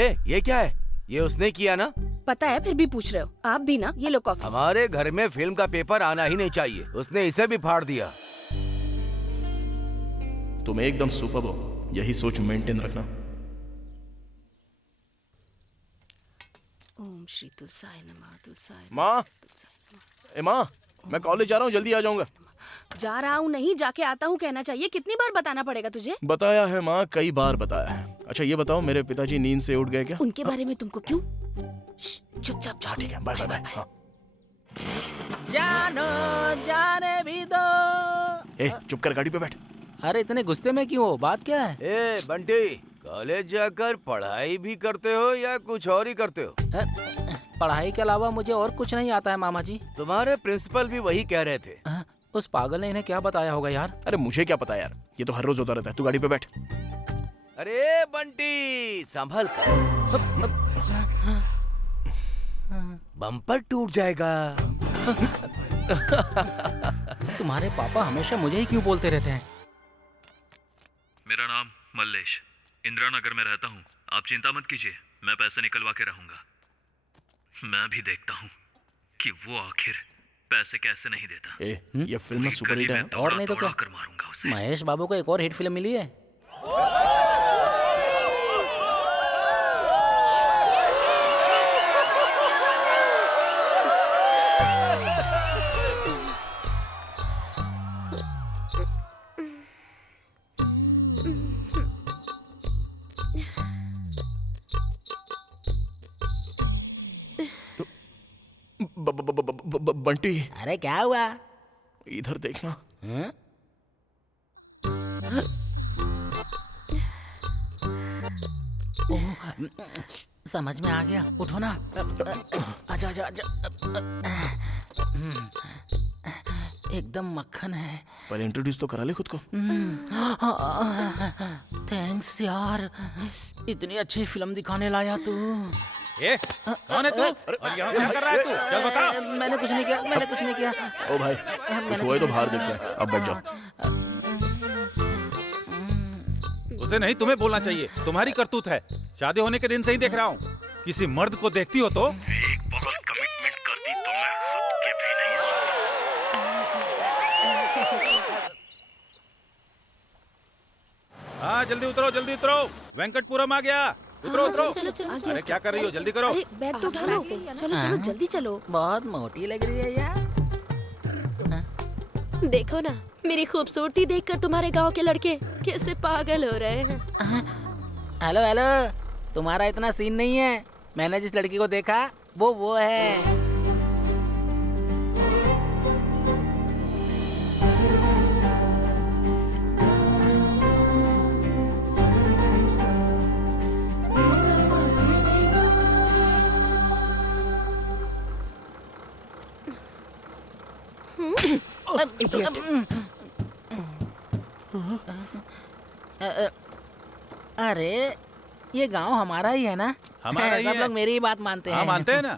ये क्या है? ये उसने किया ना? पता है फिर भी पूछ रहे हो? आप भी ना, ये लो कॉफी। हमारे घर में फिल्म का पेपर आना ही नहीं चाहिए। उसने इसे भी फाड़ दिया। तुम एकदम सुपर्ब हो, यही सोच मेंटेन रखना। ओम श्री तुलसाय नमः। तुलसाय माँ, ए माँ, मैं कॉलेज जा रहा हूँ, जल्दी आ जाऊंगा। जा रहा हूँ नहीं, जाके आता हूँ कहना चाहिए। कितनी बार बताना पड़ेगा तुझे? बताया है माँ, कई बार बताया है। अच्छा ये बताओ, मेरे पिताजी नींद से उठ गए क्या? उनके बारे में तुमको क्यों? चुपचाप जा। ठीक है, बाय बाय बाय। हाँ। जानो जाने भी दो। ए, चुप कर, गाड़ी पे बैठ। अरे इतने गुस्से में क्यों हो? बात क्या है? ए बंटी, कॉलेज जाकर पढ़ाई भी करते हो या कुछ और ही करते हो? पढ़ाई के अलावा मुझे और कुछ नहीं आता है मामा जी। तुम्हारे प्रिंसिपल भी वही कह रहे थे। उस पागल ने इन्हें क्या बताया होगा यार? अरे मुझे क्या पता यार, ये तो हर रोज होता रहता है। तू गाड़ी पे बैठ। अरे बंटी, संभल कर, बम्पर टूट जाएगा। तुम्हारे पापा हमेशा मुझे ही क्यों बोलते रहते हैं? मेरा नाम मल्लेश, इंदिरा नगर में रहता हूँ। आप चिंता मत कीजिए, मैं पैसे निकलवा के रहूंगा। मैं भी देखता हूँ कि वो आखिर पैसे कैसे नहीं देता। ये फिल्म सुपर हिट है। और नहीं तो क्या, कर मारूंगा उसे। महेश बाबू को एक और हिट फिल्म मिली है। बंटी, अरे क्या हुआ? इधर देखना। समझ में आ गया, उठो ना। आजा आजा आजा। एकदम मक्खन है। पर इंट्रोड्यूस तो करा ले खुद को। थैंक्स यार, इतनी अच्छी फिल्म दिखाने लाया तू। कौन है तू? और यहाँ क्या कर रहा है तू? चल बता। मैंने कुछ नहीं किया, मैंने कुछ नहीं किया। ओ भाई, कुछ हुआ तो बाहर देखते हैं। अब बैठ जाओ। उसे नहीं, तुम्हें बोलना चाहिए। तुम्हारी करतूत है। शादी होने के दिन से ही देख रहा हूँ। किसी मर्द को देखती हो तो एक बहुत कमिटमेंट करती तो मैं खुद के भी नहीं हाँ, जल्दी उतरो, जल्दी उतरो। वेंकटपुरम आ गया। उतरो उतरो। चलो चलो। अरे क्या कर रही हो? जल्दी करो। अरे बैग तो उठा लो। चलो चलो जल्दी चलो। बहुत मोटी लग रही है यार। देखो ना, मेरी खूबसूरती देखकर तुम्हारे गांव के लड़के कैसे पागल हो रहे हैं। हेलो हेलो, तुम्हारा इतना सीन नहीं है। मैंने जिस लड़की को देखा वो है। अरे ये गांव हमारा ही है ना? हमारा ही सब है। लोग मेरी ही बात मानते हैं। हाँ, मानते हैं ना।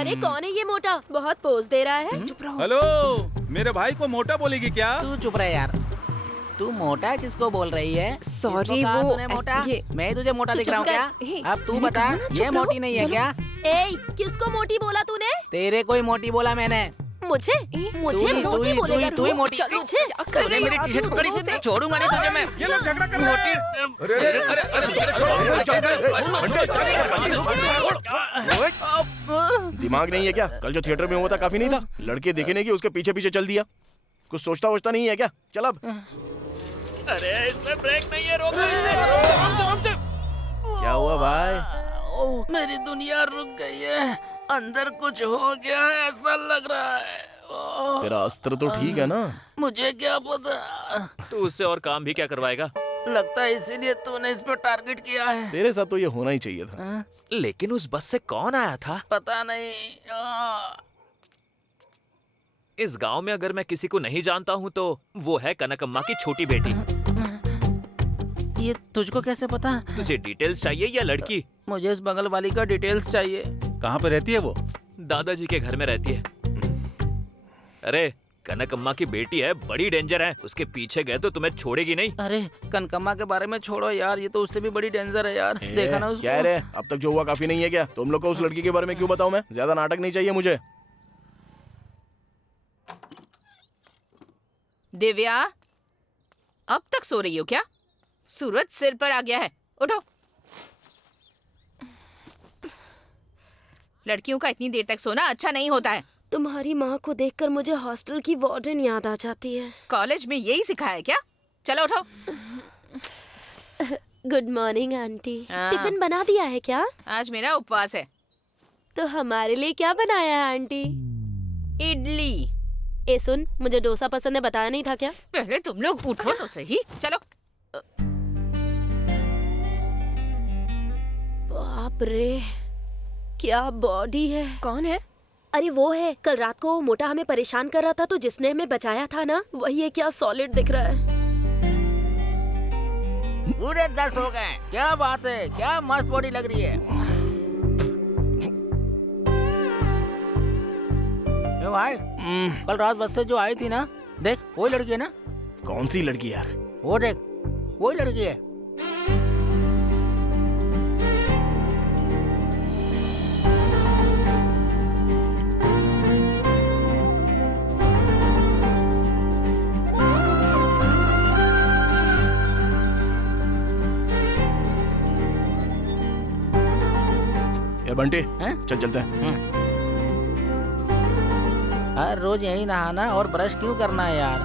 अरे कौन है ये मोटा? बहुत पोज दे रहा है। चुप रहो। हेलो, मेरे भाई को मोटा बोलेगी क्या? तू चुप रहे यार। तू मोटा किसको बोल रही है? Sorry, किसको कहा वो तूने मोटा? ये- मैं ही तुझे मोटा तू दिख रहा हूँ चुप क्या? कर। अब तू मैंने बता, कहा ना, चुप ये रहो। मोटी नहीं है चलो। क्या? ए, किसको मोटी बोला तूने? तेरे कोई मोटी बोला मैंने। मुझे? मुझे तू ही मोटी बोलेगा तू ही मोटी। मुझे? तूने मेरी टी-शर्ट पकड़ी थी, छोड़ूंगा नहीं तुझे मैं। ये लोग झगड़ा कर रहे हैं। दिमाग नहीं है क्या? कल जो थिएटर में हुआ था काफी नहीं था? लड़के देखे नहीं कि उसके पीछे पीछे चल दिया। कुछ सोचता वोचता नहीं है क्या? चल अब। अरे इसमें ब्रेक नहीं है, रोको इसे। क्या हुआ भाई? मेरी दुनिया रुक गई है। अंदर कुछ हो गया है ऐसा लग रहा है। तेरा अस्त्र तो ठीक है ना? मुझे क्या पता। तू उससे और काम भी क्या करवाएगा? लगता है इसीलिए तूने इस पे टारगेट किया है। तेरे साथ तो ये होना ही चाहिए था। लेकिन उस बस से कौन आया था? पता नहीं। इस गांव में अगर मैं किसी को नहीं जानता हूँ तो वो है कनकम्मा की छोटी बेटी। ये तुझको कैसे पता? तुझे डिटेल्स चाहिए या लड़की? मुझे उस बगल वाली का डिटेल्स चाहिए। कहाँ पे रहती है वो? दादाजी के घर में रहती है। अरे कनकम्मा की बेटी है, बड़ी डेंजर है, उसके पीछे गए तो तुम्हें छोड़ेगी नहीं। अरे कनकम्मा के बारे में छोड़ो यार, ये तो उससे भी बड़ी डेंजर है यार। देखा ना उसको। क्या रे, अब तक जो हुआ काफी नहीं है क्या? तुम लोग को उस लड़की के बारे में क्यों बताऊं मैं? ज्यादा नाटक नहीं चाहिए मुझे। दिव्या, अब तक सो रही हो क्या? सूरज सिर पर आ गया है, उठो। लड़कियों का इतनी देर तक सोना अच्छा नहीं होता है। तुम्हारी माँ को देखकर मुझे हॉस्टल की वार्डन याद आ जाती है। कॉलेज में यही सिखाया है क्या? चलो उठो। Good morning aunty. हाँ। टिफिन बना दिया है क्या? आज मेरा उपवास है। तो हमारे लिए क्या बनाया है आंटी? इडली। ए सुन, मुझे डोसा पसंद है, बताया नहीं था क्या? पहले तुम लोग उठो तो सही। चलो। बाप रे, क्या बॉडी है। कौन है? अरे वो है, कल रात को वो मोटा हमें परेशान कर रहा था तो जिसने हमें बचाया था ना, वही है। क्या सॉलिड दिख रहा है। पूरे 10 हो गए। क्या बात है, क्या मस्त बॉडी लग रही है। ए भाई, कल रात बस से जो आई थी ना, देख वही लड़की है ना? कौन सी लड़की यार? वो देख, वही लड़की है। ए बंटी, हैं? चल चलते हैं। हर रोज यही नहाना और ब्रश क्यों करना है यार?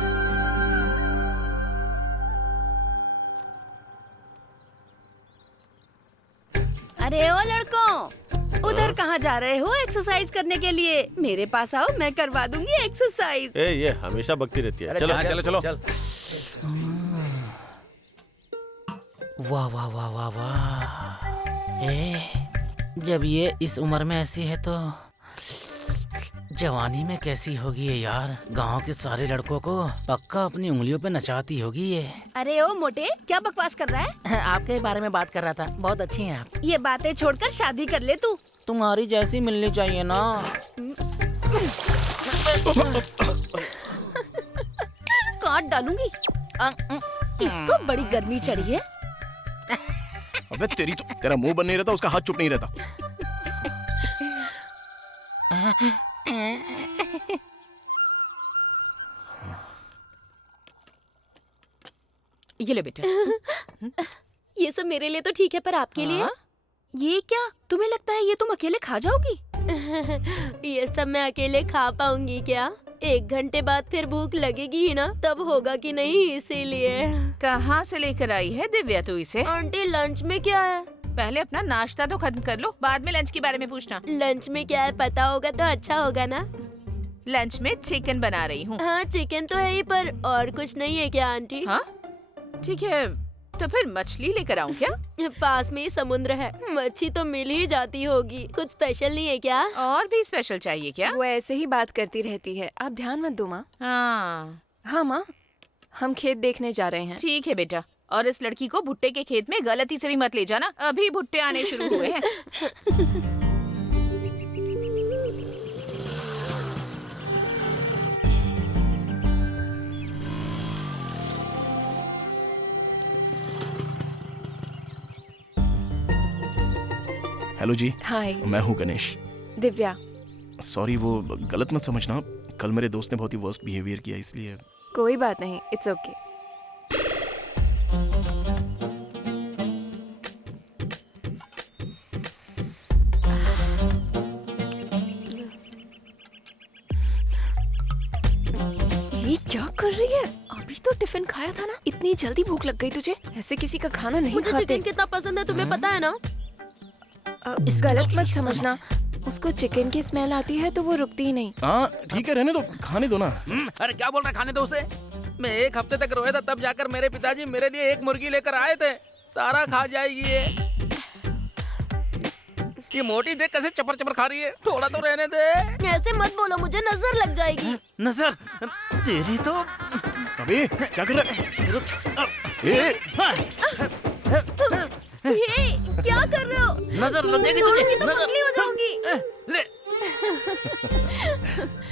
अरे ओ लड़कों, उधर कहाँ जा रहे हो एक्सरसाइज करने के लिए? मेरे पास आओ, मैं करवा दूंगी एक्सरसाइज। ये हमेशा बकती रहती है। अरे चलो चल, चलो चल। वाह वाह वाह वाह वाह। जब ये इस उम्र में ऐसी है तो जवानी में कैसी होगी ये यार? गांव के सारे लड़कों को पक्का अपनी उंगलियों पे नचाती होगी ये। अरे ओ मोटे, क्या बकवास कर रहा है? आपके बारे में बात कर रहा था, बहुत अच्छी हैं आप। ये बातें छोड़कर शादी कर ले तू। तुम्हारी जैसी मिलनी चाहिए ना। काट डालूंगी। इसको बड़ी गर्मी चढ़ी है। अबे तेरी तो, तेरा मुंह बंद नहीं रहता, उसका हाथ चुप नहीं रहता। ये ले बेटा। ये सब मेरे लिए तो ठीक है, पर आपके लिए? ये क्या? तुम्हें लगता है ये तुम अकेले खा जाओगी? ये सब मैं अकेले खा पाऊंगी क्या? 1 घंटे बाद फिर भूख लगेगी ही ना, तब होगा कि नहीं, इसीलिए। कहाँ से लेकर आई है दिव्या तू इसे? आंटी लंच में क्या है? पहले अपना नाश्ता तो खत्म कर लो, बाद में लंच के बारे में पूछना। लंच में क्या है पता होगा तो अच्छा होगा ना। लंच में चिकन बना रही हूँ। हाँ चिकन तो है ही, पर और कुछ नहीं है क्या आंटी? हाँ ठीक है, तो फिर मछली लेकर आऊँ क्या? पास में ही समुद्र है, मच्छी तो मिल ही जाती होगी। कुछ स्पेशल नहीं है क्या? और भी स्पेशल चाहिए क्या? वो ऐसे ही बात करती रहती है, आप ध्यान मत दो माँ। हाँ हाँ माँ, हम खेत देखने जा रहे हैं। ठीक है बेटा, और इस लड़की को भुट्टे के खेत में गलती से भी मत ले जाना, अभी भुट्टे आने शुरू हुए हैं। हेलो जी। हाय, मैं हूँ गणेश। दिव्या। सॉरी, वो गलत मत समझना, कल मेरे दोस्त ने बहुत ही वर्स्ट बिहेवियर किया इसलिए। कोई बात नहीं, इट्स ओके। ये क्या कर रही है? अभी तो टिफिन खाया था ना, इतनी जल्दी भूख लग गई तुझे? ऐसे किसी का खाना नहीं मुझे खाते। चिकन कितना पसंद है तुम्हें पता है ना? गलत मत समझना, उसको चिकन की स्मेल आती है तो वो रुकती ही नहीं। हाँ ठीक है, रहने दो, खाने दो ना। अरे क्या बोल रहा है, खाने दो उसे। मैं 1 हफ्ते तक रोया था, तब जाकर मेरे पिताजी मेरे लिए 1 मुर्गी लेकर आए थे। सारा खा जाएगी ये मोटी देख कैसे चपर चपर खा रही है, थोड़ा तो रहने दे। ऐसे मत बोलो, मुझे नजर लग जाएगी। नजर तेरी तो। अबे क्या कर रहा है? क्या कर रहे हो? नजर लग जाएगी तोड़ूंगी तुझे, तो नजर। पगली हो जाऊंगी। ले।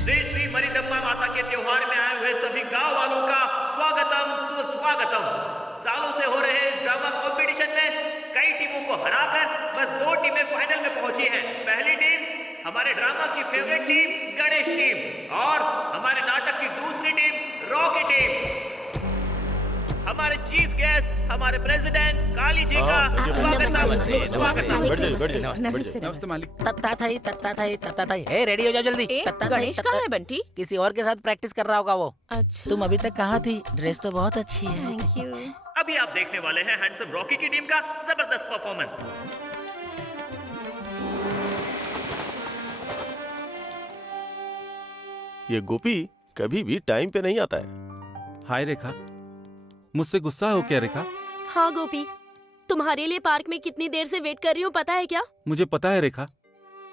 श्री श्री मरिदम्मा माता के त्योहार में आए हुए सभी गांव वालों का स्वागतम सुस्वागतम। सालों से हो रहे इस ड्रामा कंपटीशन में कई टीमों को हराकर बस 2 टीमें फाइनल में पहुंची हैं। पहली टीम हमारे ड्रामा की फेवरेट टीम गणेश टीम और हमारे नाटक की दूसरी टीम रॉकी टीम। हमारे चीफ गेस्ट हमारे प्रेसिडेंट काली जी का स्वागत। नमस्ते मालिक। तत्ता थाई हे रेडी हो जाओ जल्दी। गणेश कहाँ है बंटी? किसी और के साथ प्रैक्टिस कर रहा होगा वो। अच्छा, तुम अभी तक कहाँ थी? ड्रेस तो बहुत अच्छी है। Thank you. अभी आप देखने वाले हैं हैंडसम रॉकी की टीम का जबरदस्त परफॉर्मेंस। ये गोपी कभी भी टाइम पे नहीं आता है। हाय रेखा, मुझसे गुस्सा हो क्या रेखा? हाँ गोपी, तुम्हारे लिए पार्क में कितनी देर से वेट कर रही हूँ पता है क्या? मुझे पता है रेखा,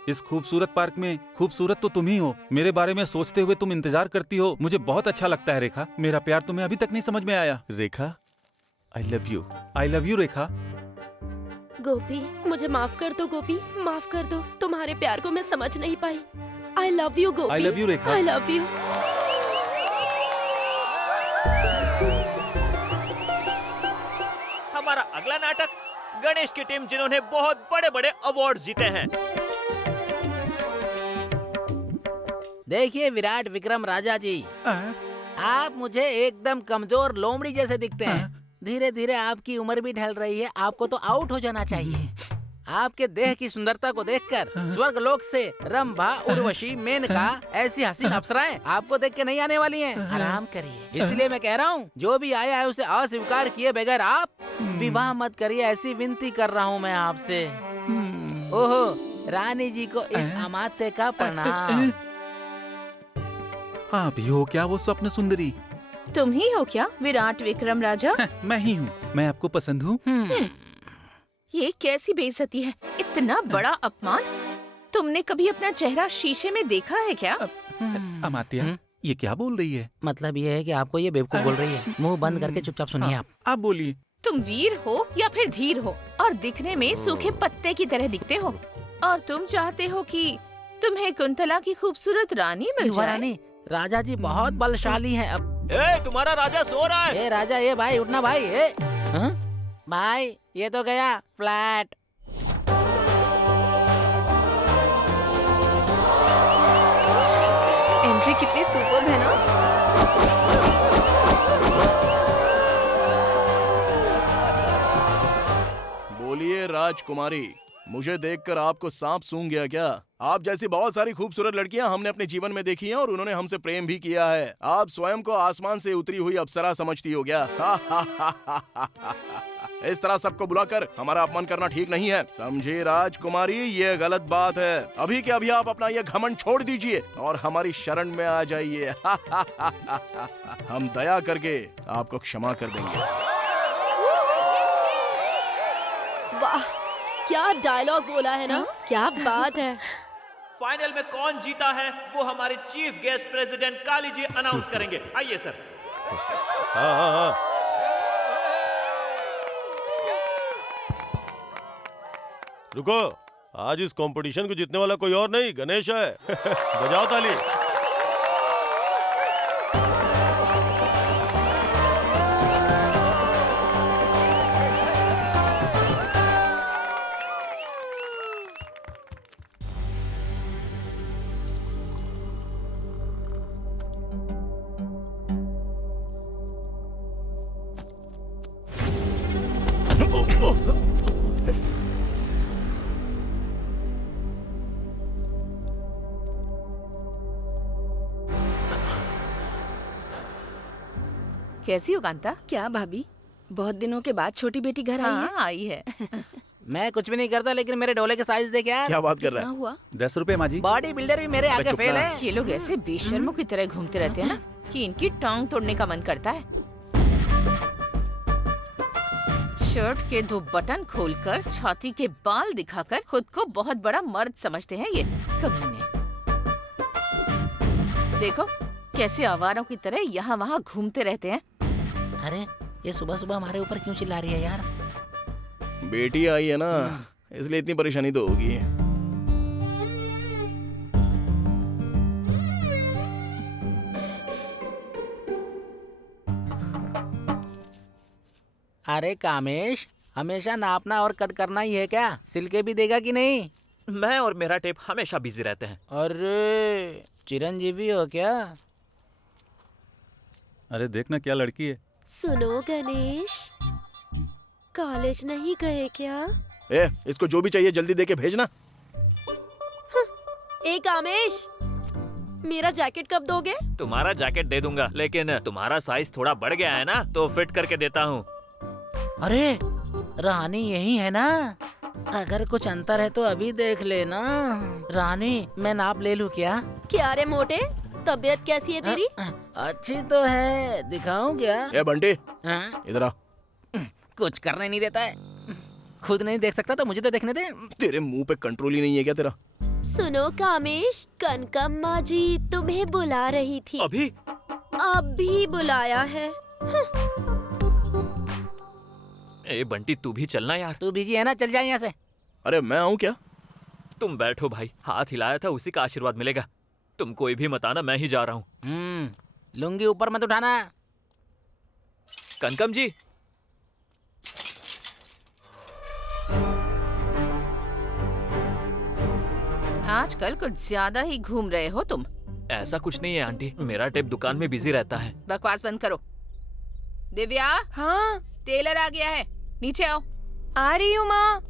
इस खूबसूरत पार्क में खूबसूरत तो तुम ही हो। मेरे बारे में सोचते हुए तुम इंतजार करती हो, मुझे बहुत अच्छा लगता है रेखा। मेरा प्यार तुम्हें अभी तक नहीं समझ में आया। Rekha, I love you. I love you Rekha. Gopi मुझे माफ कर दो गोपी, माफ कर दो। तुम्हारे प्यार को मैं समझ नहीं पाई। I love you Gopi. I love you Rekha. I love you. हमारा अगला नाटक गणेश की टीम, जिन्होंने बहुत बड़े बड़े अवार्ड जीते हैं। देखिए विराट विक्रम राजा जी, आप मुझे एकदम कमजोर लोमड़ी जैसे दिखते हैं। धीरे धीरे आपकी उम्र भी ढल रही है, आपको तो आउट हो जाना चाहिए। आपके देह की सुंदरता को देखकर स्वर्ग लोक से रंभा, उर्वशी, मेनका ऐसी हसीन अप्सराएं आपको देख के नहीं आने वाली हैं। आराम करिए। इसलिए मैं कह रहा हूँ, जो भी आया है उसे अस्वीकार किए बगैर आप विवाह मत करिए, ऐसी विनती कर रहा हूँ मैं आपसे। ओहो, रानी जी को इस अमात्य का प्रणाम। आप ही हो क्या वो स्वप्न सुंदरी? तुम ही हो क्या विराट विक्रम राजा? मैं ही हूँ। मैं आपको पसंद हूँ। ये कैसी बेइज्जती है, इतना बड़ा अपमान। तुमने कभी अपना चेहरा शीशे में देखा है क्या? अमात्या, ये क्या बोल रही है? मतलब ये है कि आपको ये बेवकूफ बोल रही है। मुंह बंद करके चुपचाप सुनिए आप बोलिए। तुम वीर हो या फिर धीर हो, और दिखने में सूखे पत्ते की तरह दिखते हो, और तुम चाहते हो कि तुम्हें कुंतला की खूबसूरत रानी मिल जाए। रानी, राजा जी बहुत बलशाली हैं। अब तुम्हारा राजा सो रहा है। ए राजा, ये भाई उठना भाई। भाई ये तो गया फ्लैट। एंट्री कितनी सुपर्ब है ना। बोलिए राजकुमारी, मुझे देखकर आपको सांप सूंघ गया क्या? आप जैसी बहुत सारी खूबसूरत लड़कियां हमने अपने जीवन में देखी हैं और उन्होंने हमसे प्रेम भी किया है। आप स्वयं को आसमान से उतरी हुई अप्सरा समझती हो क्या? इस तरह सबको बुलाकर हमारा अपमान करना ठीक नहीं है, समझे राजकुमारी? ये गलत बात है। अभी के अभी आप अपना ये घमंड छोड़ दीजिए और हमारी शरण में आ जाइए। हम दया करके आपको क्षमा कर देंगे। वाह, क्या डायलॉग बोला है ना। क्या बात है। फाइनल में कौन जीता है वो हमारे chief guest president Kali ji announce करेंगे। आइए सर। हाँ। रुको, आज इस कंपटीशन को जीतने वाला कोई और नहीं, गणेश है। बजाओ ताली। कैसी हो कांता? क्या भाभी, बहुत दिनों के बाद छोटी बेटी घर आई है। हाँ, आई है। मैं कुछ भी नहीं करता, लेकिन मेरे डोले के साइज देख यार। क्या बात कर रहा क्या है? हुआ? 10 रुपए माँ जी। बॉडी बिल्डर भी मेरे आगे फेल है। ये लोग ऐसे बेशर्मों की तरह घूमते रहते हैं ना कि इनकी टांग तोड़ने का मन करता है। शर्ट के 2 बटन खोलकर छाती के बाल दिखाकर खुद को बहुत बड़ा मर्द समझते हैं ये कमीने। देखो कैसे आवारों की तरह यहाँ वहाँ घूमते रहते हैं। अरे ये सुबह सुबह हमारे ऊपर क्यों चिल्ला रही है यार? बेटी आई है ना, इसलिए इतनी परेशानी तो होगी। अरे कामेश, हमेशा नापना और कट करना ही है क्या? सिल के भी देगा कि नहीं? मैं और मेरा टेप हमेशा बिजी रहते हैं। अरे चिरंजीवी हो क्या? अरे देखना क्या लड़की है। सुनो गणेश, कॉलेज नहीं गए क्या? इसको जो भी चाहिए जल्दी दे के भेजना। ए कामेश, मेरा जैकेट कब दोगे? तुम्हारा जैकेट दे दूंगा, लेकिन तुम्हारा साइज थोड़ा बढ़ गया है ना, तो फिट करके देता हूँ। अरे रानी यही है ना? अगर कुछ अंतर है तो अभी देख लेना। रानी, मैं नाप ले लूं क्या? क्या रे मोटे, तबीयत कैसी है तेरी? अच्छी तो है, दिखाऊं क्या? ए बंटी, हाँ? इधर आ। कुछ करने नहीं देता है। खुद नहीं देख सकता तो मुझे तो देखने दे। तेरे मुंह पे कंट्रोल ही नहीं है क्या तेरा? सुनो कामेश, कनकम्मा जी तुम्हें बुला रही थी। अभी? अभी बुलाया है। ए बंटी, तू भी चलना यार। तू बिजी है ना, चल जाए यहाँ से। अरे मैं आऊँ क्या? तुम बैठो भाई, हाथ हिलाया था उसी का आशीर्वाद मिलेगा। तुम कोई भी मत आना, मैं ही जा रहा हूँ। लुंगी ऊपर मत उठाना। कनकम जी, आजकल कुछ ज्यादा ही घूम रहे हो तुम। ऐसा कुछ नहीं है आंटी, मेरा टेप दुकान में बिजी रहता है। बकवास बंद करो। दिव्या, हाँ टेलर आ गया है, नीचे आओ। आ रही हूँ माँ।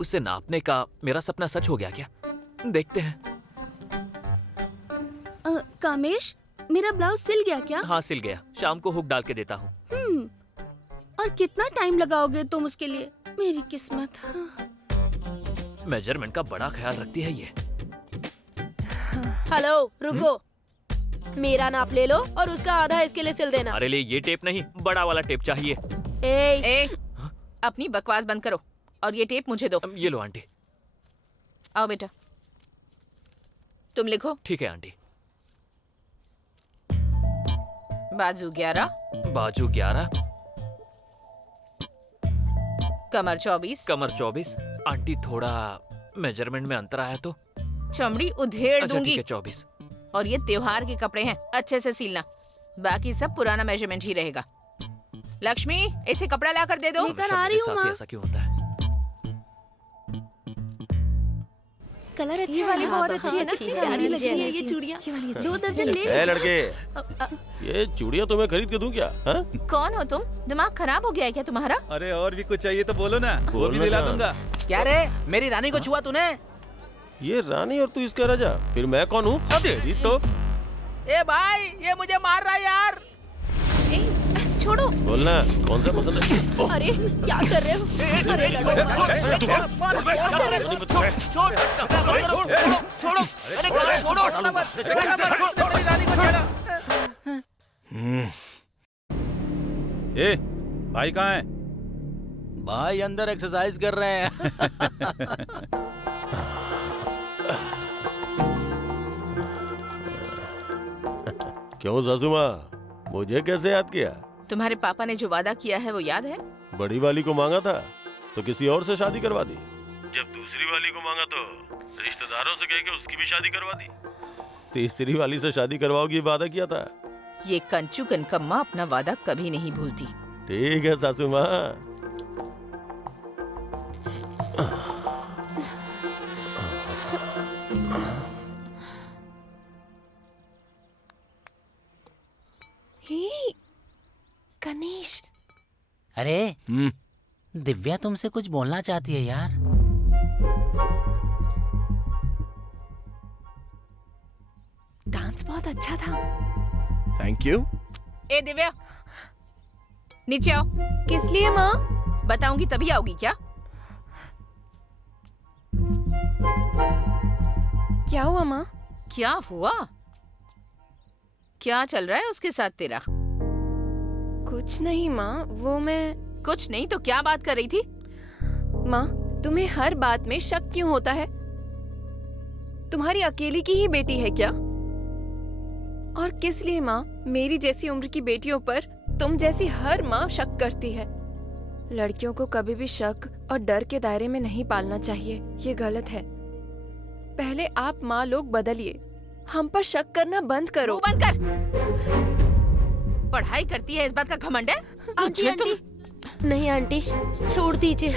उसे नापने का मेरा सपना सच हो गया क्या? देखते हैं। कामेश, मेरा ब्लाउज सिल गया क्या? हाँ सिल गया, शाम को हुक डाल के देता हूँ। और कितना टाइम लगाओगे तुम उसके लिए? मेरी किस्मत। मेजरमेंट का बड़ा ख्याल रखती है ये। हेलो, रुको। मेरा नाप ले लो और उसका आधा इसके लिए सिल देना। हमारे लिए ये टेप नहीं, बड़ा वाला टेप चाहिए। ए, अपनी बकवास बंद करो और ये टेप मुझे दो। ये लो आंटी। आओ बेटा, तुम लिखो। ठीक है आंटी। बाजू 11, बाजू 11, कमर 24, कमर 24। आंटी थोड़ा मेजरमेंट में अंतर आया तो? चमड़ी उधेड़ अच्छा दूंगी। ठीक है, 24। और ये त्योहार के कपड़े हैं, अच्छे से सिलना, बाकी सब पुराना मेजरमेंट ही रहेगा। लक्ष्मी, इसे कपड़ा ला कर दे दो। लेकर आ रही हूँ माँ। ऐसा क्यों होता है? कलर अच्छा ये वाली है। बहुत अच्छी है ना? प्यारी लग रही है ये चूड़ियाँ। 2 दर्जन ले ए लड़के, ये चूड़ियाँ तुम्हें खरीद के दूं क्या? हाँ? कौन हो तुम? दिमाग खराब हो गया है क्या तुम्हारा? अरे और भी कुछ चाहिए तो बोलो ना, वो भी बोलना दिला क्या? दूंगा। क्या रे, मेरी रानी को छुआ तूने? ये रानी और तू इसका राजा, फिर मैं कौन हूँ? तेरी तो। ए भाई, ये मुझे मार रहा है यार। छोड़ो। बोलना, कौन सा पसंद है? अरे क्या कर रहे हो? अरे ए, भाई कहाँ है? भाई अंदर एक्सरसाइज कर रहे हैं। क्यों सासू माँ, मुझे कैसे याद किया? तुम्हारे पापा ने जो वादा किया है वो याद है? बड़ी वाली को मांगा था तो किसी और से शादी करवा दी। जब दूसरी वाली को मांगा तो रिश्तेदारों से कह के उसकी भी शादी करवा दी। तीसरी वाली से शादी करवाओगी वादा किया था। ये कंचू कनकम्मा अपना वादा कभी नहीं भूलती। ठीक है सासू माँ। गणेश, अरे दिव्या तुमसे कुछ बोलना चाहती है यार। डांस बहुत अच्छा था। Thank you. ए दिव्या, नीचे आओ। किस लिए माँ? बताऊंगी तभी आओगी क्या? क्या हुआ माँ? क्या हुआ? क्या चल रहा है उसके साथ तेरा? कुछ नहीं माँ, वो मैं। कुछ नहीं तो क्या बात कर रही थी? माँ, तुम्हें हर बात में शक क्यों होता है? तुम्हारी अकेली की ही बेटी है क्या? और किस लिए माँ, मेरी जैसी उम्र की बेटियों पर तुम जैसी हर माँ शक करती है। लड़कियों को कभी भी शक और डर के दायरे में नहीं पालना चाहिए, ये गलत है। पहले आप माँ लोग बदलिए, हम पर शक करना बंद करो। मुंह बंद कर। पढ़ाई करती है इस बात का घमंड है? आंटी, तुझे आंटी, नहीं आंटी, छोड़ दीजिए।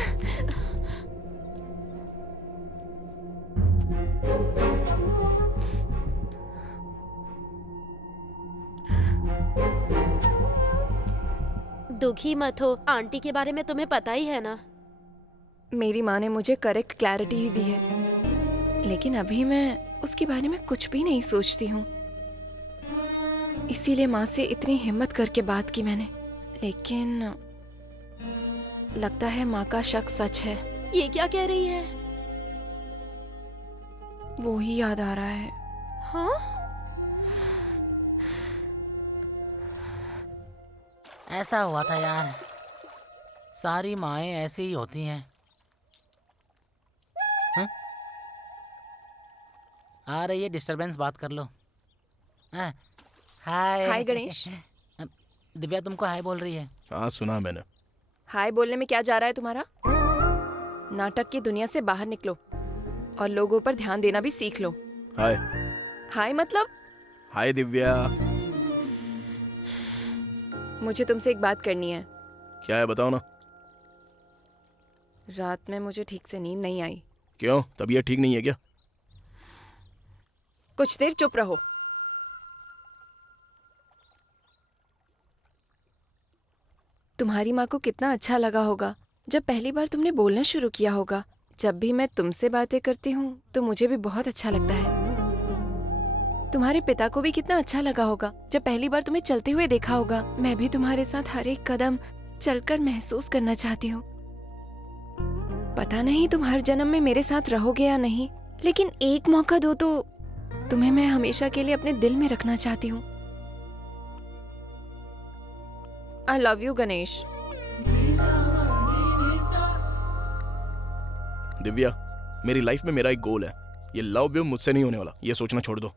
दुखी मत हो, आंटी के बारे में तुम्हें पता ही है ना। मेरी माँ ने मुझे करेक्ट क्लैरिटी ही दी है, लेकिन अभी मैं उसके बारे में कुछ भी नहीं सोचती हूँ। इसीलिए माँ से इतनी हिम्मत करके बात की मैंने, लेकिन लगता है माँ का शक सच है। ये क्या कह रही है? वो ही याद आ रहा है। हाँ? ऐसा हुआ था यार, सारी माएं ऐसी ही होती हैं। हाँ? आ रही है डिस्टरबेंस, बात कर लो। हाँ, हाय। हाय गणेश। दिव्या तुमको हाय बोल रही है। हाँ सुना मैंने। हाय बोलने में क्या जा रहा है तुम्हारा? नाटक की दुनिया से बाहर निकलो और लोगों पर ध्यान देना भी सीख लो। हाय। हाय मतलब? हाय दिव्या। मुझे तुमसे एक बात करनी है। क्या है बताओ ना। रात में मुझे ठीक से नींद नहीं आई। क्यों, तबीयत ठीक नहीं है क्या? कुछ देर चुप रहो। तुम्हारी माँ को कितना अच्छा लगा होगा जब पहली बार तुमने बोलना शुरू किया होगा। जब भी मैं तुमसे बातें करती हूँ तो मुझे भी बहुत अच्छा लगता है। तुम्हारे पिता को भी कितना अच्छा लगा होगा जब पहली बार तुम्हें चलते हुए देखा होगा। मैं भी तुम्हारे साथ हर एक कदम चलकर महसूस करना चाहती हूँ। पता नहीं तुम हर जन्म में मेरे साथ रहोगे या नहीं, लेकिन एक मौका दो तो तुम्हें मैं हमेशा के लिए अपने दिल में रखना चाहती हूँ। I love you, Ganesh. Divya, मेरी लाइफ में मेरा एक गोल है। ये लव यू मुझसे नहीं होने वाला, ये सोचना छोड़ दो।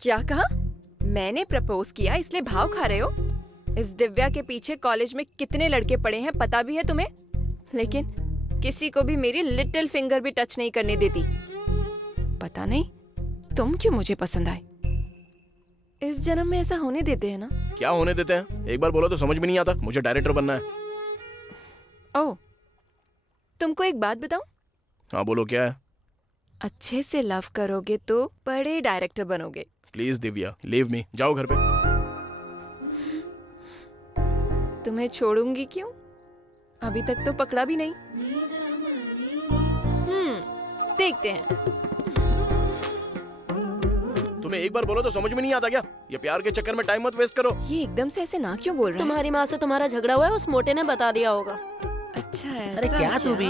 क्या कहा? मैंने प्रपोज किया इसलिए भाव खा रहे हो? इस दिव्या के पीछे कॉलेज में कितने लड़के पड़े हैं पता भी है तुम्हें, लेकिन किसी को भी मेरी लिटिल फिंगर भी टच नहीं करने देती। पता नहीं तुम क्यों मुझे पसंद आए। इस जन्म में ऐसा होने देते हैं ना? क्या होने देते हैं? एक बार बोलो तो समझ में नहीं आता। मुझे डायरेक्टर बनना है। ओह, तुमको एक बात बताऊं? हाँ बोलो, क्या है? अच्छे से लव करोगे तो बड़े डायरेक्टर बनोगे। Please Divya, leave me. जाओ घर पे। तुम्हें छोड़ूंगी क्यों? अभी तक तो पकड़ा भी नहीं। देखते हैं। तुम्हें एक बार बोलो तो समझ में नहीं आता क्या? ये प्यार के चक्कर में टाइम मत वेस्ट करो। ये एकदम से ऐसे ना क्यों बोल रहा है? तुम्हारी माँ से तुम्हारा झगड़ा हुआ है, उस मोटे ने बता दिया होगा। अच्छा है। अरे क्या तू भी?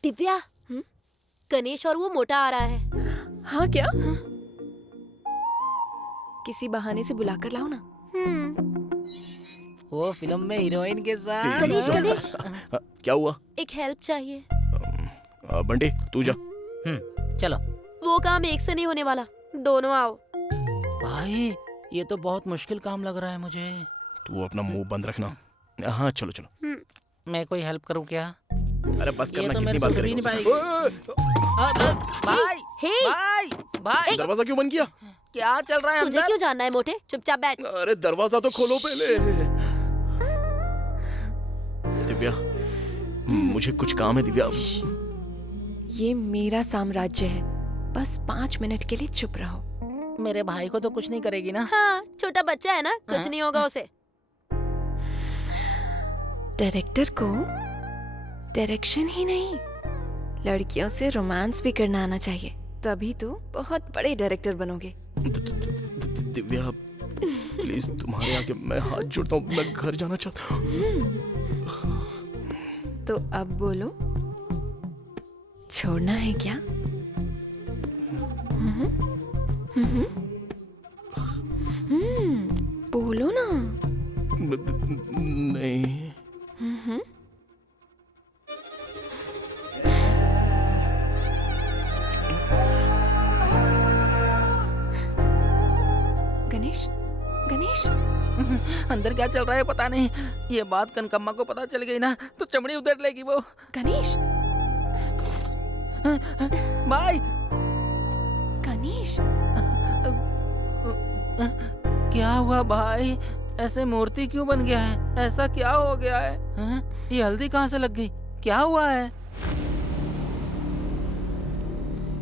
दिव्या, गणेश और वो मोटा आ रहा है। हाँ क्या? किसी बहाने से बुलाकर लाओ ना। वो फिल्म में हीरोइन के साथ। गणेश, गणेश, क्या हुआ? एक हेल्प चाहिए। बंटी तू जा। चलो। वो काम एक से नहीं होने वाला, दोनों आओ। भाई ये तो बहुत मुश्किल काम लग रहा है मुझे। तू अपना मुंह बंद रखना। हाँ चलो चलो। मैं कोई हेल्प करूं क्या? अरे बस ये करना, तो कितनी मेरे बात से नहीं करेगा? भाई हे, भाई भाई, दरवाजा क्यों बंद किया? क्या चल रहा है तुझे अंदर? क्यों जानना है मोटे? चुपचाप बैठ। अरे दरवाजा तो खोलो पहले। दिव्या, मुझे कुछ काम है दिव्या। ये मेरा साम्राज्य है, बस 5 मिनट के लिए चुप रहो। मेरे भाई को तो कुछ नहीं करेगी ना? हाँ, छोटा बच्चा है ना, कुछ नहीं होगा उसे। डायरेक्टर को डायरेक्शन ही नहीं, लड़कियों से रोमांस भी करना आना चाहिए, तभी तो बहुत बड़े डायरेक्टर बनोगे। दिव्या प्लीज, तुम्हारे आगे मैं हाथ जोड़ता हूँ, मैं घर जाना चाहता हूँ। तो अब बोलो, छोड़ना है क्या? बोलो ना। नहीं। गणेश, गणेश, अंदर क्या चल रहा है पता नहीं। ये बात कनकम्मा को पता चल गई ना तो चमड़ी उधेड़ लेगी वो। गणेश, भाई, गणेश, क्या हुआ भाई? ऐसे मूर्ति क्यों बन गया है? ऐसा क्या हो गया है? ये हल्दी कहाँ से लग गई? क्या हुआ है?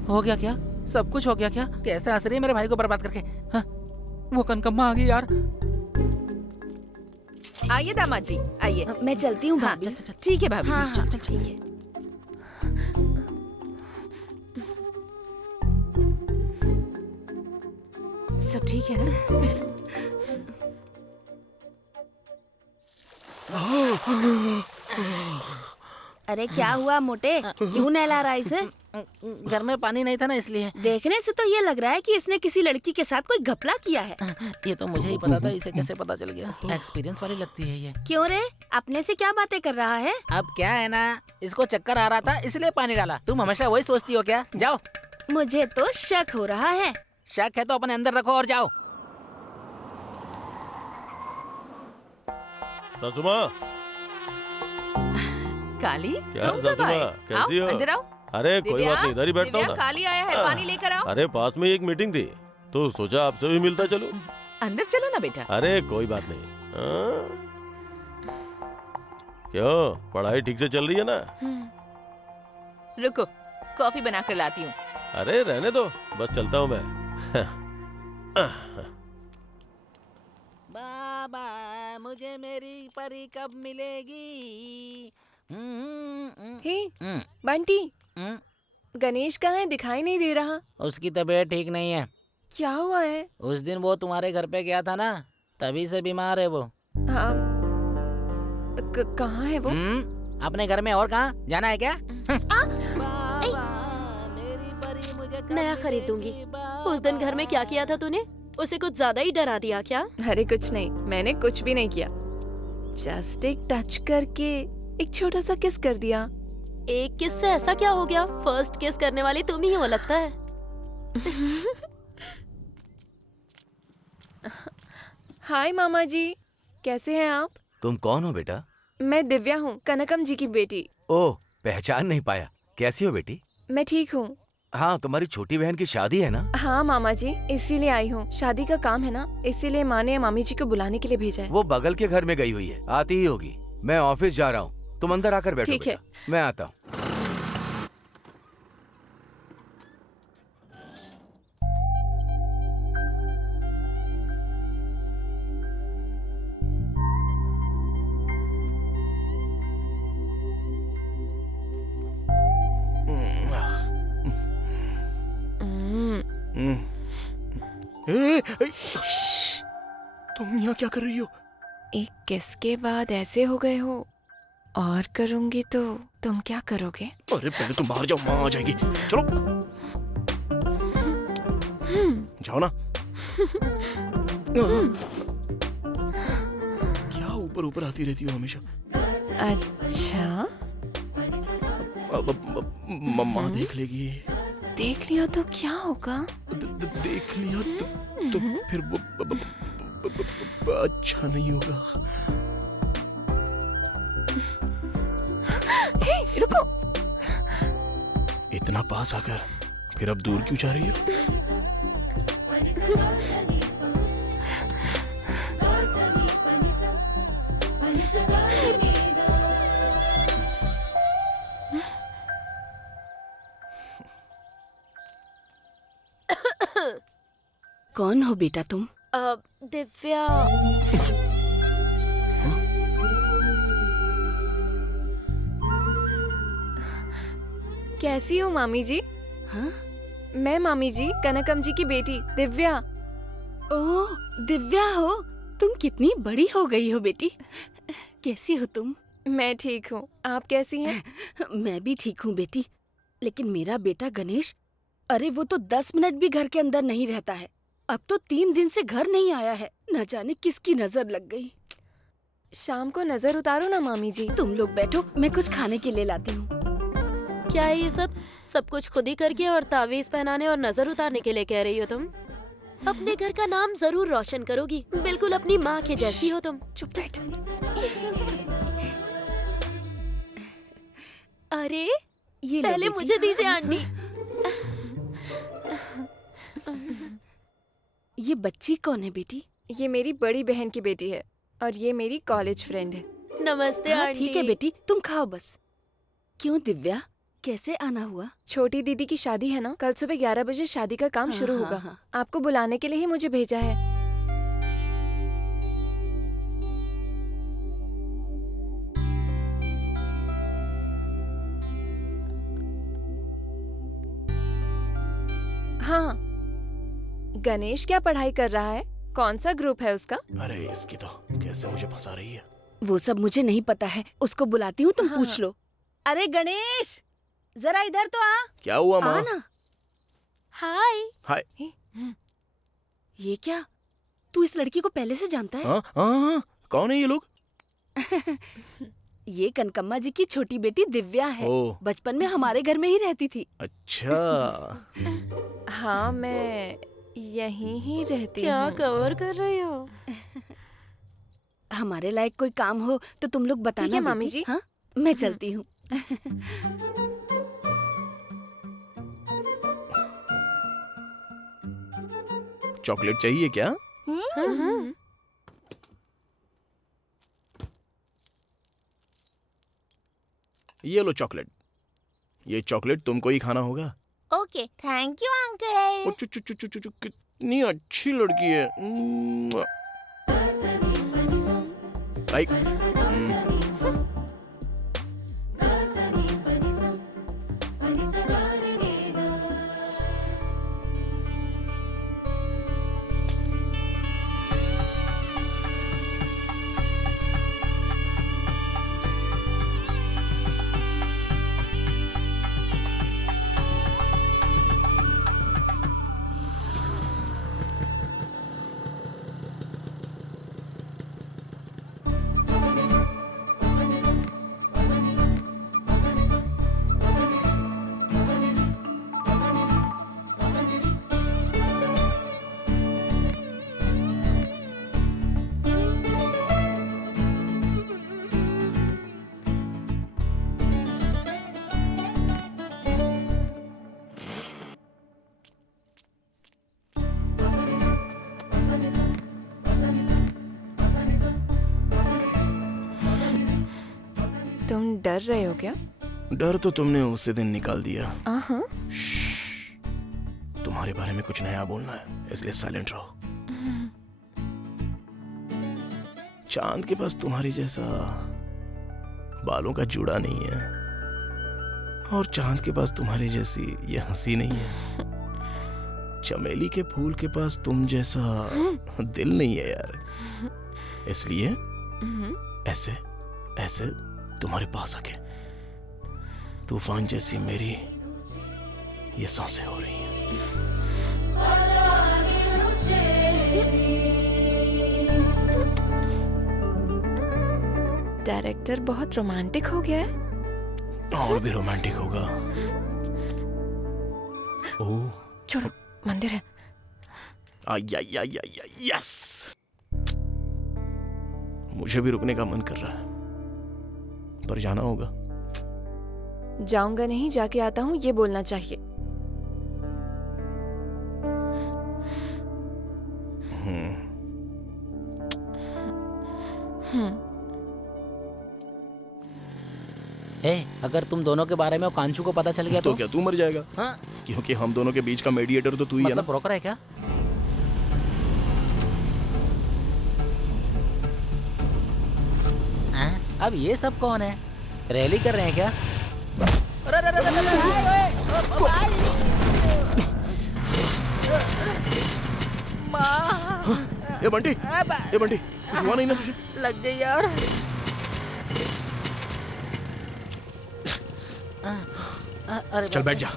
हो गया क्या? सब कुछ हो गया क्या? कैसे हंस रही है मेरे भाई को बर्बाद करके? हाँ, वो कनकम्मा आ गई यार। आइए दामाद जी, आइए। मैं चलती हूँ हाँ, भाभी। चल, ठीक है भाभी हाँ, जी, हाँ, चल, चल, ठीक है। सब ठीक है ना? चलो। अरे क्या हुआ मोटे, क्यों नहला रहा है इसे? घर में पानी नहीं था ना इसलिए। देखने से तो ये लग रहा है कि इसने किसी लड़की के साथ कोई घपला किया है। ये तो मुझे ही पता था, इसे कैसे पता चल गया? एक्सपीरियंस वाली लगती है ये। क्यों रे, अपने से क्या बातें कर रहा है? अब क्या है ना, इसको चक्कर आ रहा था इसलिए पानी डाला। तुम हमेशा वही सोचती हो क्या? जाओ। मुझे तो शक हो रहा है। शक है तो अपने अंदर रखो और जाओ। सासू माँ, काली, क्या तुम सासू कब आए? माँ, कैसी आओ, हो? अंदर आओ। अरे कोई बात नहीं, इधर ही बैठता हूँ दिव्या, ना। काली आया है, पानी लेकर आओ। अरे पास में एक मीटिंग थी तो सोचा आपसे भी मिलता चलूं। अंदर चलो ना बेटा। अरे कोई बात नहीं। हाँ? क्यों, पढ़ाई ठीक से चल रही है ना? रुको, कॉफी बना कर लाती हूँ। अरे रहने दो, बस चलता हूँ मैं। बाबा मुझे मेरी परी कब मिलेगी? हे बंटी, गणेश कहाँ है? दिखाई नहीं दे रहा। उसकी तबीयत ठीक नहीं है। क्या हुआ है? उस दिन वो तुम्हारे घर पे गया था ना, तभी से बीमार है वो। कहाँ है वो? अपने घर में, और कहाँ जाना है क्या? नया खरीदूंगी। उस दिन घर में क्या किया था तूने? उसे कुछ ज्यादा ही डरा दिया क्या? अरे कुछ नहीं, मैंने कुछ भी नहीं किया। जस्ट एक टच करके एक छोटा सा किस कर दिया। एक किस से ऐसा क्या हो गया? फर्स्ट किस करने वाली तुम ही हो लगता है। हाय मामा जी, कैसे हैं आप? तुम कौन हो बेटा? मैं दिव्या हूँ, कनकम जी की बेटी। ओह, पहचान नहीं पाया। कैसी हो बेटी? मैं ठीक हूँ। हाँ, तुम्हारी छोटी बहन की शादी है ना? हाँ मामा जी, इसीलिए आई हूँ। शादी का काम है ना, इसीलिए माँ ने मामी जी को बुलाने के लिए भेजा है। वो बगल के घर में गई हुई है, आती ही होगी। मैं ऑफिस जा रहा हूँ, तुम अंदर आकर बैठो। ठीक है। बेटा, मैं आता हूँ। तुम यहाँ क्या कर रही हो? एक किस के बाद ऐसे हो गए हो, और करूँगी तो तुम क्या करोगे? अरे पहले तुम बाहर जाओ, माँ आ जाएगी। चलो जाओ ना। क्या ऊपर ऊपर आती रहती हो हमेशा? अच्छा, मम्मा देख लेगी। देख लिया तो क्या होगा? देख लिया तो फिर अच्छा नहीं होगा। हे, रुको। इतना पास आकर फिर अब दूर क्यों जा रही हो? कौन हो बेटा तुम? दिव्या। कैसी हो मामी जी? हाँ? मैं मामी जी, कनकम जी की बेटी दिव्या। ओह, दिव्या हो? तुम कितनी बड़ी हो गई हो बेटी। कैसी हो तुम? मैं ठीक हूँ, आप कैसी हैं? मैं भी ठीक हूँ बेटी, लेकिन मेरा बेटा गणेश, अरे वो तो 10 मिनट भी घर के अंदर नहीं रहता है। अब तो 3 दिन से घर नहीं आया है। न जाने किसकी नजर लग गई। शाम को नजर उतारो ना मामी जी। तुम लोग बैठो, मैं कुछ खाने के लिए लाती हूँ। क्या है ये सब कुछ खुद ही करके और तावीज पहनाने और नजर उतारने के लिए कह रही हो तुम? अपने घर का नाम जरूर रोशन करोगी। बिल्कुल अपनी माँ के जैसी हो तुम। चुप बैठ। अरे ये लो पहले बेटी। मुझे दीजिए आंटी। ये बच्ची कौन है बेटी? ये मेरी बड़ी बहन की बेटी है और ये मेरी कॉलेज फ्रेंड है। नमस्ते हाँ आंटी। ठीक है बेटी, तुम खाओ बस। क्यों दिव्या, कैसे आना हुआ? छोटी दीदी की शादी है ना, कल सुबह 11 बजे शादी का काम शुरू होगा। हाँ। आपको बुलाने के लिए ही मुझे भेजा है। हाँ, गणेश क्या पढ़ाई कर रहा है? कौन सा ग्रुप है उसका? अरे इसकी तो कैसे मुझे फंसा रही है। वो सब मुझे नहीं पता है, उसको बुलाती हूँ, तुम हाँ। पूछ लो। अरे गणेश, जरा इधर तो आ। क्या हुआ माँ? आ ना। हाय। हाय। ये क्या, तू इस लड़की को पहले से जानता है? हाँ हाँ, कौन है ये लोग? ये कनकम्मा जी की छोटी बेटी दिव्या है। ओह। बचपन में हमारे घर में ही रहती थी। अच्छा। हाँ, मैं यहीं ही रहती क्या हूँ। कवर कर रही हो? हमारे लायक कोई काम हो तो तुम लोग बताना। ठीक है मामी बेटी। जी। हाँ, मैं चलती हूँ। चॉकलेट चाहिए क्या? ये लो चॉकलेट। ये चॉकलेट तुमको ही खाना होगा। Okay, thank you uncle. ओ, चु, चु, चु, चु, चु, चु, कितनी अच्छी लड़की है। राइट। तुम डर रहे हो क्या? डर तो तुमने उसी दिन निकाल दिया। हाँ। तुम्हारे बारे में कुछ नया बोलना है, इसलिए साइलेंट रहो। चांद के पास तुम्हारी जैसा बालों का जूड़ा नहीं है, और चांद के पास तुम्हारी जैसी ये हंसी नहीं है। चमेली के फूल के पास तुम जैसा दिल नहीं है यार, इसलिए ऐसे ऐसे तुम्हारे पास आके तूफान जैसी मेरी ये सांसें हो रही हैं। डायरेक्टर बहुत रोमांटिक हो गया है। और भी रोमांटिक होगा। ओह, छोड़ो, मंदिर है। यस, मुझे भी रुकने का मन कर रहा है, पर जाना होगा। जाऊंगा नहीं, जाके आता हूँ, ये बोलना चाहिए। अगर तुम दोनों के बारे में कांचू को पता चल गया तो क्या तू मर जाएगा? हाँ? क्योंकि हम दोनों के बीच का मीडिएटर तो तू ही है ना। मतलब ब्रोकर है क्या? अब ये सब कौन है? रैली कर रहे हैं क्या? ये बंटी, ये बंटी, कुछ हुआ नहीं ना तुझे? लग गई यार। अरे चल बैठ जा।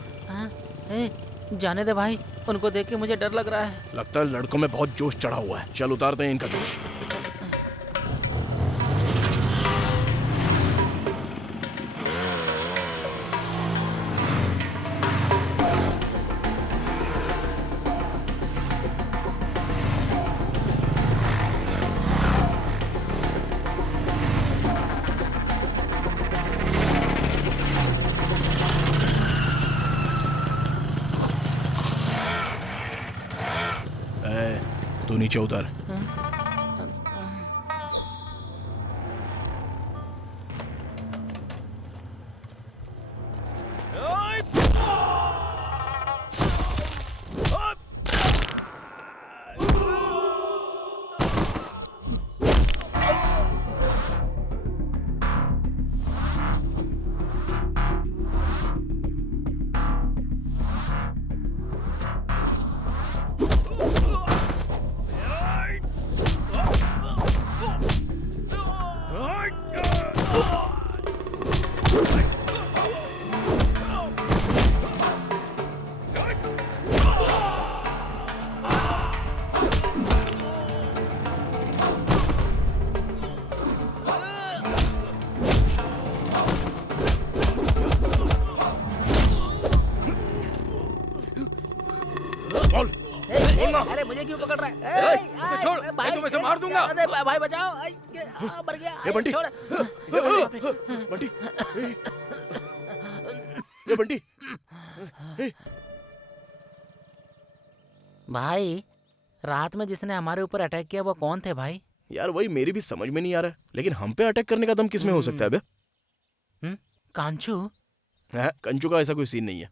जाने दे भाई, उनको देख के मुझे डर लग रहा है। लगता है लड़कों में बहुत जोश चढ़ा हुआ है। चल उतारते हैं इनका जोश। नीचे उतर। अरे मुझे क्यों पकड़ रहा है? इसे छोड़, नहीं तो मैं इसे मार दूंगा। अरे भाई बचाओ, मर गया। ए बंटी, छोड़। बंटी, ये बंटी। भाई रात में जिसने हमारे ऊपर अटैक किया वो कौन थे भाई? यार वही मेरी भी समझ में नहीं आ रहा है, लेकिन हम पे अटैक करने का दम किस में हो सकता है बे? कांचू? कंचू का ऐसा कोई सीन नहीं है।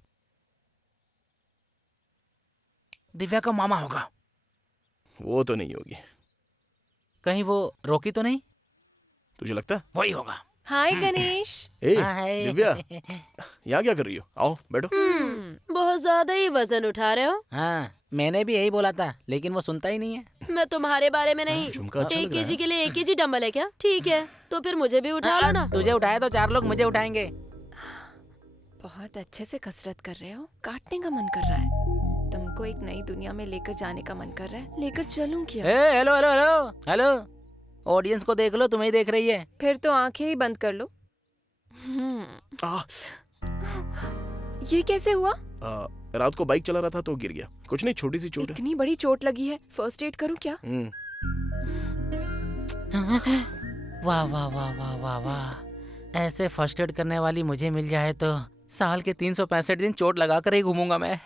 दिव्या का मामा होगा। वो तो नहीं होगी। कहीं वो रोकी तो नहीं? तुझे लगता है? वही होगा। हाय गणेश। ए हाय। दिव्या, यहाँ क्या कर रही हो? आओ बैठो। बहुत ज्यादा ही वजन उठा रहे हो। हाँ मैंने भी यही बोला था, लेकिन वो सुनता ही नहीं है। मैं तुम्हारे बारे में नहीं। झुमका अच्छा 1 लग रहा केजी है। के लिए 1 केजी डंबल है क्या? ठीक है, तो फिर मुझे भी उठा लो ना। तुझे उठाए तो 4 लोग मुझे उठाएंगे। बहुत अच्छे से कसरत कर रहे हो, काटने का मन कर रहा है। तुमको एक नई दुनिया में लेकर जाने का मन कर रहा है, लेकर चलूं क्या? Hello hello hello hello, audience को देख लो, तुम्हें देख रही है। फिर तो आंखें ही बंद कर लो। ये कैसे हुआ? रात को बाइक चला रहा था तो गिर गया। कुछ नहीं, छोटी सी चोट है। इतनी बड़ी चोट लगी है, फर्स्ट एड करूं क्या? वाह वाह वाह वाह वाह वाह, ऐसे फर्स्ट एड करने वाली मुझे मिल जाए तो साल के 365 दिन चोट लगा कर ही घूमूंगा मैं।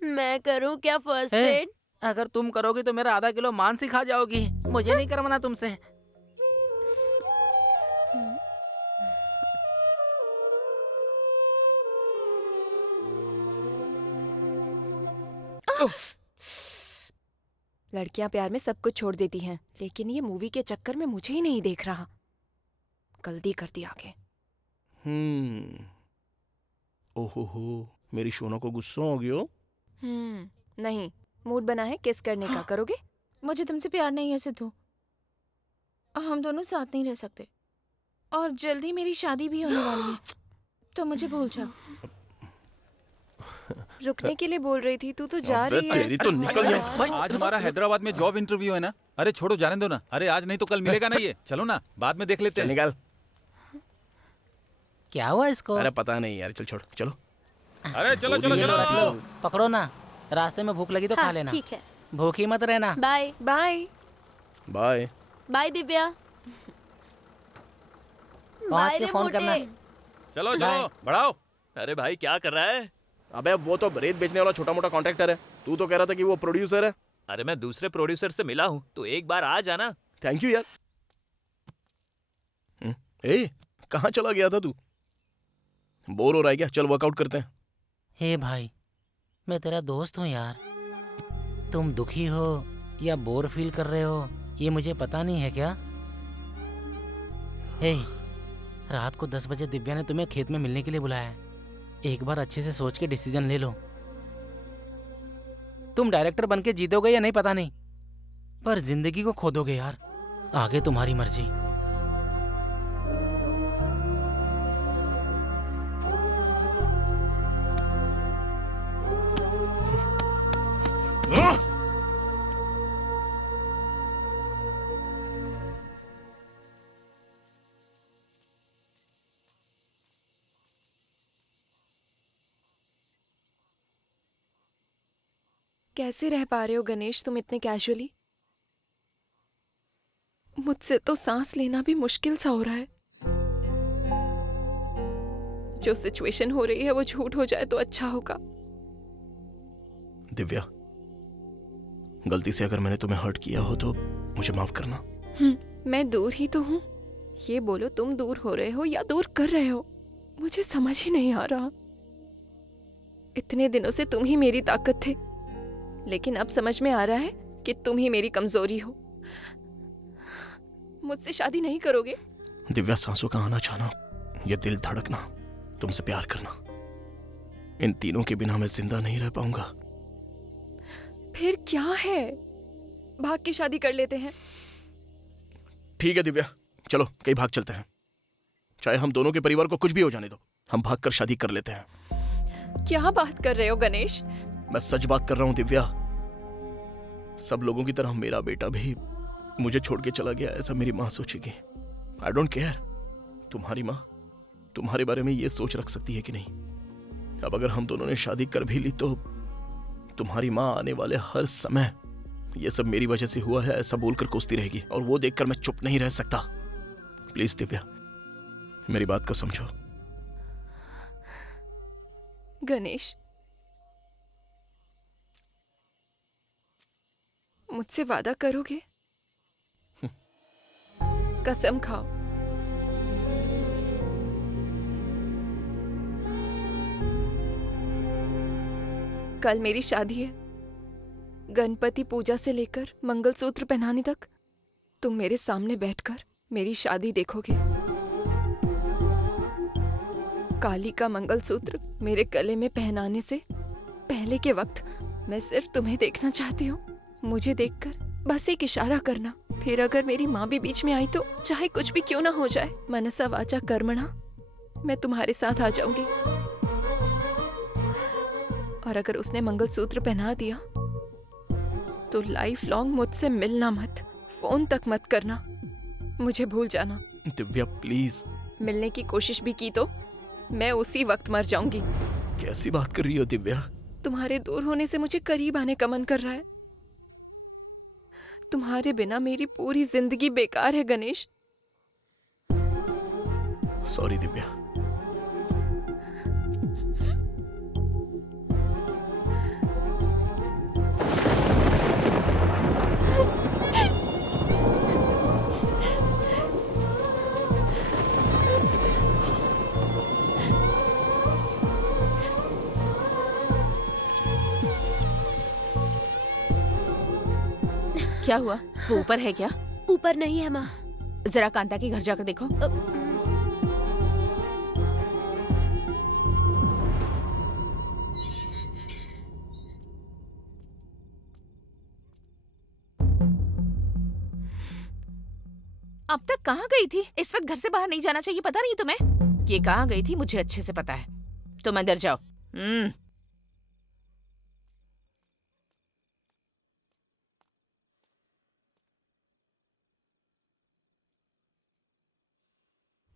मैं करूं क्या फर्स्ट ए, एड? अगर तुम करोगी तो मेरा आधा किलो मांस खा जाओगी। मुझे नहीं करवाना तुमसे। लड़कियां प्यार में सब कुछ छोड़ देती हैं, लेकिन ये मूवी के चक्कर में मुझे ही नहीं देख रहा। गलती कर दी आगे। ओहो, मेरी शोना को गुस्सा हो गया। नहीं, मूड बना है किस करने का। करोगे? मुझे तुमसे प्यार नहीं है सिद्धू। हम दोनों साथ नहीं रह सकते, और जल्दी मेरी शादी भी होने वाली है, तो मुझे भूल जा। रुकने के लिए बोल रही थी, तू तो जा रही है। तेरी तो निकल जा। आज हमारा हैदराबाद में जॉब इंटरव्यू है ना। अरे छोड़ो, जाने दो ना। अरे आज नहीं तो कल मिलेगा ना ये। चलो ना, बाद में देख लेते हैं। निकाल। क्या हुआ इसको? अरे पता नहीं यार, चल छोड़, चलो। अरे चलो चलो ये लो, रख लो, चलो। पकड़ो ना। रास्ते में भूख लगी तो खा लेना। ठीक है, भूखी मत रहना। Bye bye bye. Bye Divya. पहुंच के फोन करना। चलो चलो, बढ़ाओ। अरे भाई क्या कर रहा है? अबे वो तो रेत बेचने वाला छोटा मोटा कॉन्ट्रैक्टर है। तू तो कह रहा था कि वो प्रोड्यूसर है। अरे मैं दूसरे प्रोड्यूसर से मिला हूँ, तो एक बार आ जाना। थैंक यू यार। ए, कहाँ चला गया था तू? बोर हो रहा है क्या? चल वर्कआउट करते हैं। हे भाई, मैं तेरा दोस्त हूँ यार। तुम दुखी हो या बोर फील कर रहे हो ये मुझे पता नहीं है क्या? हे, रात को 10 बजे दिव्या ने तुम्हें खेत में मिलने के लिए बुलाया है। एक बार अच्छे से सोच के डिसीजन ले लो। तुम डायरेक्टर बन के जीतोगे या नहीं पता नहीं, पर जिंदगी को खो दोगे यार। आगे तुम्हारी मर्जी। कैसे रह पा रहे हो गणेश तुम इतने कैजुअली? मुझसे तो सांस लेना भी मुश्किल सा हो रहा है। जो सिचुएशन हो रही है वो झूठ हो जाए तो अच्छा होगा। दिव्या, गलती से अगर मैंने तुम्हें हर्ट किया हो तो मुझे माफ करना। मैं दूर ही तो हूँ। ये बोलो तुम दूर हो रहे हो या दूर कर रहे हो, मुझे समझ ही नहीं आ रहा। इतने दिनों से तुम ही मेरी ताकत थे, लेकिन अब समझ में आ रहा है कि तुम ही मेरी कमजोरी हो। मुझसे शादी नहीं करोगे? दिव्या, सांसों का आना जाना, ये दिल धड़कना, तुमसे प्यार करना, इन तीनों के बिना मैं जिंदा नहीं रह पाऊंगा। फिर क्या है, भाग के शादी कर लेते हैं। ठीक है दिव्या, चलो कहीं भाग चलते हैं। चाहे हम दोनों के परिवार को कुछ भी हो जाने दो, हम भाग कर शादी कर लेते हैं। क्या बात कर रहे हो गणेश? मैं सच बात कर रहा हूं दिव्या। सब लोगों की तरह मेरा बेटा भी मुझे छोड़ के चला गया, ऐसा मेरी माँ सोचेगी। I don't care. तुम्हारी माँ तुम्हारे बारे में ये सोच रख सकती है कि नहीं? अब अगर हम दोनों ने शादी कर भी ली तो तुम्हारी माँ आने वाले हर समय ये सब मेरी वजह से हुआ है ऐसा बोलकर कोसती रहेगी, और वो देखकर मैं चुप नहीं रह सकता। प्लीज दिव्या, मेरी बात को समझो। गणेश, मुझसे वादा करोगे? कसम खाओ। कल मेरी शादी है। गणपति पूजा से लेकर मंगलसूत्र पहनाने तक तुम मेरे सामने बैठकर मेरी शादी देखोगे। काली का मंगलसूत्र मेरे गले में पहनाने से पहले के वक्त मैं सिर्फ तुम्हें देखना चाहती हूँ। मुझे देखकर बस एक इशारा करना, फिर अगर मेरी माँ भी बीच में आई तो चाहे कुछ भी क्यों ना हो जाए, मनसा वाचा कर्मणा, मैं तुम्हारे साथ आ जाऊंगी। और अगर उसने मंगलसूत्र पहना दिया तो लाइफ लॉन्ग मुझसे मिलना मत, फोन तक मत करना, मुझे भूल जाना। दिव्या प्लीज। मिलने की कोशिश भी की तो मैं उसी वक्त मर जाऊंगी। कैसी बात कर रही हो दिव्या? तुम्हारे दूर होने से मुझे करीब आने का मन कर रहा है। तुम्हारे बिना मेरी पूरी जिंदगी बेकार है गणेश। सॉरी दिव्या। क्या हुआ? वो ऊपर है क्या? ऊपर नहीं है माँ। जरा कांता के घर जाकर देखो। अब तक कहाँ गई थी? इस वक्त घर से बाहर नहीं जाना चाहिए, पता नहीं तुम्हें? ये कहाँ गई थी मुझे अच्छे से पता है। तुम अंदर जाओ।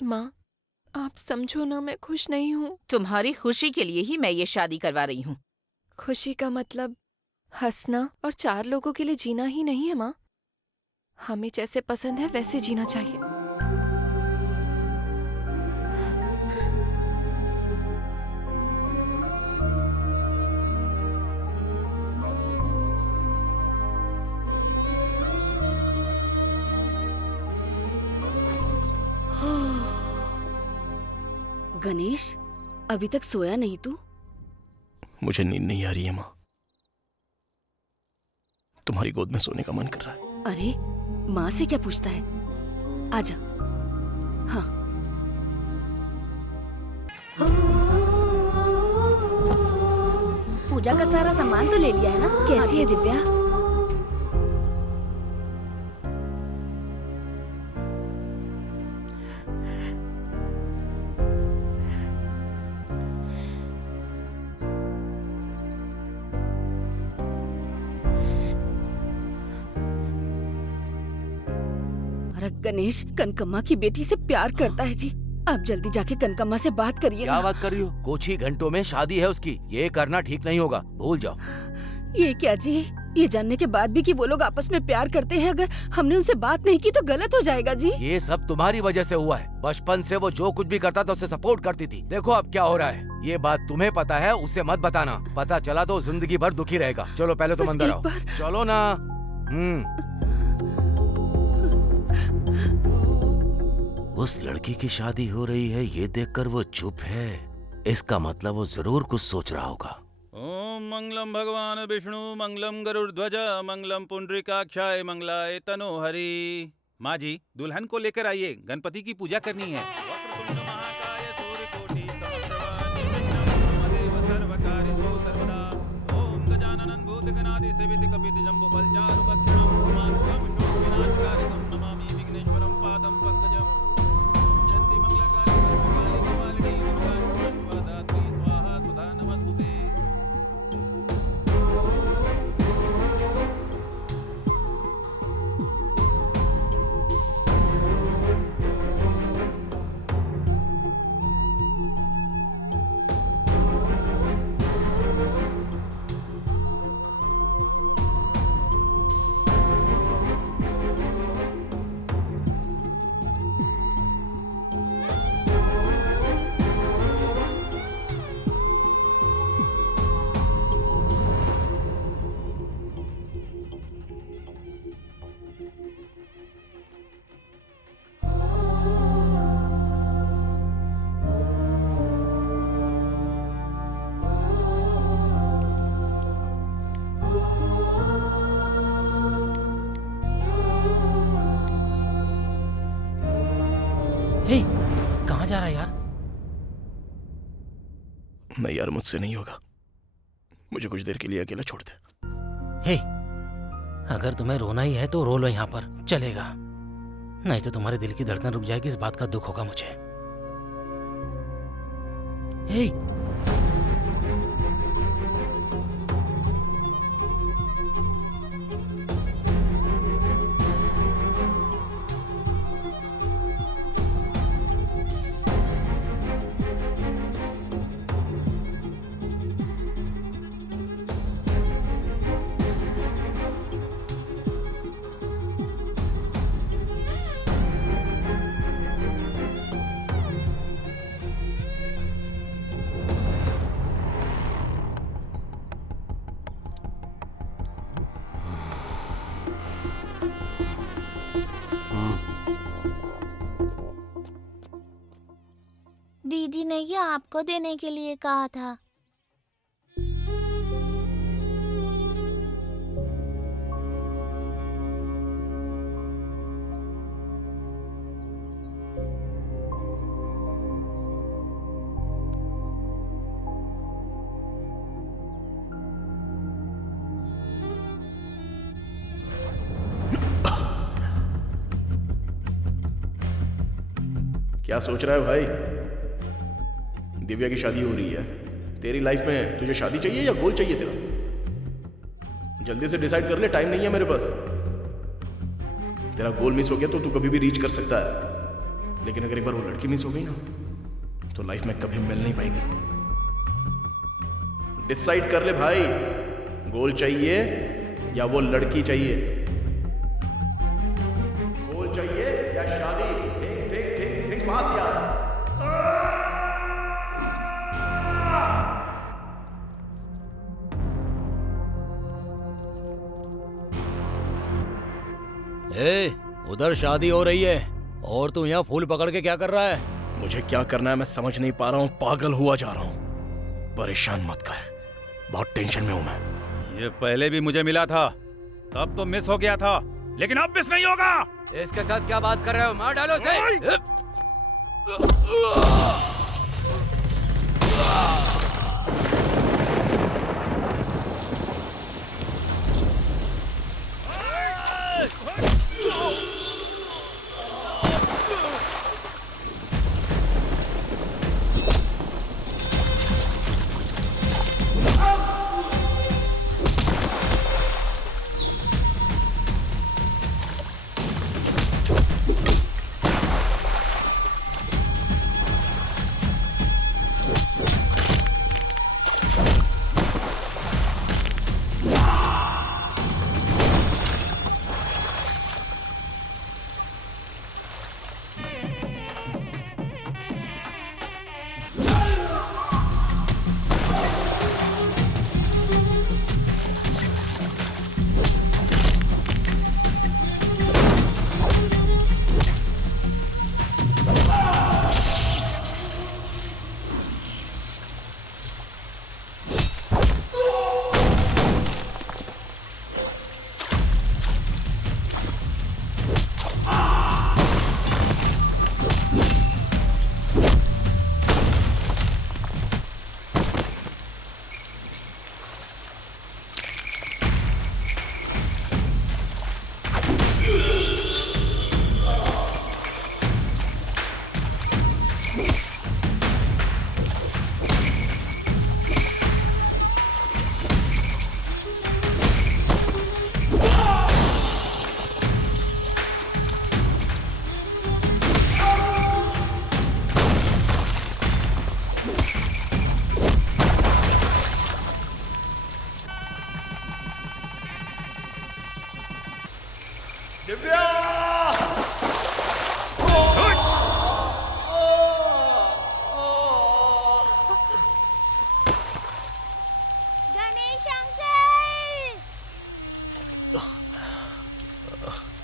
माँ, आप समझो ना, मैं खुश नहीं हूँ। तुम्हारी खुशी के लिए ही मैं ये शादी करवा रही हूँ। खुशी का मतलब हंसना और 4 लोगों के लिए जीना ही नहीं है माँ। हमें जैसे पसंद है वैसे जीना चाहिए। गणेश, अभी तक सोया नहीं तू? मुझे नींद नहीं आ रही है माँ। तुम्हारी गोद में सोने का मन कर रहा है। अरे माँ से क्या पूछता है? आजा। हाँ। पूजा का सारा सामान तो ले लिया है ना? कैसी है दिव्या? गणेश कनकम्मा की बेटी से प्यार करता है जी। आप जल्दी जाके कनकम्मा से बात करिए। क्या बात कर रही हो? कुछ ही घंटों में शादी है उसकी, ये करना ठीक नहीं होगा, भूल जाओ। ये क्या जी, ये जानने के बाद भी कि वो लोग आपस में प्यार करते हैं, अगर हमने उनसे बात नहीं की तो गलत हो जाएगा जी। ये सब तुम्हारी वजह से हुआ है। बचपन से वो जो कुछ भी करता था उसे सपोर्ट करती थी। देखो अब क्या हो रहा है। ये बात तुम्हें पता है, उसे मत बताना। पता चला तो जिंदगी भर दुखी रहेगा। चलो पहले तुम बस अंदर एक आओ। बार- चलो ना। उस लड़की की शादी हो रही है, ये देखकर वो चुप है। इसका मतलब वो जरूर कुछ सोच रहा होगा। ओम मंगलम भगवान विष्णु मंगलम गरुड़ध्वज मंगलम पुंडरीकाक्षाय मंगलाय तनोहरि। माँ जी, दुल्हन को लेकर आइए, गणपति की पूजा करनी है। वक्रतुंड महाकाय सूर्यकोटि समप्रभा निर्विघ्नं मदेव सर्वकार्येषु सर्वदा। ओम गजाननं भूतगणाधि सेवित कपित जम्बो फलचारुभक्षणं उमासुतं शोकविनाशकारिणं नमामि विघ्नेश्वरं पादं पंकजं। जयन्ती मंगलकाली सर्वकाली कपालिनी दुर्गा शुभदात्री स्वाहा स्वधा नमस्तुते। हे, कहाँ जा रहा है यार? नहीं यार, मुझसे नहीं होगा। मुझे कुछ देर के लिए अकेला छोड़ दे। हे, अगर तुम्हें रोना ही है तो रो लो यहाँ पर, चलेगा। नहीं तो तुम्हारे दिल की धड़कन रुक जाएगी, इस बात का दुख होगा मुझे। हे, दीदी ने ये आपको देने के लिए कहा था। क्या सोच रहा है भाई? दिव्या की शादी हो रही है। तेरी लाइफ में तुझे शादी चाहिए या गोल चाहिए तेरा? जल्दी से डिसाइड कर ले, टाइम नहीं है मेरे पास। तेरा गोल मिस हो गया तो तू कभी भी रीच कर सकता है, लेकिन अगर एक बार वो लड़की मिस हो गई ना तो लाइफ में कभी मिल नहीं पाएगी। डिसाइड कर ले भाई, गोल चाहिए या वो लड़की चाहिए? गोल चाहिए या शादी? थिंक फास्ट यार। उधर शादी हो रही है और तू यहाँ फूल पकड़ के क्या कर रहा है? मुझे क्या करना है मैं समझ नहीं पा रहा हूँ, पागल हुआ जा रहा हूँ। परेशान मत कर, बहुत टेंशन में हूँ मैं। ये पहले भी मुझे मिला था, तब तो मिस हो गया था, लेकिन अब मिस नहीं होगा। इसके साथ क्या बात कर रहे हो? मार डालो इसे। दिव्या! गणेश अंकल!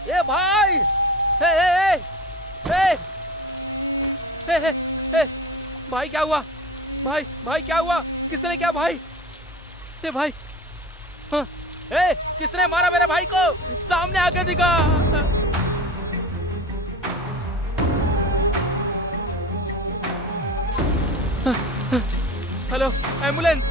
ए भाई, हे हे हे हे हे हे भाई क्या हुआ? भाई क्या हुआ? किसने क्या भाई? ते भाई, हाँ, ए किसने मारा मेरे भाई को? सामने आके दिखा। Hello, ambulance.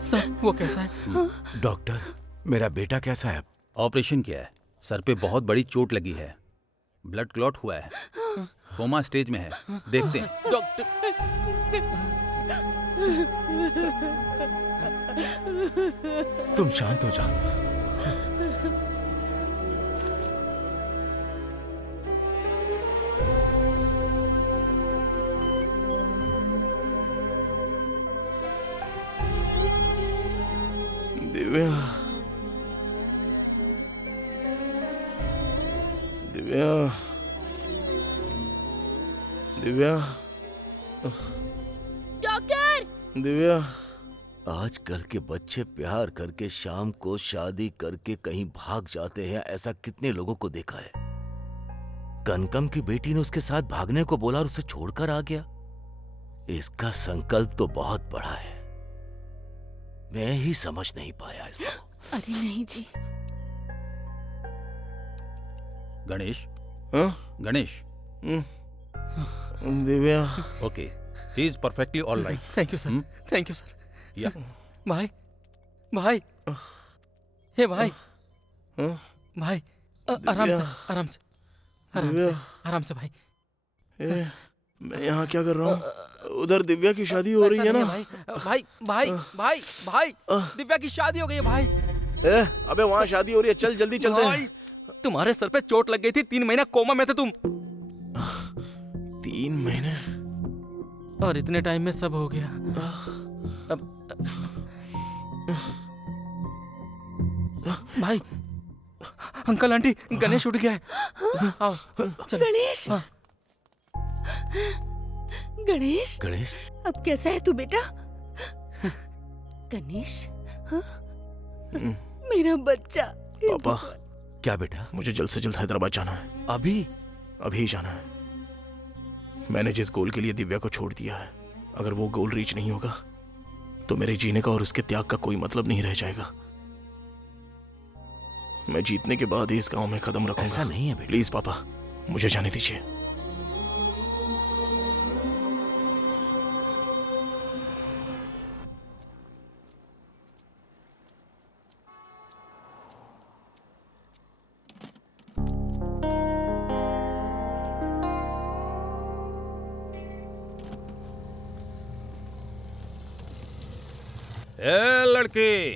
सर, वो कैसा है? डॉक्टर, मेरा बेटा कैसा है अब? ऑपरेशन किया है, सर पे बहुत बड़ी चोट लगी है, ब्लड क्लॉट हुआ है, कोमा स्टेज में है, देखते हैं। डॉक्टर, तुम शांत हो जाओ। दिव्या, दिव्या, दिव्या, डॉक्टर! दिव्या। आजकल के बच्चे प्यार करके शाम को शादी करके कहीं भाग जाते हैं, ऐसा कितने लोगों को देखा है। कनकम की बेटी ने उसके साथ भागने को बोला और उसे छोड़कर आ गया। इसका संकल्प तो बहुत बड़ा है, मैं ही समझ नहीं पाया इसको। अरे नहीं जी। गणेश, हाँ? Ganesh, Divya. Okay, he is perfectly all right. Thank you sir, thank you sir. या भाई, हे भाई, भाई, आराम से, आराम से, आराम से, आराम से भाई। मैं यहाँ क्या कर रहा हूँ? उधर दिव्या की शादी हो रही है ना? भाई, दिव्या की शादी हो गई है भाई। अबे वहाँ शादी हो रही है, चल जल्दी चलते हैं। तुम्हारे सर पे चोट लग गई थी, 3 महीना कोमा में थे तुम। 3 महीने? और इतने टाइम में सब हो गया। अब भाई, अंकल आंटी, गणेश उठ गया है। आओ, चलो। गणेश, गणेश, गणेश, अब कैसा है तू बेटा? गणेश, हाँ? मेरा बच्चा। पापा, क्या बेटा? मुझे जल्द से जल्द हैदराबाद जाना है। अभी जाना है। मैंने जिस गोल के लिए दिव्या को छोड़ दिया है, अगर वो गोल रीच नहीं होगा तो मेरे जीने का और उसके त्याग का कोई मतलब नहीं रह जाएगा। मैं जीतने के बाद ही इस गांव में कदम रखूंगा। ऐसा नहीं है बेटा। प्लीज पापा, मुझे जाने दीजिए। ए लड़के,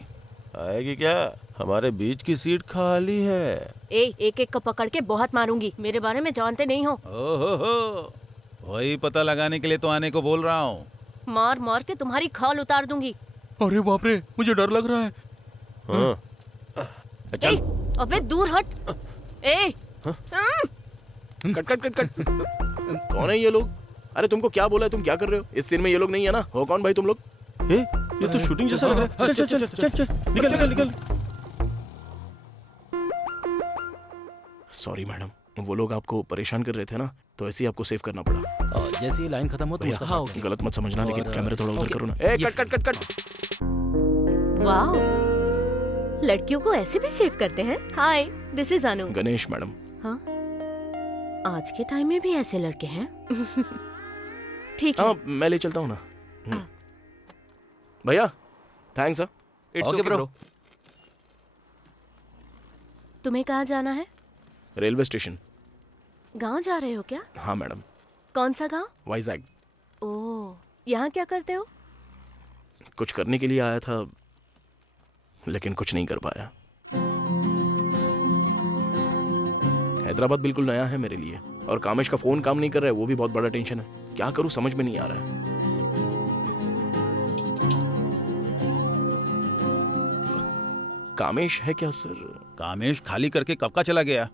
आएगी क्या? हमारे बीच की सीट खाली है। एक को पकड़ के बहुत मारूंगी, मेरे बारे में जानते नहीं हो। ओहो, वही पता लगाने के लिए तो आने को बोल रहा हूँ। मार मार के तुम्हारी खाल उतार दूंगी। अरे बाप रे, मुझे डर लग रहा है। हाँ। ए, अबे दूर हट। ए, कट। कौन है ये लोग? अरे तुमको क्या बोला है? तुम क्या कर रहे हो? इस सीन में ये लोग नहीं है ना? हो कौन भाई तुम लोग? ये तो शूटिंग जैसा लग रहा है। चल, निकल। सॉरी मैडम, वो लोग आपको परेशान कर रहे थे ना, तो ऐसे ही आपको सेव करना पड़ा। जैसे ही लाइन खत्म हो तो भैया, उसका गलत मत समझना, लेकिन कैमरे थोड़ा उधर करो ना। कट। वाओ, लड़कियों को ऐसे भी सेव करते हैं। Hi, this is Anu. Ganesh madam. हाँ, आज के टाइम में भी ऐसे लड़के हैं। ठीक है। हाँ, मैं ले चलता हूँ ना। भैया, थैंक्स। It's okay bro. तुम्हें कहाँ जाना है? Railway station. गांव जा रहे हो क्या? हाँ मैडम। कौन सा गांव? वाइजैग। ओह, यहाँ क्या करते हो? कुछ करने के लिए आया था, लेकिन कुछ नहीं कर पाया। हैदराबाद बिल्कुल नया है मेरे लिए, और कामेश का फोन काम नहीं कर रहा है, वो भी बहुत बड़ा टेंशन है। क्या करूं समझ में नहीं आ रहा है। कामेश है क्या सर? कामेश खाली करके कब का चला गया?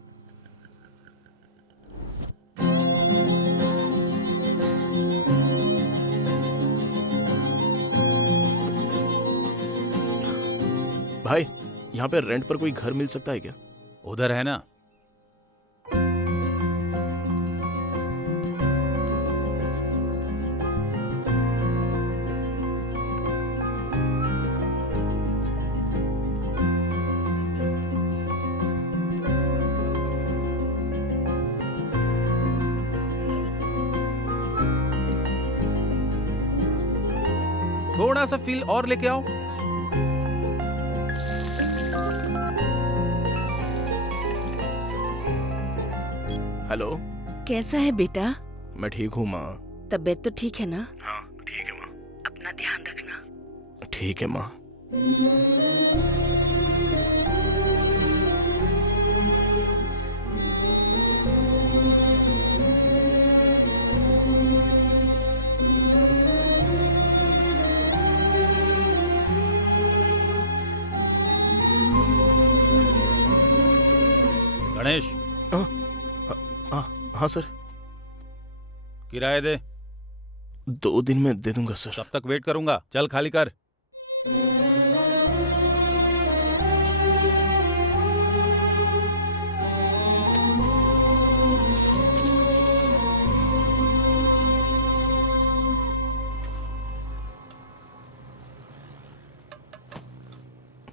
भाई, यहाँ पे रेंट पर कोई घर मिल सकता है क्या? उधर है ना। थोड़ा सा फील और लेके आओ। हेलो, कैसा है बेटा? मैं ठीक हूँ माँ। तबीयत तो ठीक है ना? हाँ ठीक है माँ। अपना ध्यान रखना। ठीक है माँ। गणेश, हाँ सर। किराया दे। 2 दिन में दे दूंगा सर। तब तक वेट करूंगा। चल खाली कर।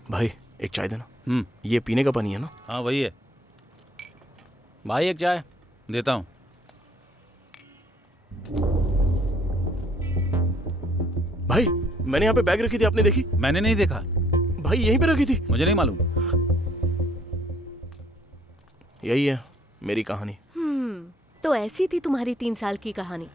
भाई एक चाय देना। ये पीने का पानी है ना? हाँ वही है। भाई एक चाय देता हूँ। भाई मैंने यहाँ पे बैग रखी थी, आपने देखी? मैंने नहीं देखा। भाई यहीं पे रखी थी। मुझे नहीं मालूम। यही है मेरी कहानी। तो ऐसी थी तुम्हारी 3 साल की कहानी।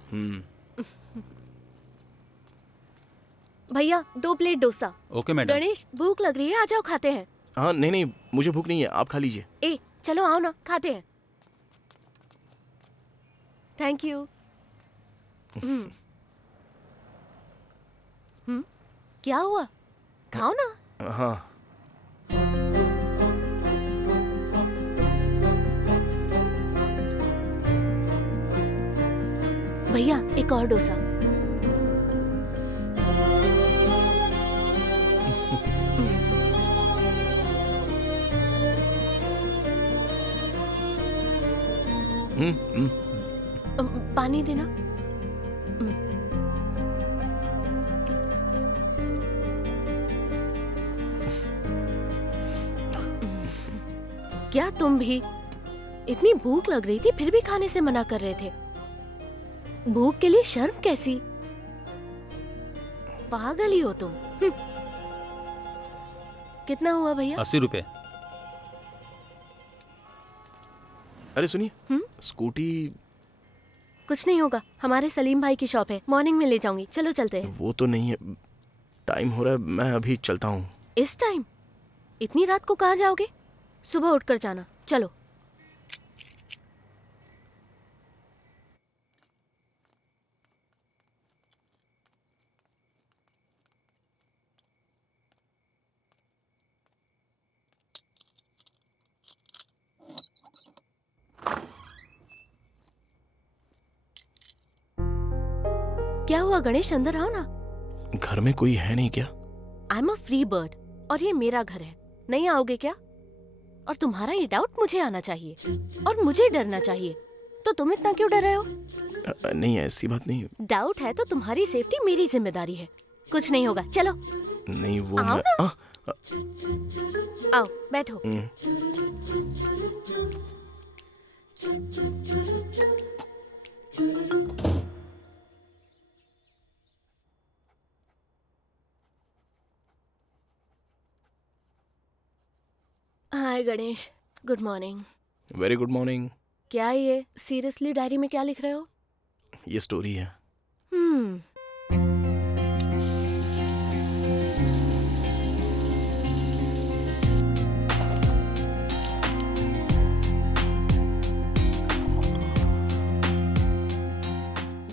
भैया 2 plate dosa. Okay madam. Ganesh भूख लग रही है, आ जाओ खाते हैं। हाँ नहीं मुझे भूख नहीं है, आप खा लीजिए। ए चलो आओ ना, खाते हैं। Thank you. क्या हुआ? खाओ ना। हाँ। भैया एक और डोसा। पानी देना। क्या तुम भी? इतनी भूख लग रही थी फिर भी खाने से मना कर रहे थे। भूख के लिए शर्म कैसी? पागल ही हो तुम। कितना हुआ भैया? 80 रुपए। अरे सुनिए, स्कूटी। कुछ नहीं होगा, हमारे सलीम भाई की शॉप है, मॉर्निंग में ले जाऊंगी। चलो चलते हैं। वो तो नहीं है, टाइम हो रहा है, मैं अभी चलता हूँ। इस टाइम? इतनी रात को कहाँ जाओगे? सुबह उठकर जाना। चलो। क्या हुआ गणेश, अंदर आओ ना। घर में कोई है नहीं क्या? I am a free bird और ये मेरा घर है। नहीं आओगे क्या? और तुम्हारा ये डाउट मुझे आना चाहिए और मुझे डरना चाहिए, तो तुम इतना क्यों डर रहे हो? नहीं ऐसी बात नहीं। डाउट है तो तुम्हारी सेफ्टी मेरी जिम्मेदारी है। कुछ नहीं होगा, चलो। नहीं वो आओ मैं ना। आओ बैठो। Hi Ganesh, good morning. Very good morning. क्या ये सीरियसली डायरी में क्या लिख रहे हो? ये स्टोरी है।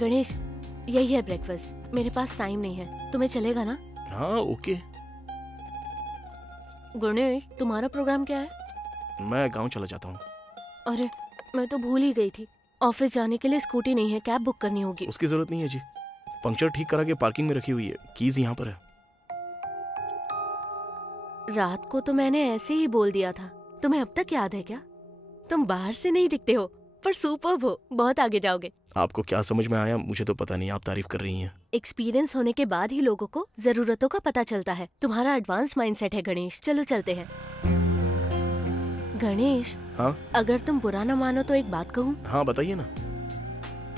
गणेश, यही है ब्रेकफास्ट। मेरे पास टाइम नहीं है, तुम्हें चलेगा ना? हाँ ओके। गणेश, तुम्हारा प्रोग्राम क्या है? मैं गांव चला जाता हूँ। अरे मैं तो भूल ही गई थी। ऑफिस जाने के लिए स्कूटी नहीं है, कैब बुक करनी होगी। उसकी जरूरत नहीं है जी, पंक्चर ठीक करा के पार्किंग में रखी हुई है, कीज यहाँ पर है। रात को तो मैंने ऐसे ही बोल दिया था। तुम्हें अब तक याद है क्या? तुम बाहर से नहीं दिखते हो पर सुपर्ब हो, बहुत आगे जाओगे। आपको क्या समझ में आया मुझे तो पता नहीं, आप तारीफ कर रही हैं। एक्सपीरियंस होने के बाद ही लोगों को जरूरतों का पता चलता है। तुम्हारा एडवांस माइंडसेट है गणेश। चलो चलते हैं। गणेश, हाँ अगर तुम बुरा न मानो तो एक बात कहूँ? हाँ बताइए ना।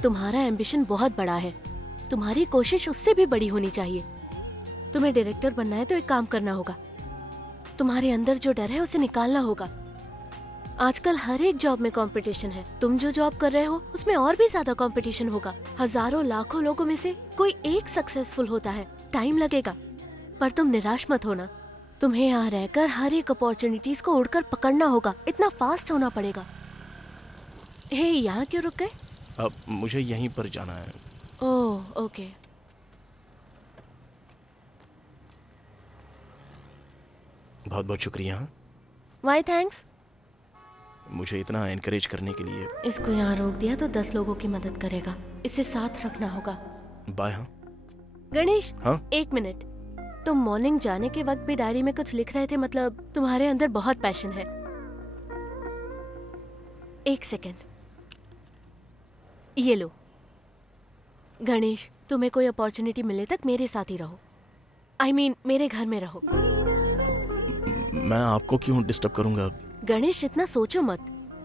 तुम्हारा एम्बिशन बहुत बड़ा है, तुम्हारी कोशिश उससे भी बड़ी होनी चाहिए। तुम्हें डायरेक्टर बनना है तो एक काम करना होगा, तुम्हारे अंदर जो डर है उसे निकालना होगा। आजकल हर एक जॉब में कंपटीशन है। तुम जो जॉब कर रहे हो उसमें और भी ज्यादा कंपटीशन होगा। हजारों लाखों लोगों में से कोई एक सक्सेसफुल होता है। टाइम लगेगा पर तुम निराश मत होना। तुम्हें यहाँ रहकर हर एक अपॉर्चुनिटीज को उड़कर पकड़ना होगा, इतना फास्ट होना पड़ेगा। हे, यहाँ क्यों रुक गए? अब मुझे यहीं पर जाना है। Oh okay. बहुत बहुत शुक्रिया वाई थैंक्स। मुझे इतना एनकरेज करने के लिए। इसको यहाँ रोक दिया तो 10 लोगों की मदद करेगा। इसे साथ रखना होगा। बाय। हाँ गणेश, हाँ? एक मिनट। तुम मॉर्निंग जाने के वक्त भी डायरी में कुछ लिख रहे थे, मतलब तुम्हारे अंदर बहुत पैशन है। एक सेकेंड, ये लो। गणेश, तुम्हें कोई अपॉर्चुनिटी मिलने तक मेरे साथ ही रहो। I mean, मेरे घर में रहो। मैं आपको क्यों डिस्टर्ब करूंगा? गणेश, इतना सोचो मत।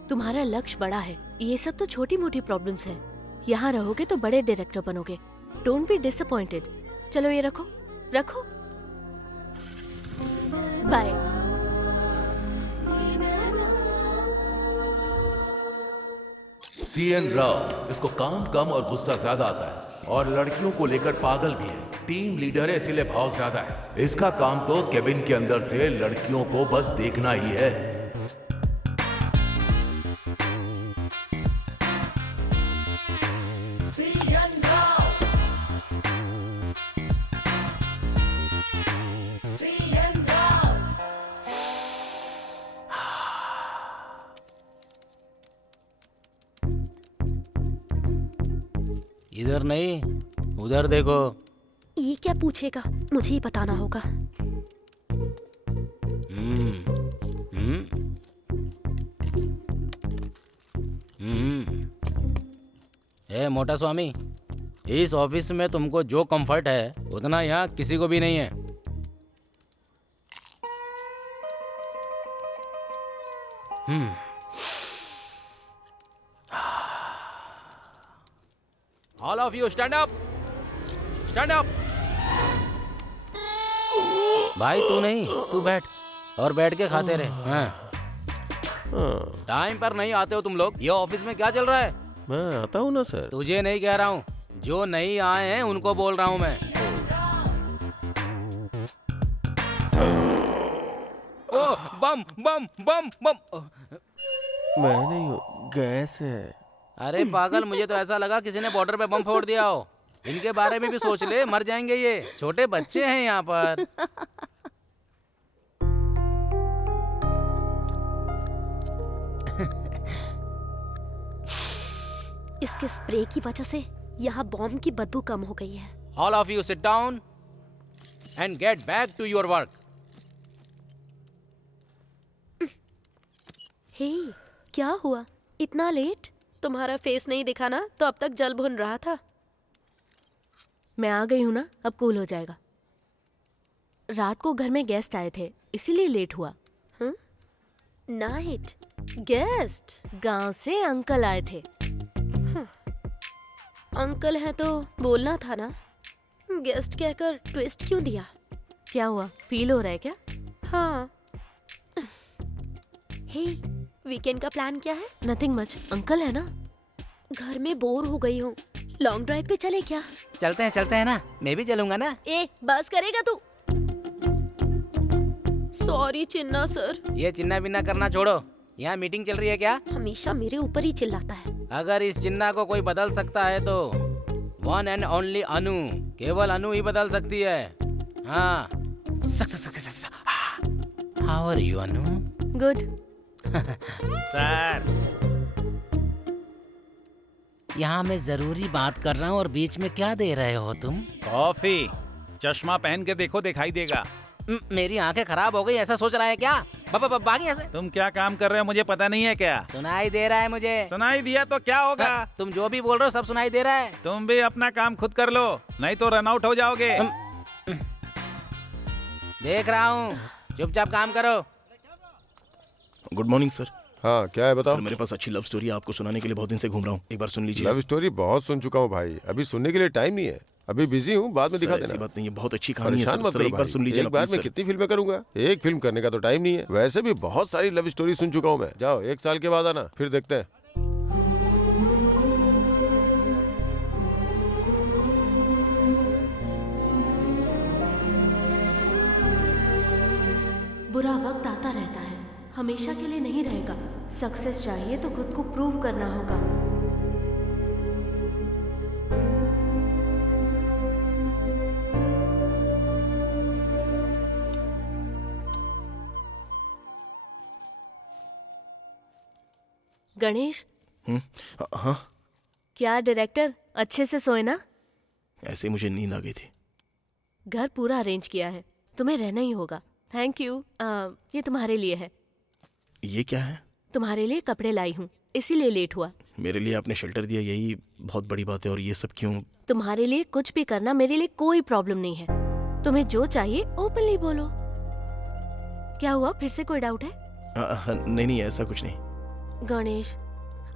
तुम्हारा लक्ष्य बड़ा है, ये सब तो छोटी मोटी प्रॉब्लम्स है। यहाँ रहोगे तो बड़े डायरेक्टर बनोगे। Don't be disappointed. चलो ये रखो, रखो। बाय। CN राव, इसको काम कम और गुस्सा ज्यादा आता है और लड़कियों को लेकर पागल भी है। टीम लीडर है इसीलिए भाव ज्यादा है। इसका काम तो केबिन के अंदर से लड़कियों को बस देखना ही है। इधर नहीं, उधर देखो। ये क्या पूछेगा, मुझे ही बताना होगा। ए मोटा स्वामी, इस ऑफिस में तुमको जो कंफर्ट है उतना यहाँ किसी को भी नहीं है। All of you stand up, stand up. भाई तू नहीं, तू बैठ और बैठ के खाते रहे। हाँ। टाइम पर नहीं आते हो तुम लोग। ये ऑफिस में क्या चल रहा है? मैं आता हूँ ना सर। तुझे नहीं कह रहा हूँ, जो नहीं आए हैं उनको बोल रहा हूँ मैं। ओ बम बम बम बम। मैं नहीं हूँ, गैस है। अरे पागल, मुझे तो ऐसा लगा किसी ने बॉर्डर पे बम फोड़ दिया हो। इनके बारे में भी सोच ले, मर जाएंगे ये। छोटे बच्चे हैं यहाँ पर। इसके स्प्रे की वजह से यहाँ बॉम्ब की बदबू कम हो गई है। All of you sit down and get back to your work. हे, क्या हुआ? इतना लेट? तुम्हारा फेस नहीं दिखा ना, तो अब तक जल भुन रहा था। मैं आ गई हूँ ना, अब कूल हो जाएगा। रात को घर में गेस्ट आए थे, इसीलिए लेट हुआ। Night guest? गांव से अंकल आए थे। अंकल है तो बोलना था ना, गेस्ट कहकर ट्विस्ट क्यों दिया? क्या हुआ, फील हो रहा है क्या? हाँ। हे, वीकेंड का प्लान क्या है? Nothing much. अंकल है ना, घर में बोर हो गई हूँ। लॉन्ग ड्राइव पे चले क्या? चलते हैं ना, मैं भी चलूंगा ना। ए, बस करेगा तू? सॉरी चिन्ना सर। ये चिन्ना बिन्ना करना छोड़ो, यहाँ मीटिंग चल रही है क्या? हमेशा मेरे ऊपर ही चिल्लाता है। अगर इस चिन्ना को कोई बदल सकता है तो वन एंड ओनली अनु, केवल अनु ही बदल सकती है। हाँ। How are you Anu? Good. Sir, यहाँ मैं जरूरी बात कर रहा हूँ और बीच में क्या दे रहे हो तुम? कॉफी। चश्मा पहन के देखो, दिखाई देगा। मेरी आंखें खराब हो गई ऐसा सोच रहा है क्या? भागी ऐसे। तुम क्या काम कर रहे हो मुझे पता नहीं है क्या? सुनाई दे रहा है मुझे। सुनाई दिया तो क्या होगा? तुम जो भी बोल रहे हो सब सुनाई दे रहा है। तुम भी अपना काम खुद कर लो, नहीं तो रन आउट हो जाओगे। देख रहा हूँ, चुपचाप काम करो। Good morning sir. हाँ, क्या है बताओ। सर मेरे पास अच्छी लव स्टोरी है, आपको सुनाने के लिए बहुत दिन से घूम रहा हूँ, एक बार सुन लीजिए। लव स्टोरी बहुत सुन चुका हूँ भाई, अभी सुनने के लिए टाइम नहीं है। अभी बिजी हूँ, बाद में दिखा देना। ऐसी बात नहीं है, बहुत अच्छी कहानी है परेशान मत सर, करो एक बार भाई। सुन लीजिए एक ना बार प्लीज में सर। कितनी फिल्में करूंगा, एक फिल्म करने का तो टाइम नहीं है। वैसे भी बहुत सारी लव स्टोरी सुन चुका हूँ मैं। जाओ 1 साल के बाद आना, फिर देखते हैं। बुरा वक्त आता रहता है, हमेशा के लिए नहीं रहेगा। सक्सेस चाहिए तो खुद को प्रूव करना होगा। गणेश। हाँ, क्या डायरेक्टर अच्छे से सोए ना? ऐसे मुझे नींद आ गई थी। घर पूरा अरेंज किया है, तुम्हें रहना ही होगा। Thank you. ये तुम्हारे लिए है। ये क्या है? तुम्हारे लिए कपड़े लाई हूँ, इसीलिए लेट हुआ। मेरे लिए आपने शेल्टर दिया, यही बहुत बड़ी बात है। और ये सब क्यों? तुम्हारे लिए कुछ भी करना मेरे लिए कोई प्रॉब्लम नहीं है। तुम्हें जो चाहिए ओपनली बोलो। क्या हुआ, फिर से कोई डाउट है? नहीं, ऐसा कुछ नहीं। गणेश,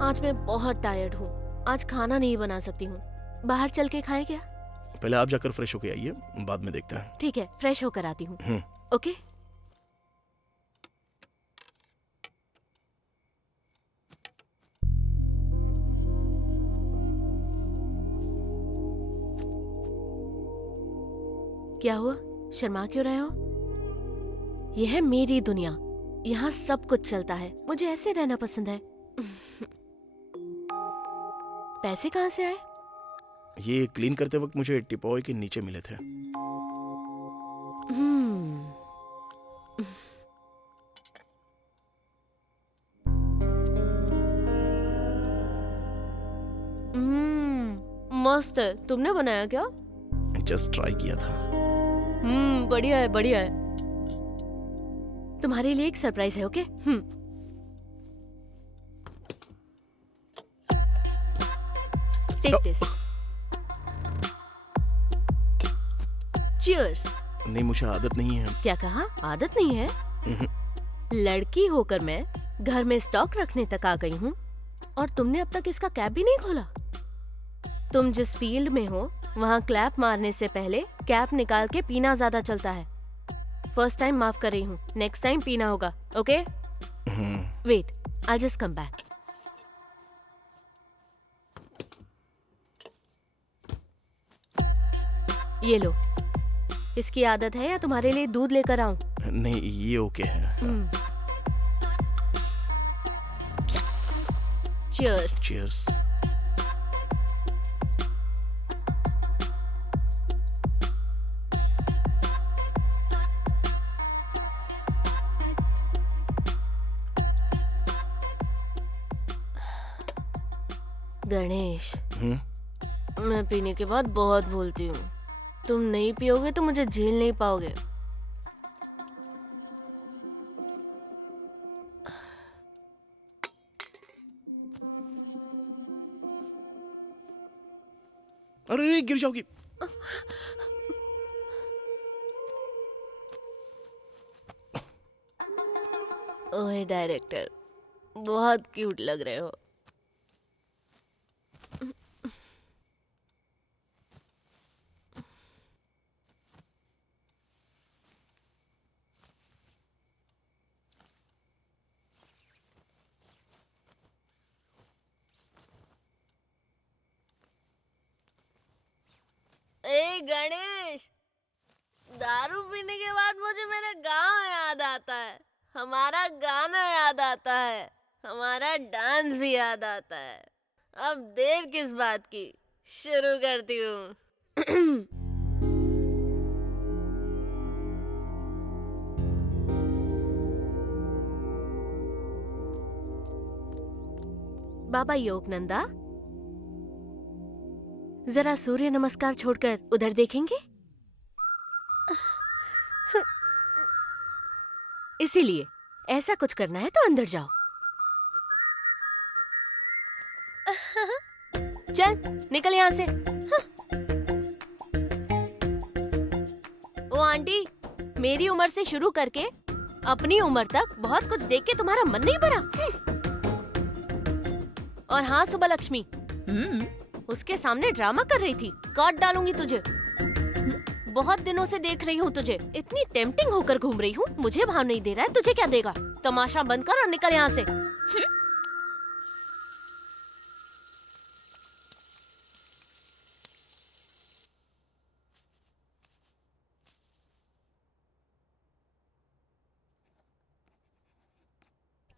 आज मैं बहुत टायर्ड हूँ, आज खाना नहीं बना सकती हूँ। बाहर चल के खाएं क्या? पहले आप जाकर फ्रेश होके आइए, बाद में देखते हैं। ठीक है, फ्रेश होकर आती हूँ। ओके। क्या हुआ, शर्मा क्यों रहे हो? यह है मेरी दुनिया, यहाँ सब कुछ चलता है, मुझे ऐसे रहना पसंद है। पैसे कहाँ से आए? ये क्लीन करते वक्त मुझे टिपॉय के नीचे मिले थे। मस्त है, तुमने बनाया क्या? जस्ट ट्राई किया था। बढ़िया है, बढ़िया है। तुम्हारे लिए एक सरप्राइज है, ओके? Take this. चीयर्स। नहीं, मुझे आदत नहीं है। क्या कहा? आदत नहीं है? लड़की होकर मैं घर में स्टॉक रखने तक आ गई हूँ और तुमने अब तक इसका कैप भी नहीं खोला। तुम जिस फील्ड में हो वहाँ क्लैप मारने से पहले कैप निकाल के पीना ज्यादा चलता है। फर्स्ट टाइम माफ कर रही हूँ, नेक्स्ट टाइम पीना होगा, okay? Wait, I just come back. ये लो। इसकी आदत है या तुम्हारे लिए दूध लेकर आऊं? नहीं, ये ओके है। चीयर्स। चीयर्स। गणेश, मैं पीने के बाद बहुत बोलती हूँ। तुम नहीं पियोगे तो मुझे झेल नहीं पाओगे। अरे गिर जाओगी। ओए डायरेक्टर, बहुत क्यूट लग रहे हो। ए गणेश, दारू पीने के बाद मुझे मेरा गांव याद आता है, हमारा गाना याद आता है, हमारा डांस भी याद आता है। अब देर किस बात की, शुरू करती हूँ। बाबा योगनंदा, जरा सूर्य नमस्कार छोड़कर उधर देखेंगे? इसीलिए ऐसा कुछ करना है तो अंदर जाओ। चल निकल यहाँ से। ओ आंटी, मेरी उम्र से शुरू करके अपनी उम्र तक बहुत कुछ देख के तुम्हारा मन नहीं भरा? और हाँ सुबह लक्ष्मी, उसके सामने ड्रामा कर रही थी। काट डालूंगी तुझे। बहुत दिनों से देख रही हूँ तुझे, इतनी टेम्पटिंग होकर घूम रही हूँ। मुझे भाव नहीं दे रहा है, तुझे क्या देगा? तमाशा बंद कर और निकल यहाँ से।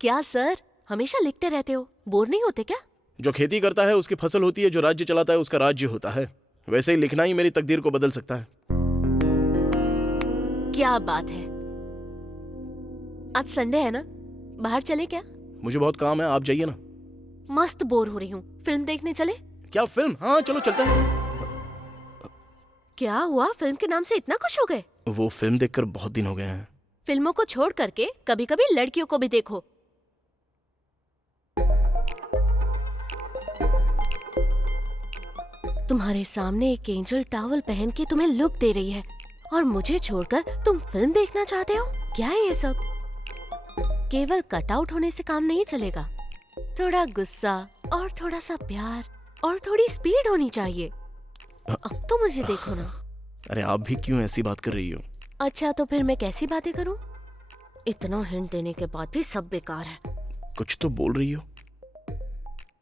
क्या सर, हमेशा लिखते रहते हो, बोर नहीं होते क्या? जो खेती करता है उसकी फसल होती है, जो राज्य चलाता है उसका राज्य होता है। वैसे ही लिखना ही मेरी तकदीर को बदल सकता है। क्या बात है। आज संडे है ना, बाहर चले क्या? मुझे बहुत काम है, आप जाइए ना। मस्त बोर हो रही हूँ, फिल्म देखने चले? क्या फिल्म? हाँ चलो चलते हैं। क्या हुआ, फिल्म के नाम से इतना खुश हो गए? वो फिल्म देखकर बहुत दिन हो गए हैं। फिल्मों को छोड़ करके कभी कभी लड़कियों को भी देखो। तुम्हारे सामने एक एंजल टॉवल पहन के तुम्हें लुक दे रही है और मुझे छोड़कर तुम फिल्म देखना चाहते हो? क्या है ये सब? केवल कटआउट होने से काम नहीं चलेगा। थोड़ा गुस्सा और थोड़ा सा प्यार और थोड़ी स्पीड होनी चाहिए। अब तो मुझे देखो ना। अरे आप भी क्यों ऐसी बात कर रही हो? अच्छा तो फिर मैं कैसी बातें करूं? इतना हिंट देने के बाद भी सब बेकार है। कुछ तो बोल रही हो।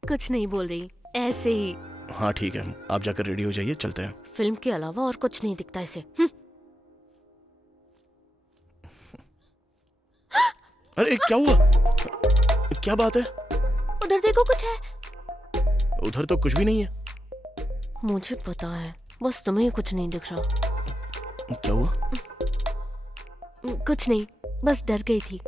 कुछ नहीं बोल रही, ऐसे ही। हाँ ठीक है, आप जाकर रेडी हो जाइए, चलते हैं। फिल्म के अलावा और कुछ नहीं दिखता इसे। अरे क्या हुआ? क्या बात है? उधर देखो, कुछ है। उधर तो कुछ भी नहीं है। मुझे पता है, बस तुम्हें कुछ नहीं दिख रहा। क्या हुआ? कुछ नहीं, बस डर गई थी।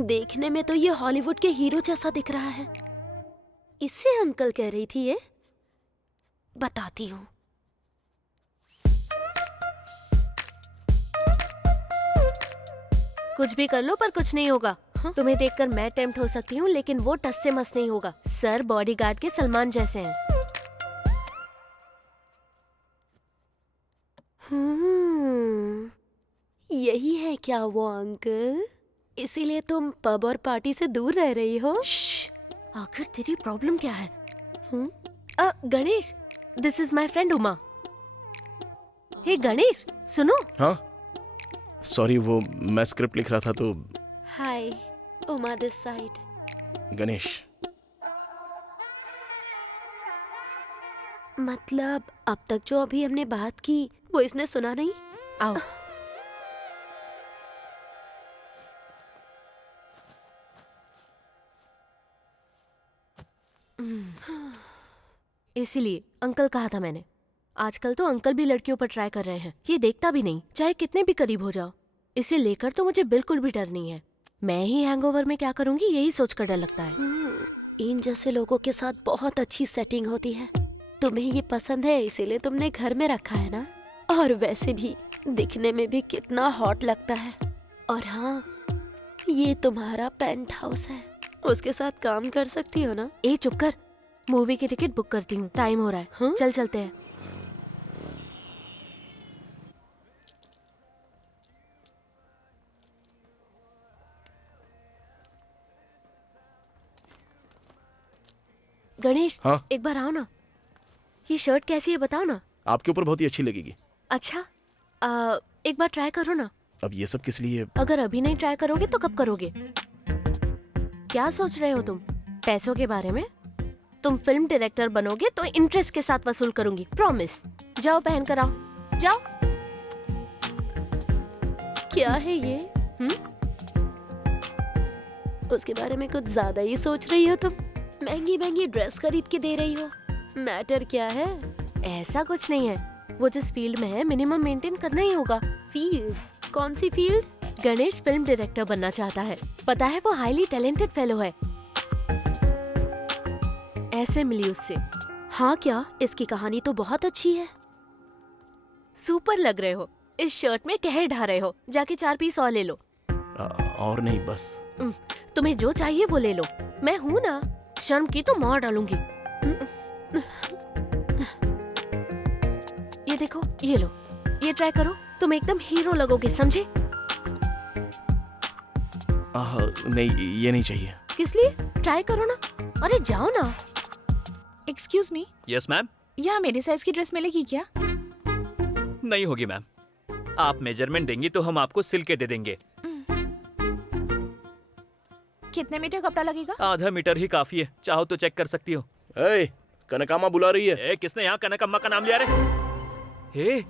देखने में तो ये हॉलीवुड के हीरो जैसा दिख रहा है। इससे अंकल कह रही थी ये। बताती हूँ। कुछ भी कर लो पर कुछ नहीं होगा। तुम्हें देखकर मैं टेम्प्ट हो सकती हूँ, लेकिन वो टस से मस नहीं होगा। सर बॉडीगार्ड के सलमान जैसे हैं। यही है क्या वो अंकल? इसीलिए तुम पब और पार्टी से दूर रह रही हो? आखिर तेरी प्रॉब्लम क्या है? Ganesh, this is my friend Uma. Hey Ganesh, सुनो। हाँ सॉरी, वो मैं स्क्रिप्ट लिख रहा था तो। हाय, उमा दिस साइड। गणेश। मतलब अब तक जो अभी हमने बात की वो इसने सुना नहीं? आओ। इसीलिए अंकल कहा था मैंने। आजकल तो अंकल भी लड़कियों पर ट्राई कर रहे हैं। ये देखता भी नहीं, चाहे कितने भी करीब हो जाओ। इसे लेकर तो मुझे बिल्कुल भी डर नहीं है। मैं ही हैंगओवर में क्या करूंगी यही सोचकर डर लगता है। इन जैसे लोगों के साथ बहुत अच्छी सेटिंग होती है। तुम्हें ये पसंद है इसीलिए तुमने घर में रखा है ना। और वैसे भी दिखने में भी कितना हॉट लगता है। और हाँ, ये तुम्हारा पेंट हाउस है, उसके साथ काम कर सकती हो ना। ए चुप कर, मूवी की टिकट बुक करती हूँ, टाइम हो रहा है। हाँ? चल चलते हैं। गणेश, हाँ? एक बार आओ ना। ये शर्ट कैसी है बताओ ना। आपके ऊपर बहुत ही अच्छी लगेगी। अच्छा, एक बार ट्राई करो ना। अब ये सब किस लिए? अगर अभी नहीं ट्राई करोगे तो कब करोगे? क्या सोच रहे हो तुम? पैसों के बारे में? तुम फिल्म डायरेक्टर बनोगे तो इंटरेस्ट के साथ वसूल करूंगी, प्रॉमिस। जाओ पहन कर आओ, जाओ। क्या है ये? उसके बारे में कुछ ज्यादा ही सोच रही हो तुम। महंगी महंगी ड्रेस खरीद के दे रही हो। मैटर क्या है? ऐसा कुछ नहीं है। वो जिस फील्ड में है मिनिमम मेंटेन करना ही होगा। फील्ड? कौन सी फील्ड? गणेश फिल्म डायरेक्टर बनना चाहता है। पता है वो हाईली टैलेंटेड फेलो है। ऐसे मिली उससे। हाँ क्या? इसकी कहानी तो बहुत अच्छी है। सुपर लग रहे हो। इस शर्ट में कहर ढा रहे हो। जाके 4 पीस और ले लो। और नहीं बस। तुम्हें जो चाहिए वो ले लो। मैं हूँ ना। शर्म की तो मार डालूंगी। ये देखो, ये लो, ये ट्राई करो। तुम एकदम हीरो लगोगे, समझे? नहीं, ये नहीं चाहिए। किस लिए? ट्राई करो ना। अरे जाओ ना। Excuse me, yes ma'am. यहाँ मेरे साइज की ड्रेस मिलेगी क्या? नहीं होगी मैम। आप मेजरमेंट देंगी तो हम आपको सिल के दे देंगे। कितने मीटर कपड़ा लगेगा? आधा मीटर ही काफी है। चाहो तो चेक कर सकती हो। कनकामा बुला रही है। किसने यहाँ कनकम्मा का नाम लिया रे? हे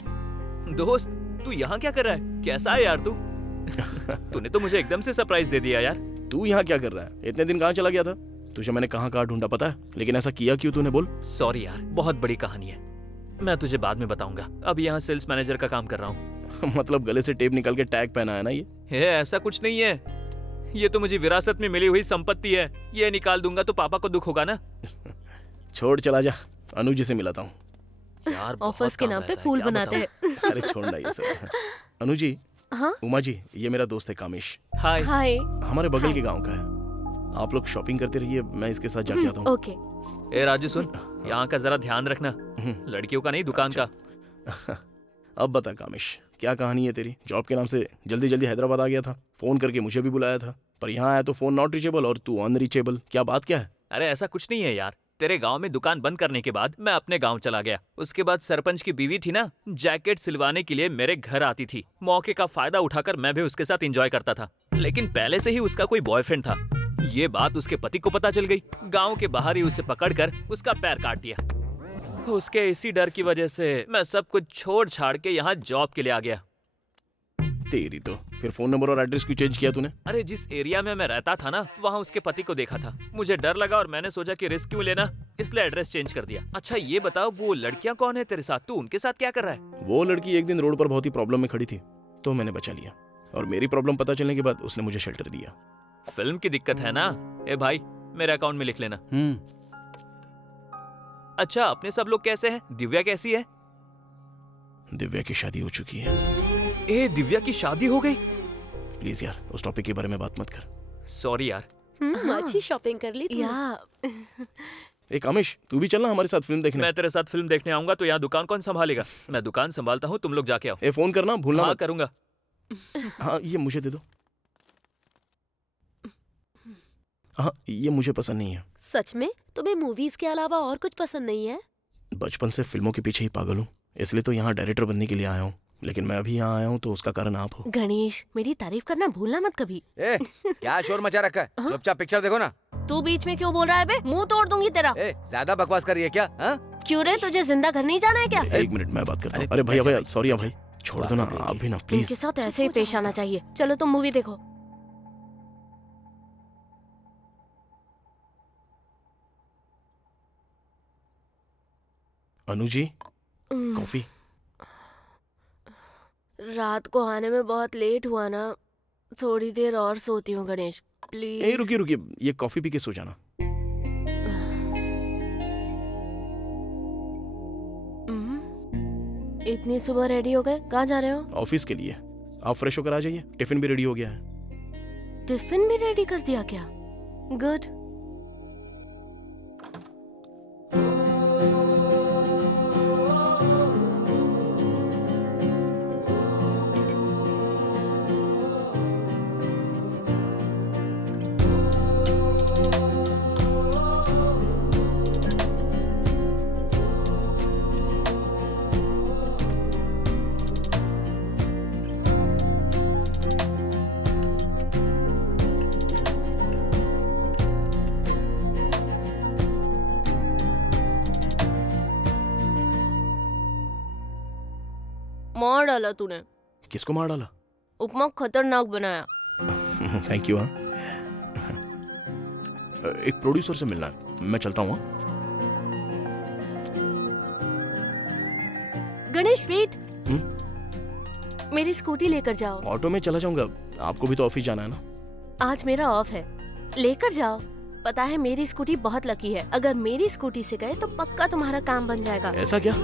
दोस्त, तू यहाँ क्या कर रहा है? कैसा है यार तू? तूने तो मुझे एकदम से सरप्राइज दे दिया यार। तू यहाँ क्या कर रहा है? इतने दिन कहाँ चला गया था? तुझे मैंने कहाँ ढूंढा पता है? लेकिन ऐसा किया क्यों तूने? बोल। सॉरी यार, बहुत बड़ी कहानी है। मैं तुझे बाद में बताऊंगा। अब यहाँ सेल्स मैनेजर का काम कर रहा हूँ। मतलब गले से टेप निकल के टैग पहना है ना ये? ऐसा कुछ नहीं है। ये तो मुझे विरासत में मिली हुई संपत्ति है। ये निकाल दूंगा तो पापा को दुख होगा ना। छोड़, चला जा। अनु जी से मिलाता हूँ यार। ऑफर्स के नाम पे फूल बनाते हैं। अरे छोड़ना ये सब। अनु जी। हाँ? उमा जी, ये मेरा दोस्त है कामेश। हाय। हाय। हमारे बगल के गांव का है। आप लोग शॉपिंग करते रहिए, मैं इसके साथ जाके आता हूँ। ओके। ए राजू सुन, यहाँ का जरा ध्यान रखना। लड़कियों का नहीं, दुकान का। अब बता कामेश, क्या कहानी है तेरी? जॉब के नाम से जल्दी जल्दी हैदराबाद आ गया था। फोन करके मुझे भी बुलाया था, पर यहाँ आया तो फोन नॉट रीचेबल और तू अनरीचेबल। क्या बात क्या है? अरे ऐसा कुछ नहीं है यार। तेरे गांव में दुकान बंद करने के बाद मैं अपने गांव चला गया। उसके बाद सरपंच की बीवी थी ना, जैकेट सिलवाने के लिए मेरे घर आती थी। मौके का फायदा उठाकर मैं भी उसके साथ एंजॉय करता था। लेकिन पहले से ही उसका कोई बॉयफ्रेंड था। ये बात उसके पति को पता चल गई। गांव के बाहर ही उसे पकड़कर उसका पैर काट दिया। उसके इसी डर की वजह से मैं सब कुछ छोड़ छाड़ के यहाँ जॉब के लिए आ गया। तेरी तो। फिर फोन नंबर और एड्रेस क्यों चेंज किया तूने? अरे जिस एरिया में मैं रहता था ना, वहाँ उसके पति को देखा था। मुझे डर लगा और मैंने सोचा कि रिस्क क्यों लेना, इसलिए एड्रेस चेंज कर दिया। अच्छा ये बताओ, वो लड़कियाँ कौन है तेरे साथ? तू उनके साथ क्या कर रहा है? वो लड़की एक दिन रोड पर बहुत ही प्रॉब्लम में खड़ी थी, तो मैंने बचा लिया। और मेरी प्रॉब्लम पता चलने के बाद उसने मुझे शेल्टर दिया। फिल्म की दिक्कत है ना? ए भाई, मेरे अकाउंट में लिख लेना। अच्छा, अपने सब लोग कैसे हैं? दिव्या कैसी है? दिव्या की शादी हो चुकी है। ए, दिव्या की शादी हो गई? प्लीज यार, उस टॉपिक के बारे में बात मत कर। सॉरी यार। अच्छी शॉपिंग कर ली तूने। ए कामेश, तू भी चलना हमारे साथ फिल्म देखने। मैं तेरे साथ फिल्म देखने आऊंगा तो यहाँ दुकान कौन संभालेगा? मैं दुकान संभालता हूँ, तुम लोग जाके आओ। ए फोन करना भूलना हाँ, मत। करूंगा। हाँ, ये मुझे दे दो। हाँ, ये मुझे पसंद नहीं है। सच में? तुम्हें मूवीज के अलावा और कुछ पसंद नहीं है? बचपन से फिल्मों के पीछे ही पागल हूँ, इसलिए तो यहाँ डायरेक्टर बनने के लिए आया हूँ। लेकिन मैं अभी यहाँ आया हूँ तो उसका कारण आप हो। गणेश, मेरी तारीफ करना भूलना मत कभी। क्या शोर मचा रखा है? चुपचाप पिक्चर देखो ना। तू बीच में क्यों बोल रहा है बे? मुंह तोड़ दूंगी तेरा। ज्यादा बकवास कर रही है क्या? क्यों रे, तुझे जिंदा घर नहीं जाना है क्या? एक मिनट, मैं बात करता हूँ। अरे भैया भैया, सॉरी भाई, छोड़ दो ना आप भी ना प्लीज। इनके साथ ऐसे ही पेश आना चाहिए। चलो तुम मूवी देखो। अनु जी, कॉफी। रात को आने में बहुत लेट हुआ ना, थोड़ी देर और सोती हूँ गणेश, प्लीज। रुकिए रुकिए, ये कॉफी पी के सो जाना। इतनी सुबह रेडी हो गए? कहाँ जा रहे हो? ऑफिस के लिए। आप फ्रेश होकर आ जाइए, टिफिन भी रेडी हो गया है। टिफिन भी रेडी कर दिया क्या? गुड। मार डाला तूने। किसको मार डाला? उपमा खतरनाक बनाया। Thank you. हाँ, एक प्रोड्यूसर से मिलना है, मैं चलता हूँ। गणेश वेट, मेरी स्कूटी लेकर जाओ। ऑटो में चला जाऊंगा, आपको भी तो ऑफिस जाना है ना। आज मेरा ऑफ है, लेकर जाओ। पता है मेरी स्कूटी बहुत लकी है, अगर मेरी स्कूटी से गए तो पक्का तुम्हारा काम बन जाएगा। ऐसा क्या?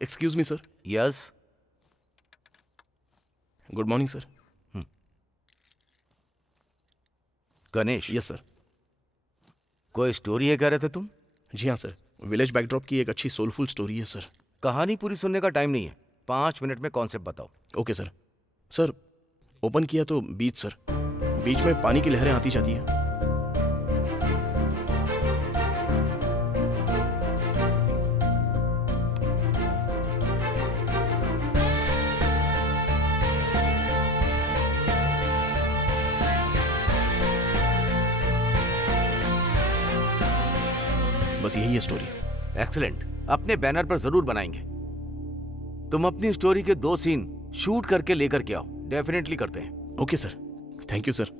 Excuse me sir. Yes. Good morning sir. Ganesh. Yes sir. कोई स्टोरी है कह रहे थे तुम? जी हाँ सर, विलेज बैकड्रॉप की एक अच्छी सोलफुल स्टोरी है सर। कहानी पूरी सुनने का टाइम नहीं है, 5 मिनट में कॉन्सेप्ट बताओ। Okay sir. सर ओपन किया तो बीच सर, बीच में पानी की लहरें आती जाती हैं। बस यही है स्टोरी। एक्सीलेंट, अपने बैनर पर जरूर बनाएंगे। तुम अपनी स्टोरी के 2 सीन शूट करके लेकर के आओ, डेफिनेटली करते हैं। Okay sir, thank you sir.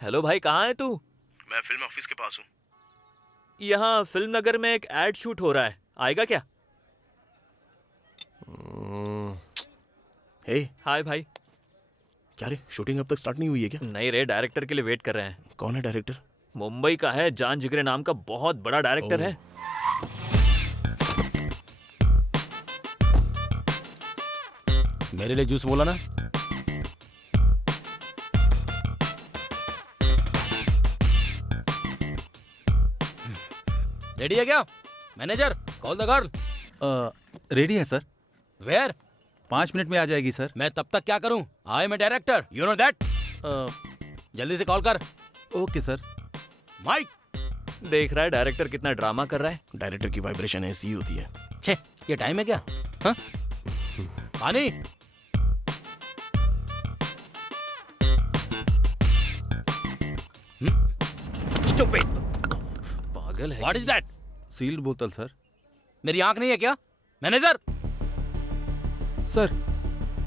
Hello भाई, कहाँ है तू? मैं फिल्म ऑफिस के पास हूँ। यहाँ फिल्म नगर में एक एड शूट हो रहा है, आएगा क्या? हे हाय भाई। क्या रे, शूटिंग अब तक स्टार्ट नहीं हुई है क्या? नहीं रे, डायरेक्टर के लिए वेट कर रहे हैं। कौन है डायरेक्टर? मुंबई का है, जान जिगरे नाम का बहुत बड़ा डायरेक्टर है। मेरे लिए जूस बोला ना। रेडी है क्या मैनेजर? Call the girl. रेडी है सर। वेयर? 5 मिनट में आ जाएगी सर। मैं तब तक क्या करूं? I am a director, you know that. जल्दी से कॉल कर। Okay sir. माइक। देख रहा है डायरेक्टर कितना ड्रामा कर रहा है। डायरेक्टर की वाइब्रेशन ऐसी ही होती है। छे, ये टाइम है क्या? हाँ? पानी। Stupid. पागल है। What is that? सील्ड बोतल सर। मेरी आंख नहीं है क्या मैनेजर? सर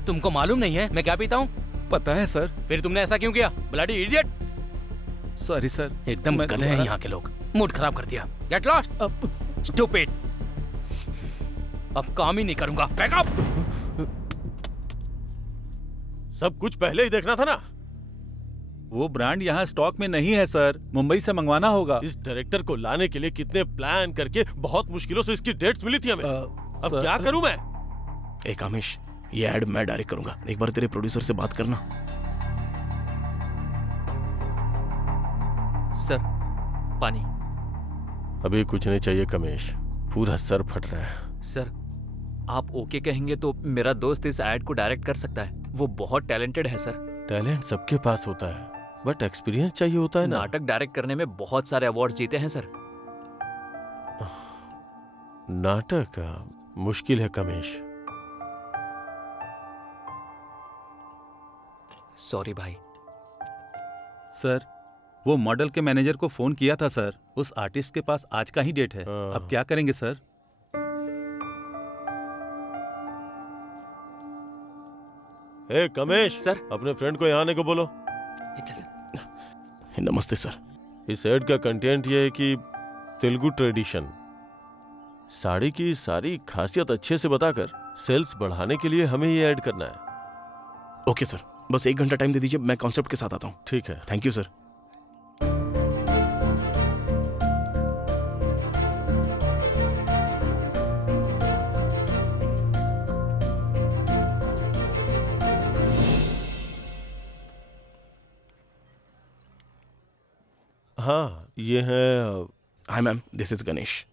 तुमको मालूम नहीं है मैं क्या पीता हूँ? पता है सर। फिर तुमने ऐसा क्यों किया? Bloody idiot. Sorry sir. एकदम गधे हैं यहाँ के लोग, मूड खराब कर दिया। Get lost. स्टूपिड। अब काम ही नहीं करूंगा। Back up. सब कुछ पहले ही देखना था ना। वो ब्रांड यहाँ स्टॉक में नहीं है सर, मुंबई से मंगवाना होगा। इस डायरेक्टर को लाने के लिए कितने प्लान करके बहुत मुश्किलों से इसकी डेट्स मिली थी हमें। अब क्या करूं मैं? एक आमिश, ये ऐड मैं डायरेक्ट करूंगा, एक बार तेरे प्रोड्यूसर से बात करना। सर पानी। अभी कुछ नहीं चाहिए कमेश, पूरा सर फट रहा है। सर आप ओके कहेंगे तो मेरा दोस्त इस ऐड को डायरेक्ट कर सकता है, वो बहुत टैलेंटेड है सर। टैलेंट सबके पास होता है, बट एक्सपीरियंस चाहिए होता है ना। नाटक डायरेक्ट करने में बहुत सारे अवार्ड जीते हैं सर। नाटक मुश्किल है कमेश। सॉरी भाई। सर वो मॉडल के मैनेजर को फोन किया था सर, उस आर्टिस्ट के पास आज का ही डेट है। अब क्या करेंगे सर? ए कमेश सर, अपने फ्रेंड को यहाँ आने को बोलो। नमस्ते सर। इस एड का कंटेंट ये है कि तेलुगु ट्रेडिशन, साड़ी की सारी खासियत अच्छे से बताकर सेल्स बढ़ाने के लिए हमें ये ऐड करना है। ओके सर, बस 1 घंटा टाइम दे दीजिए, मैं कॉन्सेप्ट के साथ आता हूँ। ठीक है। Thank you sir. हाँ ये है। Hi ma'am, this is Ganesh.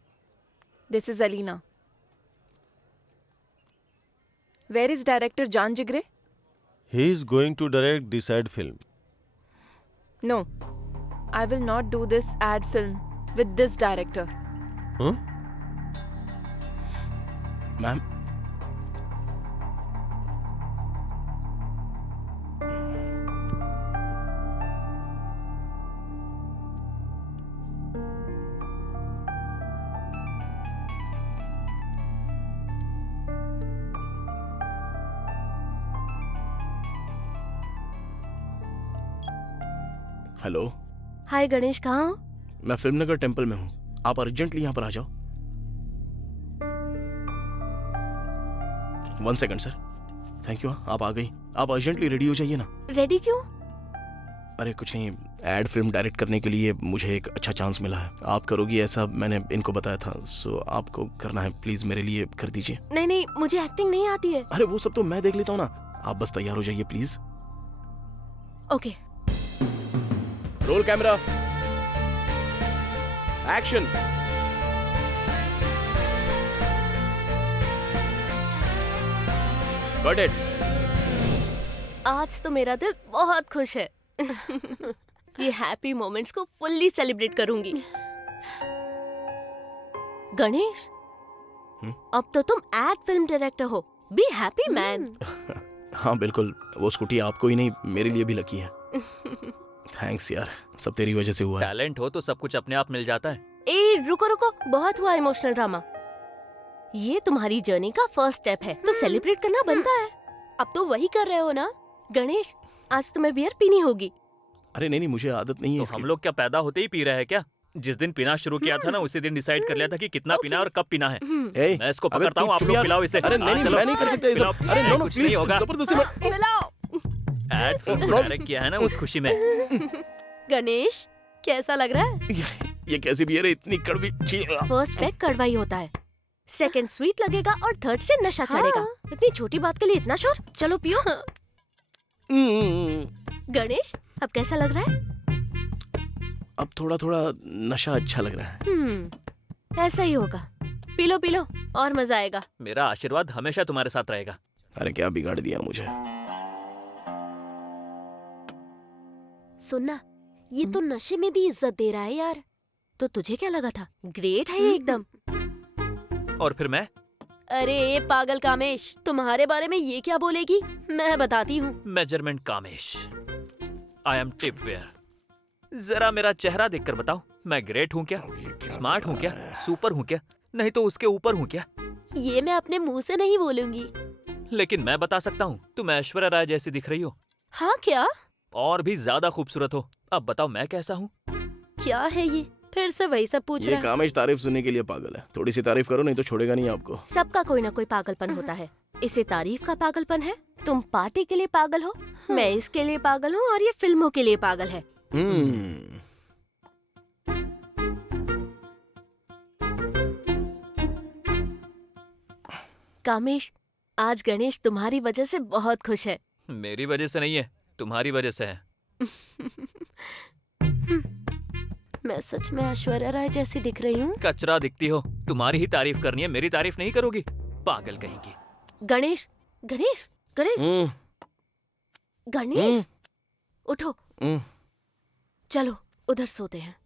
This is Alina. Where is director जान जिगरे? He is going to direct this ad film. No, I will not do this ad film with this director. Huh? Ma'am, hello, hi Ganesh, कहाँ हो? मैं film नगर temple में हूँ। आप urgently यहाँ पर आ जाओ। 1 सेकंड सर। Thank you. आप आ गई। आप अर्जेंटली रेडी हो जाइए ना। रेडी क्यों? अरे कुछ नहीं, एड फिल्म डायरेक्ट करने के लिए मुझे एक अच्छा चांस मिला है। आप करोगी ऐसा मैंने इनको बताया था, सो आपको करना है। प्लीज मेरे लिए कर दीजिए। नहीं नहीं, मुझे एक्टिंग नहीं आती है। अरे वो सब तो मैं देख लेता हूँ ना, आप बस तैयार हो जाइए please. Okay. Roll camera, action. Got it. आज तो मेरा दिल बहुत खुश है। ये हैप्पी मोमेंट्स को फुल्ली सेलिब्रेट करूंगी। गणेश, अब तो तुम एड फिल्म डायरेक्टर हो। Be happy man. हाँ बिल्कुल, वो स्कूटी आपको ही नहीं मेरे लिए भी लकी है। थैंक्स यार, सब तेरी वजह से हुआ है। टैलेंट हो तो सब कुछ अपने आप मिल जाता है। ए रुको रुको, बहुत हुआ इमोशनल ड्रामा। ये तुम्हारी जर्नी का फर्स्ट स्टेप है, तो सेलिब्रेट करना बनता है। अब तो वही कर रहे हो ना। गणेश, आज तुम्हें बियर पीनी होगी। अरे नहीं नहीं, मुझे आदत नहीं है। तो हम लोग क्या पैदा होते ही पी रहे हैं क्या? जिस दिन पीना शुरू किया था ना, उसी दिन डिसाइड कर लिया था कि कितना पीना है और कब पीना है। मैं इसको पकड़ता हूँ, आप लोग पिलाओ इसे। अरे नहीं, मैं नहीं कर सकता ये सब। अरे नो, कुछ नहीं होगा। जबरदस्ती मत पिलाओ। एड फिल्म डायरेक्ट किया है ना उस खुशी में। गणेश, कैसा लग रहा है? ये कैसी बियर है, इतनी कड़वी। फर्स्ट पैक कड़वा ही होता है, सेकंड स्वीट लगेगा और थर्ड से नशा चढ़ेगा। इतनी छोटी बात के लिए इतना शोर। चलो पियो। गणेश, अब कैसा लग रहा है? अब थोड़ा थोड़ा नशा अच्छा लग रहा है। ऐसा ही होगा। पी लो पी लो, और मजा आएगा। मेरा आशीर्वाद हमेशा तुम्हारे साथ रहेगा। अरे क्या बिगाड़ दिया मुझे। सुनना, ये तो नशे में भी इज्जत दे रहा है यार। तो तुझे क्या लगा था? ग्रेट है ये एकदम। और फिर मैं? अरे पागल कामेश, तुम्हारे बारे में ये क्या बोलेगी? मैं बताती हूँ। Measurement Kamesh. I am tip where. जरा मेरा चेहरा देखकर बताओ, मैं ग्रेट हूँ क्या? स्मार्ट हूँ क्या? सुपर हूँ क्या? नहीं तो उसके ऊपर हूँ क्या? ये मैं अपने मुंह से नहीं बोलूंगी। लेकिन मैं बता सकता हूँ, तुम ऐश्वर्या राय जैसी दिख रही हो। हाँ क्या? और भी ज्यादा खूबसूरत हो। अब बताओ मैं कैसा हूँ? क्या है ये? फिर से वही सब पूछ रहा ये है। कामेश तारीफ सुनने के लिए पागल है। थोड़ी सी तारीफ करो, नहीं तो छोड़ेगा नहीं आपको। सबका कोई ना कोई पागलपन होता है। इसे तारीफ का पागलपन है। तुम पार्टी के लिए पागल हो, मैं इसके लिए पागल हूँ, और ये फिल्मों के लिए पागल है। कामेश, आज गणेश तुम्हारी वजह से बहुत खुश है। मेरी वजह से नहीं है, तुम्हारी वजह से है। मैं सच में ऐश्वर्या राय जैसी दिख रही हूँ? कचरा दिखती हो। तुम्हारी ही तारीफ करनी है, मेरी तारीफ नहीं करोगी? पागल कहीं की। गणेश गणेश गणेश गणेश, उठो। चलो उधर सोते हैं।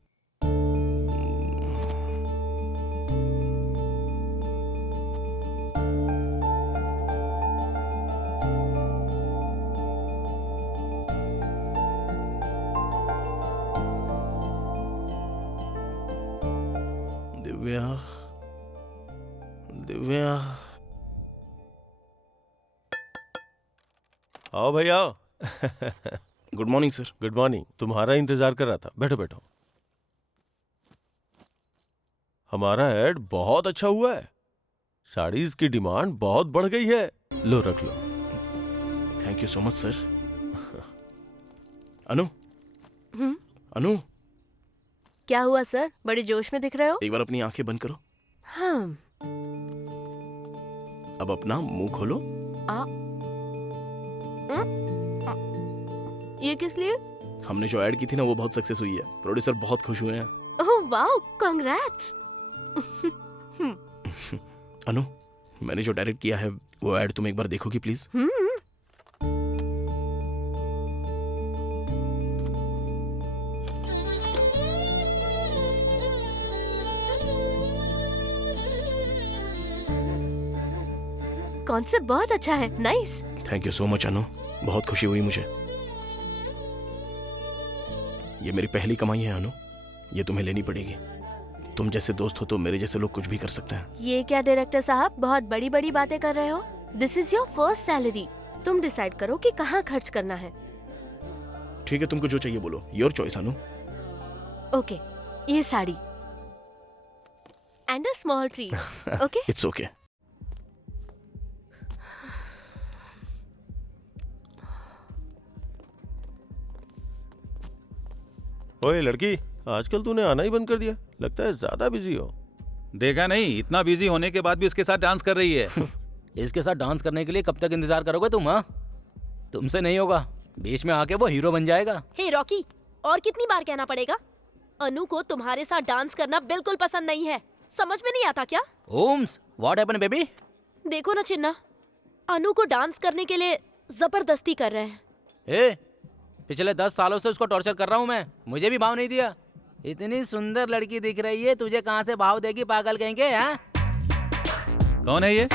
दिव्या, दिव्या। आओ भाई आओ। Good morning sir. Good morning. तुम्हारा इंतजार कर रहा था। बैठो बैठो। हमारा एड बहुत अच्छा हुआ है। साड़ीज की डिमांड बहुत बढ़ गई है। लो रख लो। Thank you so much sir. Anu, Anu, क्या हुआ सर? बड़े जोश में दिख रहे हो। एक बार अपनी आंखें बंद करो। हाँ। अब अपना मुंह खोलो। ये किस लिए? हमने जो ऐड की थी ना, वो बहुत सक्सेस हुई है। प्रोड्यूसर बहुत खुश हुए हैं। Oh wow, congrats. अनु, मैंने जो डायरेक्ट किया है वो ऐड तुम एक बार देखोगी प्लीज? कॉन्सेप्ट बहुत अच्छा है। Nice. Thank you so much Anu, बहुत खुशी हुई मुझे। ये मेरी पहली कमाई है अनु, ये तुम्हें लेनी पड़ेगी। तुम जैसे दोस्त हो तो मेरे जैसे लोग कुछ भी कर सकते हैं। ये क्या डायरेक्टर साहब, बहुत बड़ी बड़ी बातें कर रहे हो। This is your first salary. तुम डिसाइड करो कि कहाँ खर्च करना है। ठीक है, तुमको जो चाहिए बोलो, योर चॉइस अनु। ओके, ये sari and a small treat. Okay, it's okay. ओए लड़की, आजकल तूने आना ही बंद कर दिया, लगता है ज्यादा बिजी हो। देखा नहीं, इतना बिजी होने के बाद भी उसके साथ डांस कर रही है। इसके साथ डांस करने के लिए कब तक इंतजार करोगे तुम? हाँ, तुमसे नहीं होगा, बीच में आके वो हीरो बन जाएगा। हे रॉकी, और कितनी बार कहना पड़ेगा? अनु को तुम्हारे साथ डांस करना बिल्कुल पसंद नहीं है, समझ में नहीं आता क्या? Oops, what happened baby? देखो ना चिन्ना, अनु को डांस करने के लिए जबरदस्ती कर रहे हैं। ए, पिछले 10 सालों से उसको टॉर्चर कर रहा हूँ मैं, मुझे भी भाव नहीं दिया। इतनी सुंदर लड़की दिख रही है, तुझे कहाँ से भाव देगी पागल कहेंगे? हाँ, कौन है ये?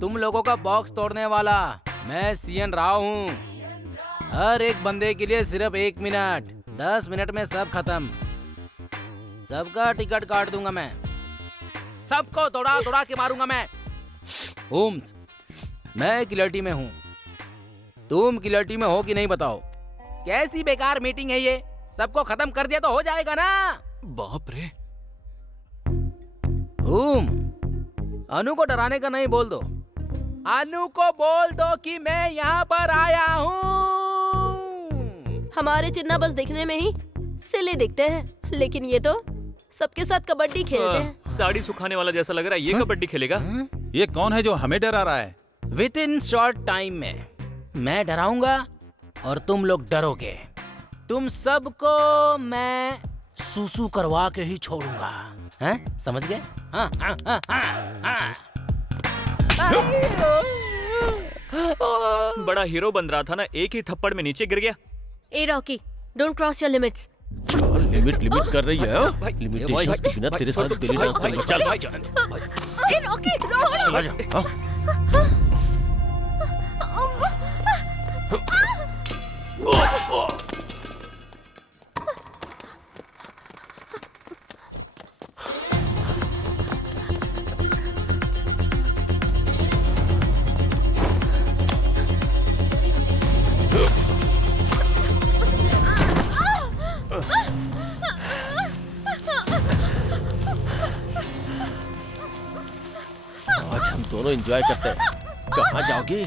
तुम लोगों का बॉक्स तोड़ने वाला मैं सीएन राव हूँ। हर एक बंदे के लिए सिर्फ 1 मिनट, 10 मिनट में सब खत्म। सबका टिकट काट दूंगा मैं, सबको दौड़ा दौड़ा के मारूंगा मैं। ओम्स, मैं किलर्टी में हूँ, तुम किलर्टी में हो कि नहीं बताओ? कैसी बेकार मीटिंग है ये, सबको खत्म कर दिया तो हो जाएगा ना? बाप रे। अनु को डराने का नहीं बोल दो, अनु को बोल दो कि मैं यहाँ पर आया हूँ। हमारे चिन्ना बस दिखने में ही सिले दिखते हैं, लेकिन ये तो सबके साथ कबड्डी खेलते हैं। साड़ी सुखाने वाला जैसा लग रहा है, ये कबड्डी खेलेगा? ये कौन है जो हमें डरा रहा है? विद इन शॉर्ट टाइम में मैं डराऊंगा और तुम लोग डरोगे। तुम सबको मैं सूसू करवा के ही छोड़ूंगा, हैं? समझ गए? हाँ, हाँ, हाँ, हाँ, हाँ। बड़ा हीरो बन रहा था ना, एक ही थप्पड़ में नीचे गिर गया। ए Rocky, don't cross your limits. Limit कर रही है। लिमिटेशंस के बिना तेरे साथ बेली डांस करेंगे। चल ए रॉकी, चला जा। आज हम दोनों एंजॉय करते हैं। कहाँ जाओगी?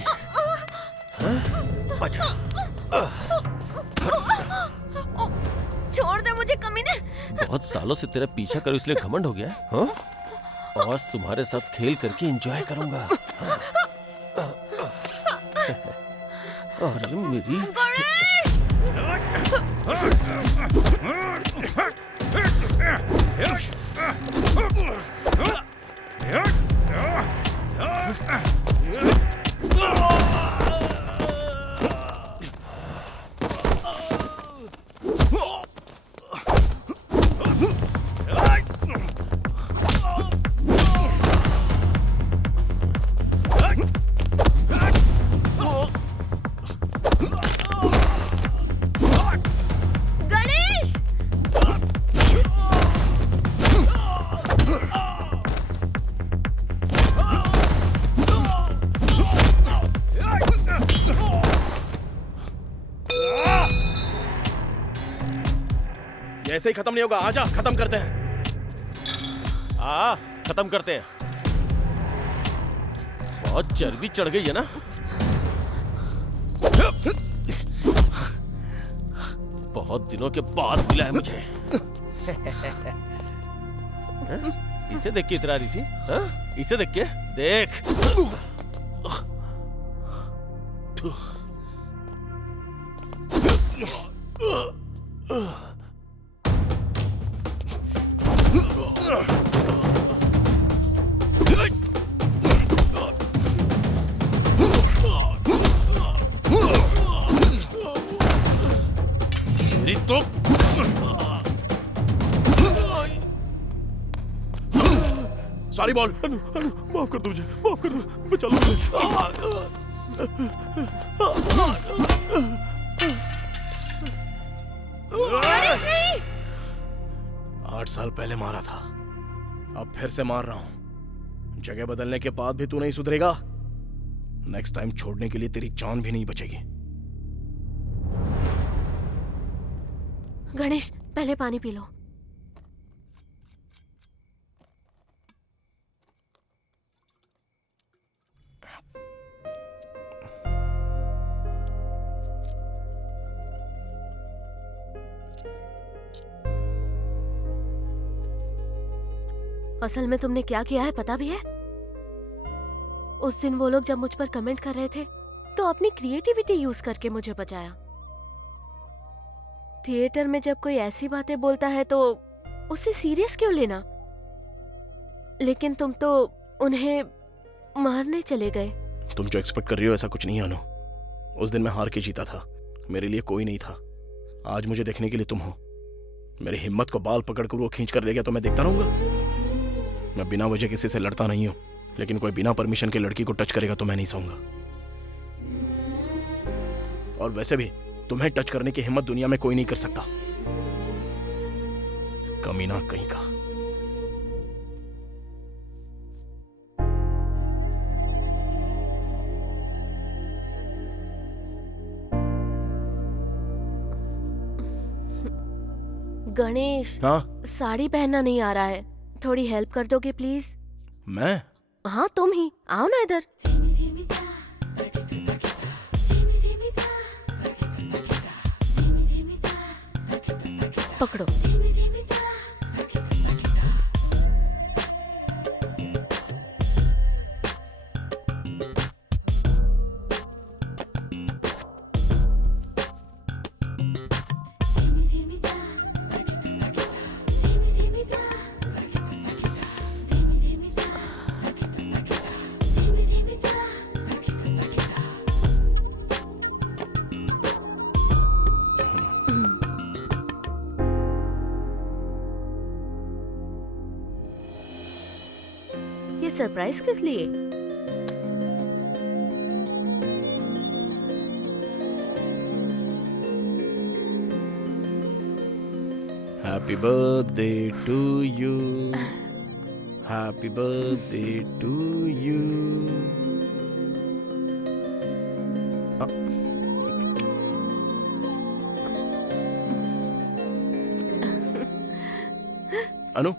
अच्छा, छोड़ दे मुझे कमीने। बहुत सालों से तेरा पीछा करो इसलिए घमंड हो गया है? हाँ? आज तुम्हारे साथ खेल करके एंजॉय करूंगा। अरे मेरी ऐसे ही खत्म नहीं होगा, आजा खत्म करते हैं। खत्म करते हैं। बहुत चर्बी चढ़ गई है ना? बहुत दिनों के बाद मिला है मुझे। इसे देख के इतरा रही थी? इसे देख के देख। तो सॉरी बोल। माफ कर दो मुझे, माफ कर दो, बचा लो मुझे। 8 साल पहले मारा था, अब फिर से मार रहा हूं। जगह बदलने के बाद भी तू नहीं सुधरेगा। नेक्स्ट टाइम छोड़ने के लिए तेरी जान भी नहीं बचेगी। गणेश पहले पानी पी लो। असल में तुमने क्या किया है पता भी है? उस दिन वो लोग जब मुझ पर कमेंट कर रहे थे तो अपनी क्रिएटिविटी यूज करके मुझे बचाया। थिएटर में जब कोई ऐसी बातें बोलता है तो उसे सीरियस क्यों लेना? लेकिन तुम तो उन्हें मारने चले गए। तुम जो एक्सपेक्ट कर रही हो ऐसा कुछ नहीं है अनु। उस दिन मैं हार के जीता था, मेरे लिए कोई नहीं था। आज मुझे देखने के लिए तुम हो। मेरी हिम्मत को बाल पकड़ कर वो खींच कर ले गया तो मैं देखता रहूंगा? मैं बिना वजह किसी से लड़ता नहीं हूं, लेकिन कोई बिना परमिशन के लड़की को टच करेगा तो मैं नहीं सहूंगा। और वैसे भी तुम्हें टच करने की हिम्मत दुनिया में कोई नहीं कर सकता। कमीना कहीं का। गणेश, हाँ साड़ी पहनना नहीं आ रहा है, थोड़ी हेल्प कर दोगे प्लीज? मैं? हाँ तुम ही, आओ ना इधर। पकड़ो। ये सरप्राइज किस लिए? Happy birthday to you, happy birthday to you. Anu,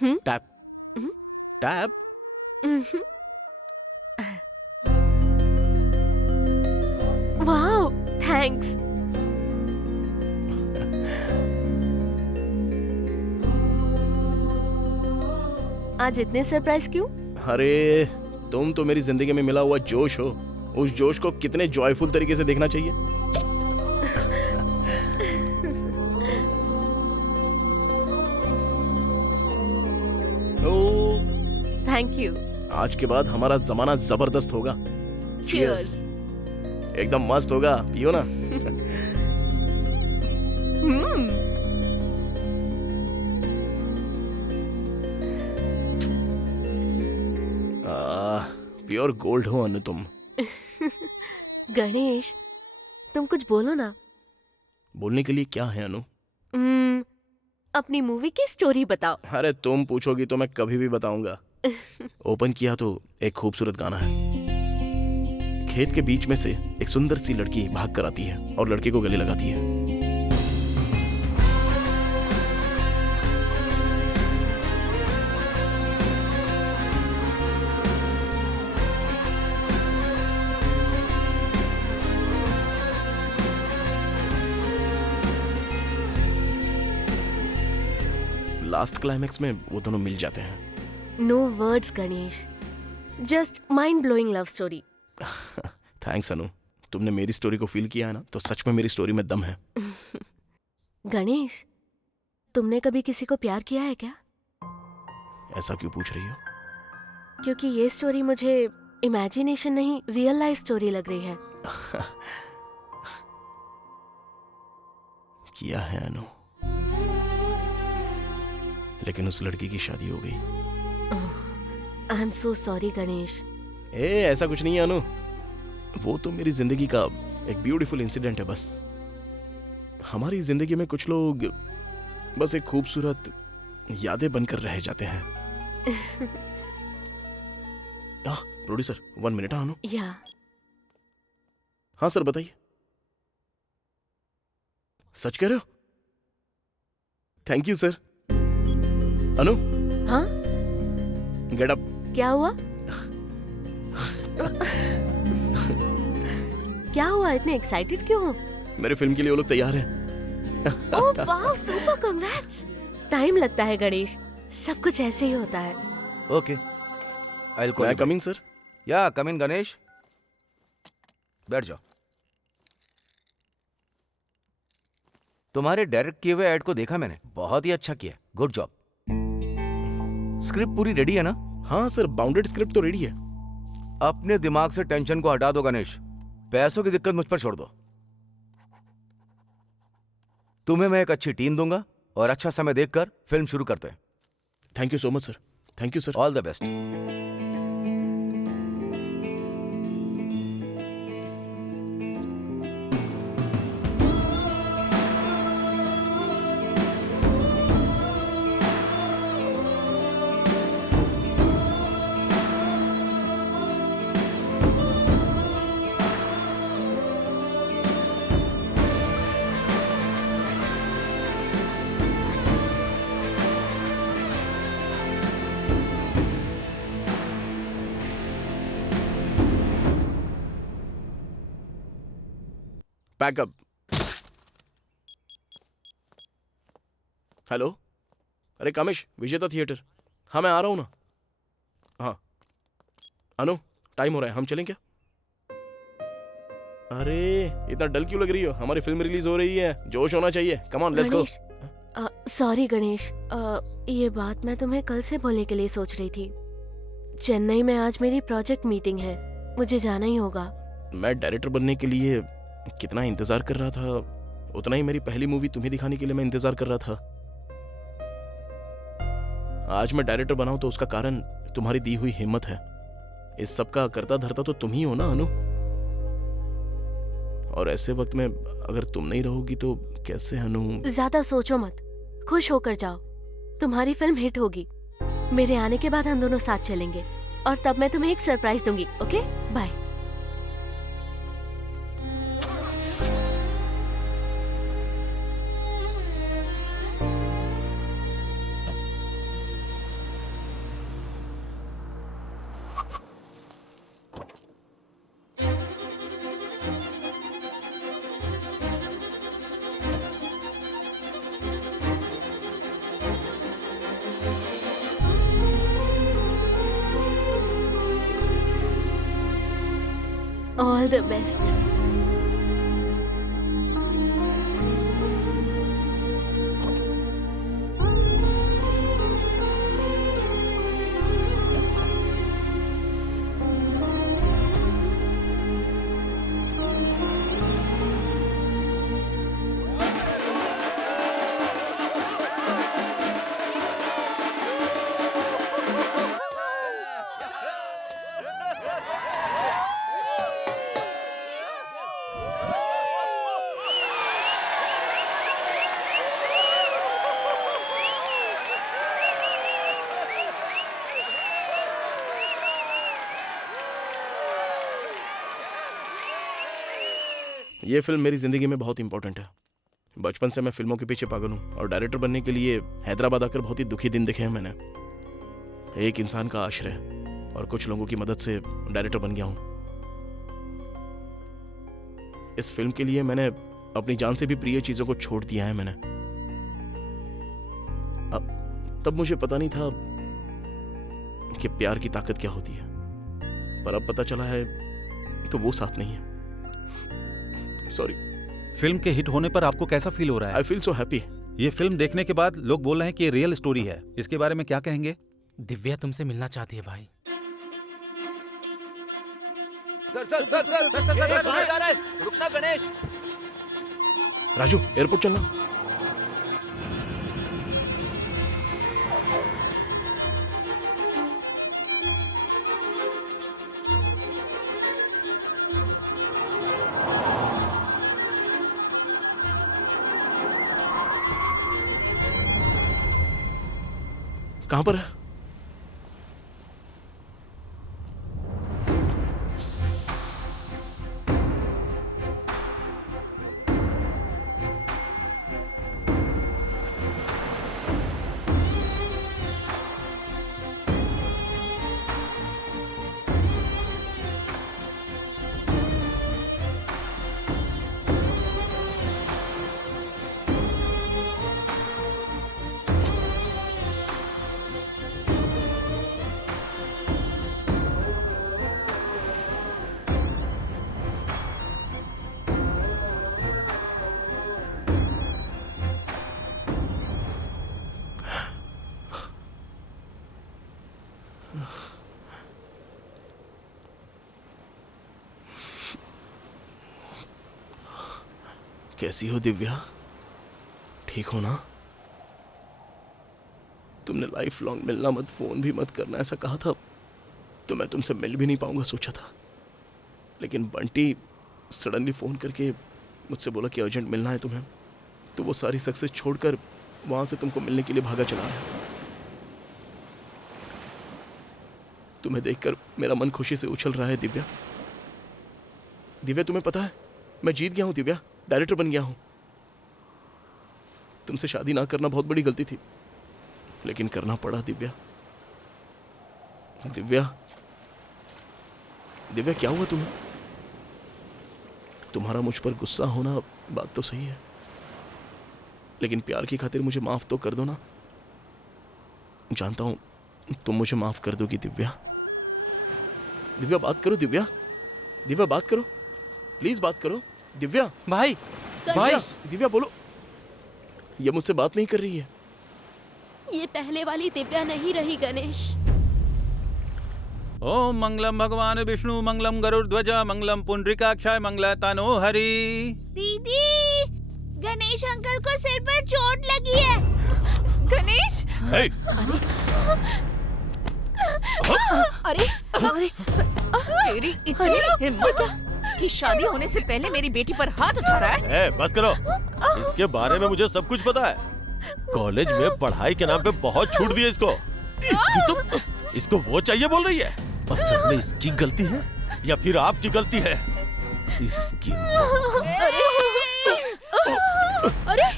tap tap. Wow, thanks. आज इतने सरप्राइज क्यों? अरे तुम तो मेरी जिंदगी में मिला हुआ जोश हो। उस जोश को कितने जॉयफुल तरीके से देखना चाहिए। Thank you. आज के बाद हमारा जमाना जबरदस्त होगा। Cheers। एकदम मस्त होगा, पियो ना। प्योर गोल्ड हो अनु तुम। गणेश, तुम कुछ बोलो ना। बोलने के लिए क्या है अनु? अपनी मूवी की स्टोरी बताओ। अरे तुम पूछोगी तो मैं कभी भी बताऊंगा। ओपन किया तो एक खूबसूरत गाना है। खेत के बीच में से एक सुंदर सी लड़की भाग कर आती है और लड़के को गले लगाती है। लास्ट क्लाइमेक्स में वो दोनों मिल जाते हैं। No words Ganesh, just mind blowing love story. Thanks Anu, तुमने मेरी स्टोरी को फील किया है ना, तो सच में मेरी स्टोरी में दम है। गणेश, तुमने कभी किसी को प्यार किया है क्या? ऐसा क्यों पूछ रही हो? क्योंकि ये स्टोरी मुझे इमेजिनेशन नहीं, रियल लाइफ स्टोरी लग रही है। किया है अनु, लेकिन उस लड़की की शादी हो गई। I am so sorry Ganesh. ऐसा कुछ नहीं है अनु, वो तो मेरी जिंदगी का एक ब्यूटीफुल इंसिडेंट है बस। हमारी जिंदगी में कुछ लोग बस एक खूबसूरत यादें बनकर रह जाते हैं। Producer 1 minute. अनु। या हाँ सर बताइए। सच कह रहे हो? Thank you sir. अनु, हाँ, गेट अप। क्या हुआ? क्या हुआ? इतने एक्साइटेड क्यों हो? मेरे फिल्म के लिए वो लोग तैयार हैं। ओह वाह, सुपर, कांग्रेट्स। टाइम लगता है गणेश, सब कुछ ऐसे ही होता है। ओके, आई विल कॉल मैं कमिंग सर। या कम इन गणेश, बैठ जाओ। तुम्हारे डायरेक्ट किए हुए ऐड को देखा मैंने, बहुत ही अच्छा किया, गुड जॉब। स्क्रिप्ट पूरी रेडी है ना? हाँ सर, बाउंडेड स्क्रिप्ट तो रेडी है। अपने दिमाग से टेंशन को हटा दो गणेश, पैसों की दिक्कत मुझ पर छोड़ दो। तुम्हें मैं एक अच्छी टीम दूंगा और अच्छा समय देखकर फिल्म शुरू करते हैं। Thank you so much sir. Thank you sir. All the best. Pack up. Hello, अरे कामेश, विजेता थिएटर। हाँ मैं आ रहा हूँ ना। हाँ अनु, टाइम हो रहा है, हम चलें क्या? अरे इतना डल क्यों लग रही हो? हमारी फिल्म रिलीज हो रही है, जोश होना चाहिए। Come on, let's go. Sorry Ganesh, ये बात मैं तुम्हें कल से बोलने के लिए सोच रही थी। चेन्नई में आज मेरी प्रोजेक्ट मीटिंग है, मुझे जाना ही होगा। मैं डायरेक्टर बनने के लिए कितना इंतजार कर रहा था, उतना ही मेरी पहली मूवी तुम्हें दिखाने के लिए मैं इंतजार कर रहा था। आज मैं डायरेक्टर बना हूं तो उसका कारण तुम्हारी दी हुई हिम्मत है। इस सब का करता धरता तो तुम ही हो ना अनु। और ऐसे वक्त में अगर तुम नहीं रहोगी तो कैसे अनु? ज्यादा सोचो मत, खुश होकर जाओ। तुम्हारी फिल्म हिट होगी। मेरे आने के बाद हम दोनों साथ चलेंगे और तब मैं तुम्हें एक सरप्राइज दूंगी। Okay, bye. All the best. ये फिल्म मेरी जिंदगी में बहुत इंपॉर्टेंट है। बचपन से मैं फिल्मों के पीछे पागल हूँ और डायरेक्टर बनने के लिए हैदराबाद आकर बहुत ही दुखी दिन देखे हैं मैंने। एक इंसान का आश्रय और कुछ लोगों की मदद से डायरेक्टर बन गया हूँ। इस फिल्म के लिए मैंने अपनी जान से भी प्रिय चीजों को छोड़ दिया है मैंने। तब मुझे पता नहीं था कि प्यार की ताकत क्या होती है, पर अब पता चला है तो वो साथ नहीं है। सॉरी। फिल्म के हिट होने पर आपको कैसा फील हो रहा है? I feel so happy. ये फिल्म देखने के बाद लोग बोल रहे हैं कि ये रियल स्टोरी है, इसके बारे में क्या कहेंगे? दिव्या तुमसे मिलना चाहती है भाई। सर कहाँ जा रहा है? रुकना गणेश। राजू, एयरपोर्ट चलना। कहां पर है? कैसी हो दिव्या? ठीक हो ना? तुमने लाइफ लॉन्ग मिलना मत, फोन भी मत करना ऐसा कहा था, तो मैं तुमसे मिल भी नहीं पाऊंगा सोचा था। लेकिन बंटी सडनली फोन करके मुझसे बोला कि अर्जेंट मिलना है तुम्हें, तो वो सारी सक्सेस छोड़कर वहां से तुमको मिलने के लिए भागा चला आया। तुम्हें देखकर मेरा मन खुशी से उछल रहा है दिव्या। दिव्या तुम्हें पता है मैं जीत गया हूं दिव्या, डायरेक्टर बन गया हूं। तुमसे शादी ना करना बहुत बड़ी गलती थी, लेकिन करना पड़ा दिव्या। दिव्या दिव्या क्या हुआ तुम्हें? तुम्हारा मुझ पर गुस्सा होना बात तो सही है, लेकिन प्यार की खातिर मुझे माफ तो कर दो ना। जानता हूं तुम मुझे माफ कर दोगी दिव्या। दिव्या बात करो दिव्या, दिव्या बात करो, प्लीज बात करो दिव्या। भाई भाई दिव्या बोलो, ये मुझसे बात नहीं कर रही है। ये पहले वाली दिव्या नहीं रही गणेश। ओम मंगलम भगवान विष्णु मंगलम गरुड़ध्वज मंगलम पुंडरीकाक्षाय मंगलातनो हरि। दीदी, गणेश अंकल को सिर पर चोट लगी है। गणेश! अरे तेरी इतनी हिम्मत कि शादी होने से पहले मेरी बेटी पर हाथ उठा रहा है। बस करो, इसके बारे में मुझे सब कुछ पता है। कॉलेज में पढ़ाई के नाम पे बहुत छूट दी है इसको। इसको वो चाहिए बोल रही है। असल में इसकी गलती है या फिर आपकी गलती है? इसकी अरे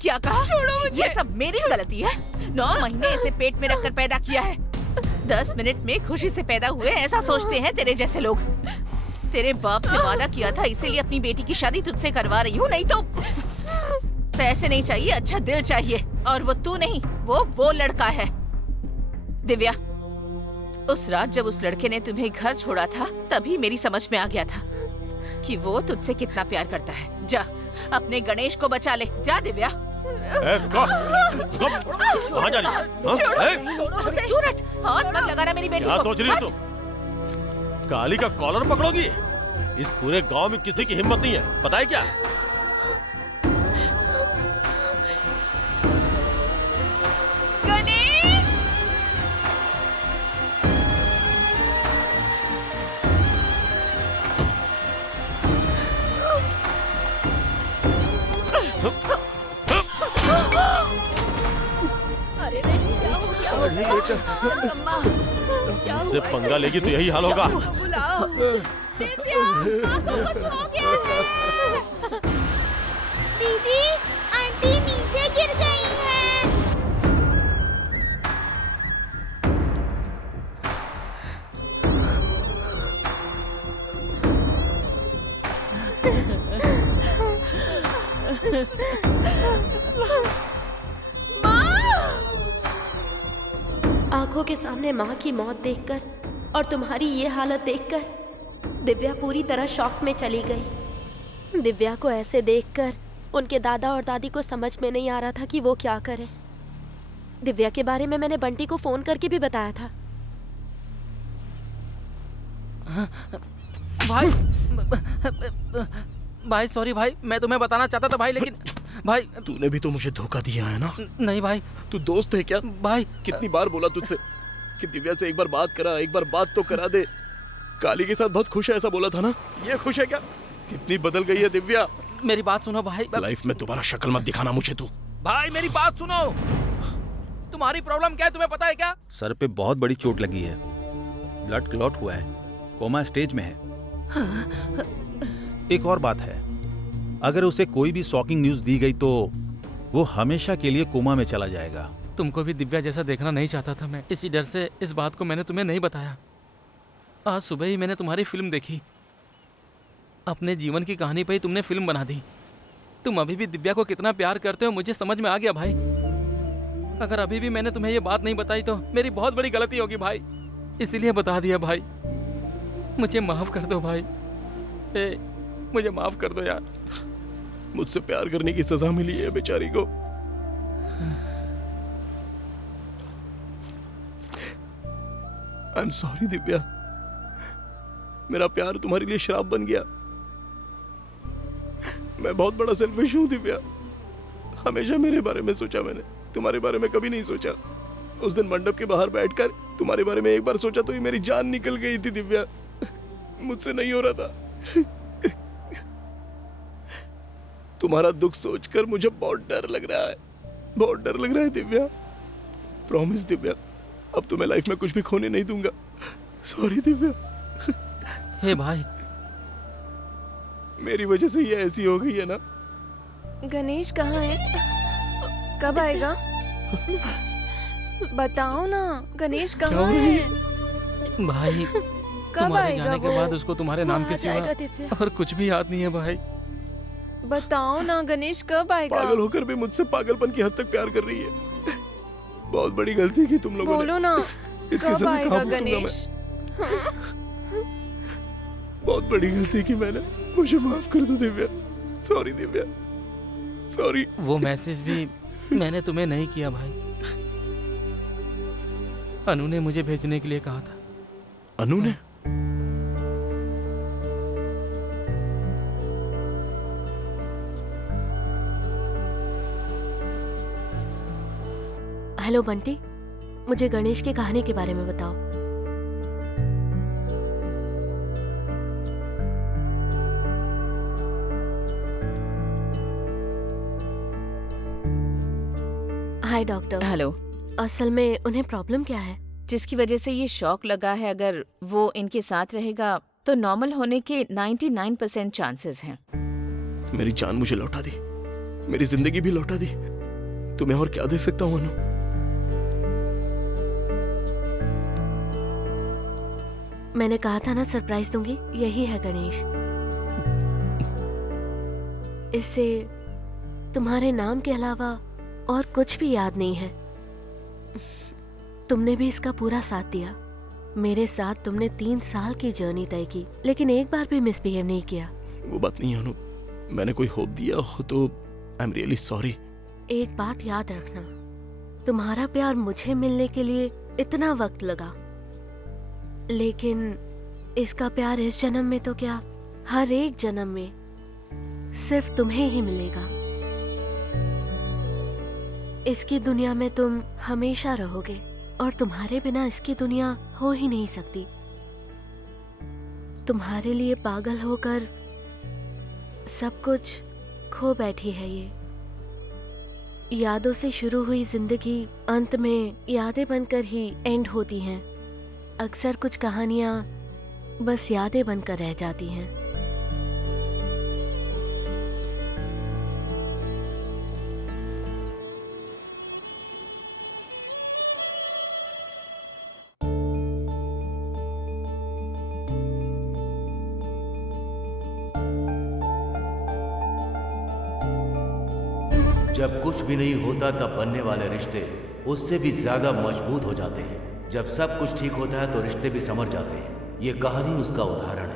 क्या कहा? छोड़ो मुझे। ये सब मेरी गलती है। 9 महीने इसे पेट में रखकर पैदा किया है। 10 मिनट में खुशी से पैदा हुए ऐसा सोचते हैं तेरे जैसे लोग। तेरे बाप से वादा किया था, इसीलिए अपनी बेटी की शादी तुझसे करवा रही हूँ। नहीं तो पैसे नहीं चाहिए, अच्छा दिल चाहिए। और वो तू नहीं, वो लड़का है। दिव्या, उस रात जब उस लड़के ने तुम्हें घर छोड़ा था, तभी मेरी समझ में आ गया था कि वो तुझसे कितना प्यार करता है। जा अपने गणेश को बचा ले। जा दिव्या। कहाँ जा रही है? छोड़ो उसे। दूर हट, हाथ मत लगाना मेरी बेटी को। क्या सोच रही हो तुम? काली का कॉलर पकड़ोगी? इस पूरे गांव में किसी की हिम्मत नहीं है, पता है क्या? गणेश! अरे नहीं, क्या हो गया? अम्मा, क्या इससे हुआ? पंगा लेगी तो यही हाल होगा। बुलाओ। दिव्या, माँ को कुछ हो गया है। दीदी, आंटी नीचे गिर गई है। आंखों के सामने माँ की मौत देखकर और तुम्हारी ये हालत देखकर दिव्या पूरी तरह शॉक में चली गई। दिव्या को ऐसे देखकर उनके दादा और दादी को समझ में नहीं आ रहा था कि वो क्या करें। दिव्या के बारे में मैंने बंटी को फोन करके भी बताया था। भाई सॉरी भाई, मैं तुम्हें बताना चाहता था भाई, लेकिन भाई तूने भी तो मुझे धोखा दिया है ना? नहीं भाई। तू दोस्त है क्या भाई? कितनी बार बोला तुझसे कि दिव्या से एक बार बात करा, एक बार बात तो करा दे। काली के साथ बहुत खुश है ऐसा बोला था ना? ये खुश है क्या? कितनी बदल गई है दिव्या। मेरी बात सुनो भाई। लाइफ में दोबारा शक्ल मत दिखाना मुझे तू। भाई मेरी बात सुनो। तुम्हारी प्रॉब्लम क्या है तुम्हें पता है क्या? सर पे बहुत बड़ी चोट लगी है, ब्लड क्लॉट हुआ है, कोमा स्टेज में है। एक और बात है, अगर उसे कोई भी शॉकिंग न्यूज दी गई तो वो हमेशा के लिए कोमा में चला जाएगा। तुमको भी दिव्या जैसा देखना नहीं चाहता था मैं, इसी डर से इस बात को मैंने तुम्हें नहीं बताया। आज सुबह ही मैंने तुम्हारी फिल्म देखी। अपने जीवन की कहानी पे ही तुमने फिल्म बना दी। तुम अभी भी दिव्या को कितना प्यार करते हो मुझे समझ में आ गया भाई। अगर अभी भी मैंने तुम्हें ये बात नहीं बताई तो मेरी बहुत बड़ी गलती होगी भाई, इसीलिए बता दिया भाई। मुझे माफ कर दो भाई, मुझे माफ कर दो यार। मुझसे प्यार करने की सजा मिली है बेचारी को। आई एम सॉरी दिव्या, मेरा प्यार तुम्हारे लिए श्राप बन गया। मैं बहुत बड़ा सेल्फिश हूँ दिव्या। हमेशा मेरे बारे में सोचा मैंने, तुम्हारे बारे में कभी नहीं सोचा। उस दिन मंडप के बाहर बैठकर तुम्हारे बारे में एक बार सोचा तो ये मेरी जान निकल गई थी दिव्या। मुझसे नहीं हो रहा था। तुम्हारा दुख सोचकर मुझे बहुत डर लग रहा है, बहुत डर लग रहा है दिव्या। प्रॉमिस दिव्या, अब तुम्हें लाइफ में कुछ भी खोने नहीं दूंगा। सॉरी दिव्या। हे भाई, मेरी वजह से ये ऐसी हो गई है ना। गणेश कहाँ है? कब आएगा? बताओ ना, गणेश कहाँ है? भाई कब तुम्हारे आएगा जाने के वो? बाद उसको तुम्हारे नाम के सिवा और कुछ भी याद नहीं है भाई। बताओ ना गणेश कब आएगा? पागल होकर भी मुझसे पागलपन की हद तक प्यार कर रही है। बहुत बड़ी गलती की तुम लोगों ने। बोलो ना, इसकी कब सजा आएगा कहाँ भुगतूंगा गणेश? बहुत बड़ी गलती की मैंने, मुझे माफ कर दो दिव्या। Sorry Divya, sorry. वो मैसेज भी मैंने तुम्हें नहीं किया भाई, अनु ने मुझे भेजने के लिए कहा था। अनु ने? हेलो बंटी, मुझे गणेश की कहानी के बारे में बताओ। हाय डॉक्टर। हेलो। असल में उन्हें प्रॉब्लम क्या है? जिसकी वजह से ये शॉक लगा है, अगर वो इनके साथ रहेगा तो नॉर्मल होने के 99% चांसेस हैं। मेरी जान मुझे लौटा दी, मेरी जिंदगी भी लौटा दी। तुम्हें और क्या दे सकता हूँ अनु? मैंने कहा था ना सरप्राइज दूंगी, यही है गणेश। इससे तुम्हारे नाम के अलावा और कुछ भी याद नहीं है। तुमने भी इसका पूरा साथ दिया। मेरे साथ तुमने 3 साल की जर्नी तय की, लेकिन एक बार भी मिसबिहेव नहीं किया। वो बात नहीं है अनु, मैंने कोई होप दिया हो तो आई एम रियली सॉरी। एक बात याद रखना, तुम्हारा प्यार मुझे मिलने के लिए इतना वक्त लगा, लेकिन इसका प्यार इस जन्म में तो क्या, हर एक जन्म में सिर्फ तुम्हें ही मिलेगा। इसकी दुनिया में तुम हमेशा रहोगे और तुम्हारे बिना इसकी दुनिया हो ही नहीं सकती। तुम्हारे लिए पागल होकर सब कुछ खो बैठी है ये। यादों से शुरू हुई जिंदगी अंत में यादें बनकर ही एंड होती हैं। अक्सर कुछ कहानियां बस यादें बनकर रह जाती हैं। जब कुछ भी नहीं होता तब बनने वाले रिश्ते उससे भी ज्यादा मजबूत हो जाते हैं। जब सब कुछ ठीक होता है तो रिश्ते भी समझ जाते हैं। ये कहानी उसका उदाहरण है।